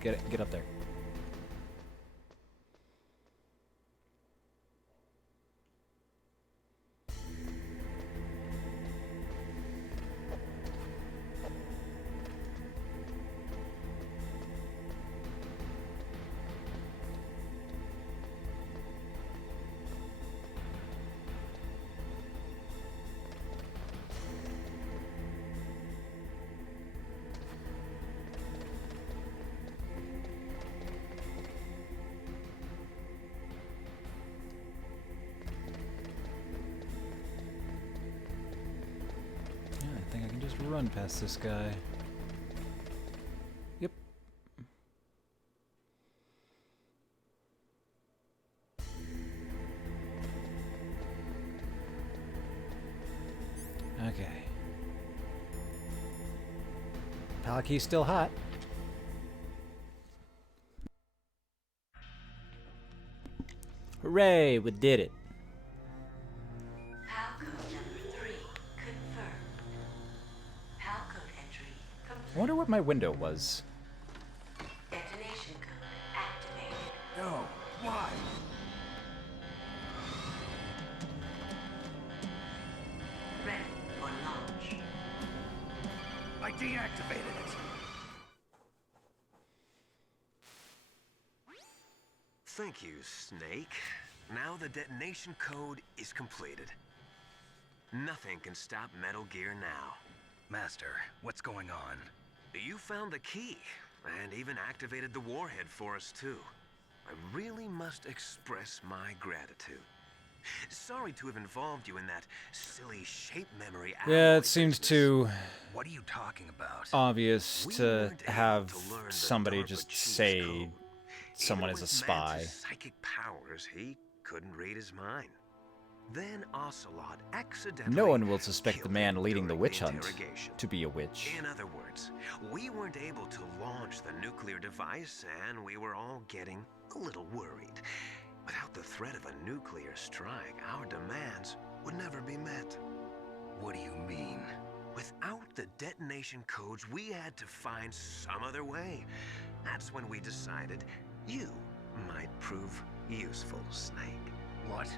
Get up there. I think I can just run past this guy. Yep. Okay. Pelican's still hot. Hooray, we did it. Palcode number 3 confirmed. Palcode entry complete. I wonder what my window was. Detonation code activated. No, why? Ready for launch. I deactivated it. Thank you, Snake. Now the detonation code is completed. Nothing can stop Metal Gear now. Master, what's going on? You found the key, and even activated the warhead for us, too. I really must express my gratitude. Sorry to have involved you in that silly shape memory. Yeah, alloy it seems business. too What are you talking about? obvious We to weren't able have to learn the somebody DARPA just chief's say code. someone Even is a with spy. Mance's psychic powers, he couldn't read his mind. Then Ocelot accidentally No one will suspect the killed man him leading the during witch hunt interrogation. to be a witch. In other words, we weren't able to launch the nuclear device, and we were all getting a little worried. Without the threat of a nuclear strike, our demands would never be met. What do you mean? Without the detonation codes, we had to find some other way. That's when we decided you might prove useful, Snake. What?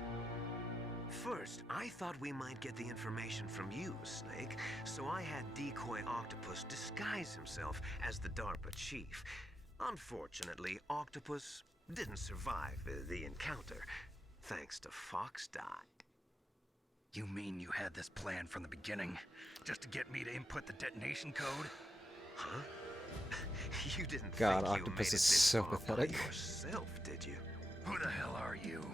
First, I thought we might get the information from you, Snake, so I had Decoy Octopus disguise himself as the DARPA chief. Unfortunately, Octopus didn't survive the encounter, thanks to Fox died. You mean you had this plan from the beginning? Just to get me to input the detonation code? Huh? You didn't God, think Octopus you made it is this so far by pathetic. yourself, did you? Who the hell are you?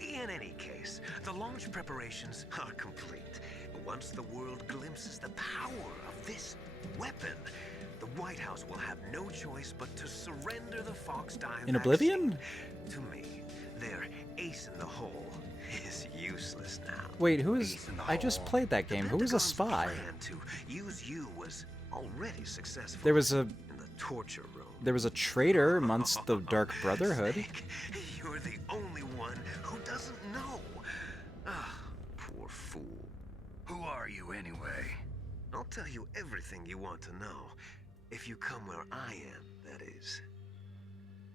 In any case, the launch preparations are complete. Once the world glimpses the power of this weapon, the White House will have no choice but to surrender the Fox dye In vaccine. Oblivion? To me, their ace in the hole is useless now. Wait, who is... Ace in the I just hole. played that game. Who was a Pentagon's spy? plan to use you was already successful. There was a... in the torture room. There was a traitor amongst the Dark Brotherhood. Snake, you're the only one who doesn't know. Ah, poor fool. Who are you anyway? I'll tell you everything you want to know. If you come where I am, that is.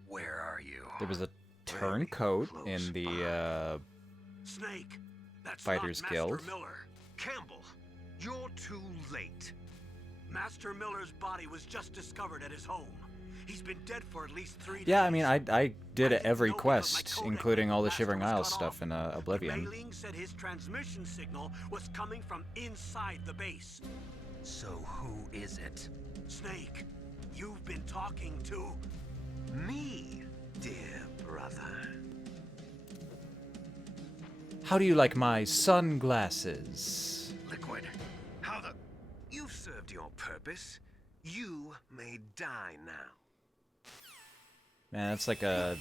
Where are you? There was a turncoat in the, Snake, that's Fighters not Guild. Master Miller. Campbell, you're too late. Master Miller's body was just discovered at his home. He's been dead for at least 3 days. Yeah, I mean, I did I didn't every know because my quest, codec including all the master Shivering was Isles cut stuff off. in But Oblivion. Mei Ling said his transmission signal was coming from inside the base. So who is it? Snake, you've been talking to... Me, dear brother. How do you like my sunglasses? Liquid. How the... You've served your purpose. You may die now. Man, that's like a...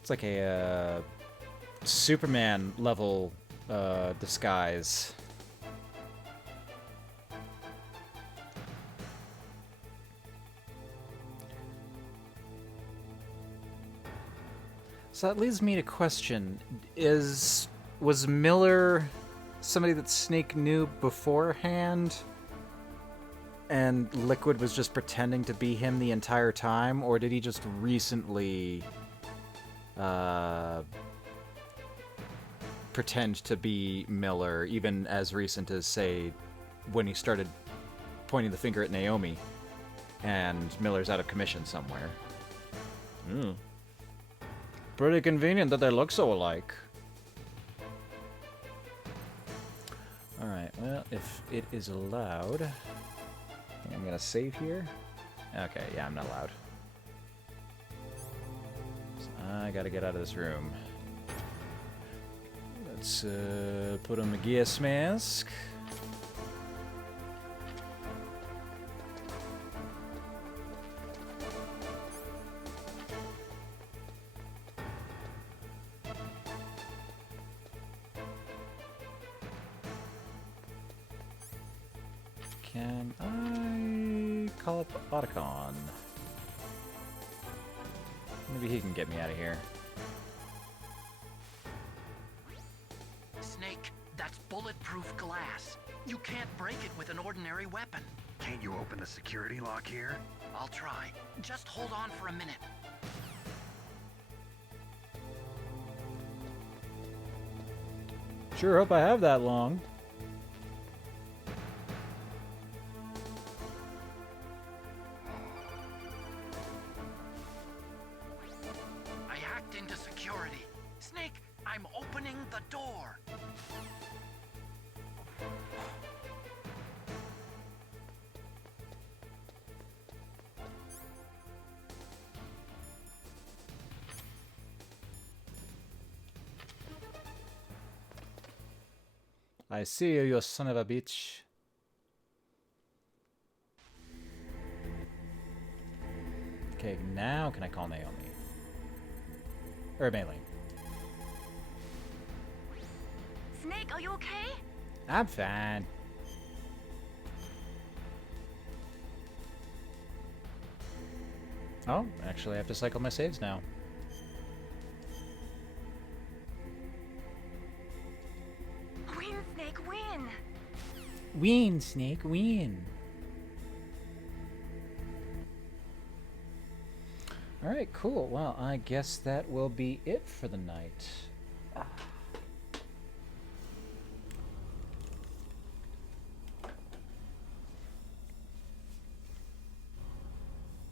It's like a Superman level disguise. So that leads me to question, was Miller somebody that Snake knew beforehand? And Liquid was just pretending to be him the entire time? Or did he just recently pretend to be Miller, even as recent as, say, when he started pointing the finger at Naomi and Miller's out of commission somewhere? Pretty convenient that they look so alike. Alright, well, if it is allowed... I think I'm gonna save here. Okay, yeah, I'm not allowed. So I gotta get out of this room. Let's put on the gas mask. Can I call up Otacon? Maybe he can get me out of here. Snake, that's bulletproof glass. You can't break it with an ordinary weapon. Can't you open the security lock here? I'll try. Just hold on for a minute. Sure hope I have that long. I hacked into security. Snake, I'm opening the door. I see you, you son of a bitch. Okay, now can I call Naomi? Or Mei Ling? Snake, are you okay? I'm fine. Oh, actually I have to cycle my saves now. Queen Win, Snake, win. Alright, cool. Well, I guess that will be it for the night.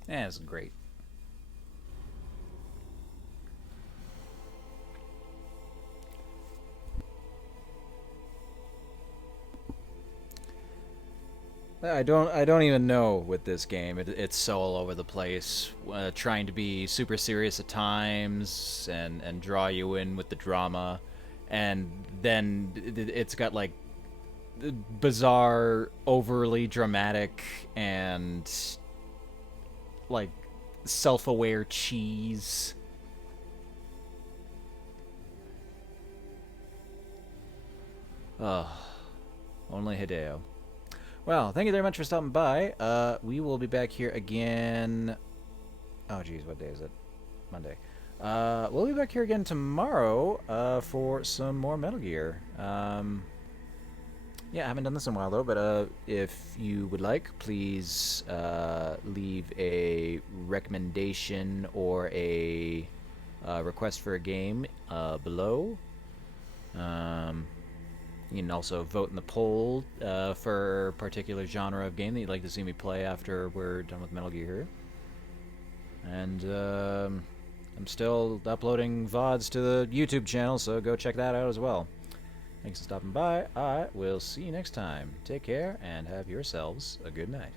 That's great. I don't even know with this game. It's so all over the place, trying to be super serious at times and draw you in with the drama, and then it's got like bizarre, overly dramatic and like self-aware cheese. Only Hideo. Well, thank you very much for stopping by. We will be back here again. Oh, geez, what day is it? Monday. We'll be back here again tomorrow for some more Metal Gear. Yeah, I haven't done this in a while, though, but if you would like, please leave a recommendation or a request for a game below. You can also vote in the poll for a particular genre of game that you'd like to see me play after we're done with Metal Gear. And I'm still uploading VODs to the YouTube channel, so go check that out as well. Thanks for stopping by. I will see you next time. Take care and have yourselves a good night.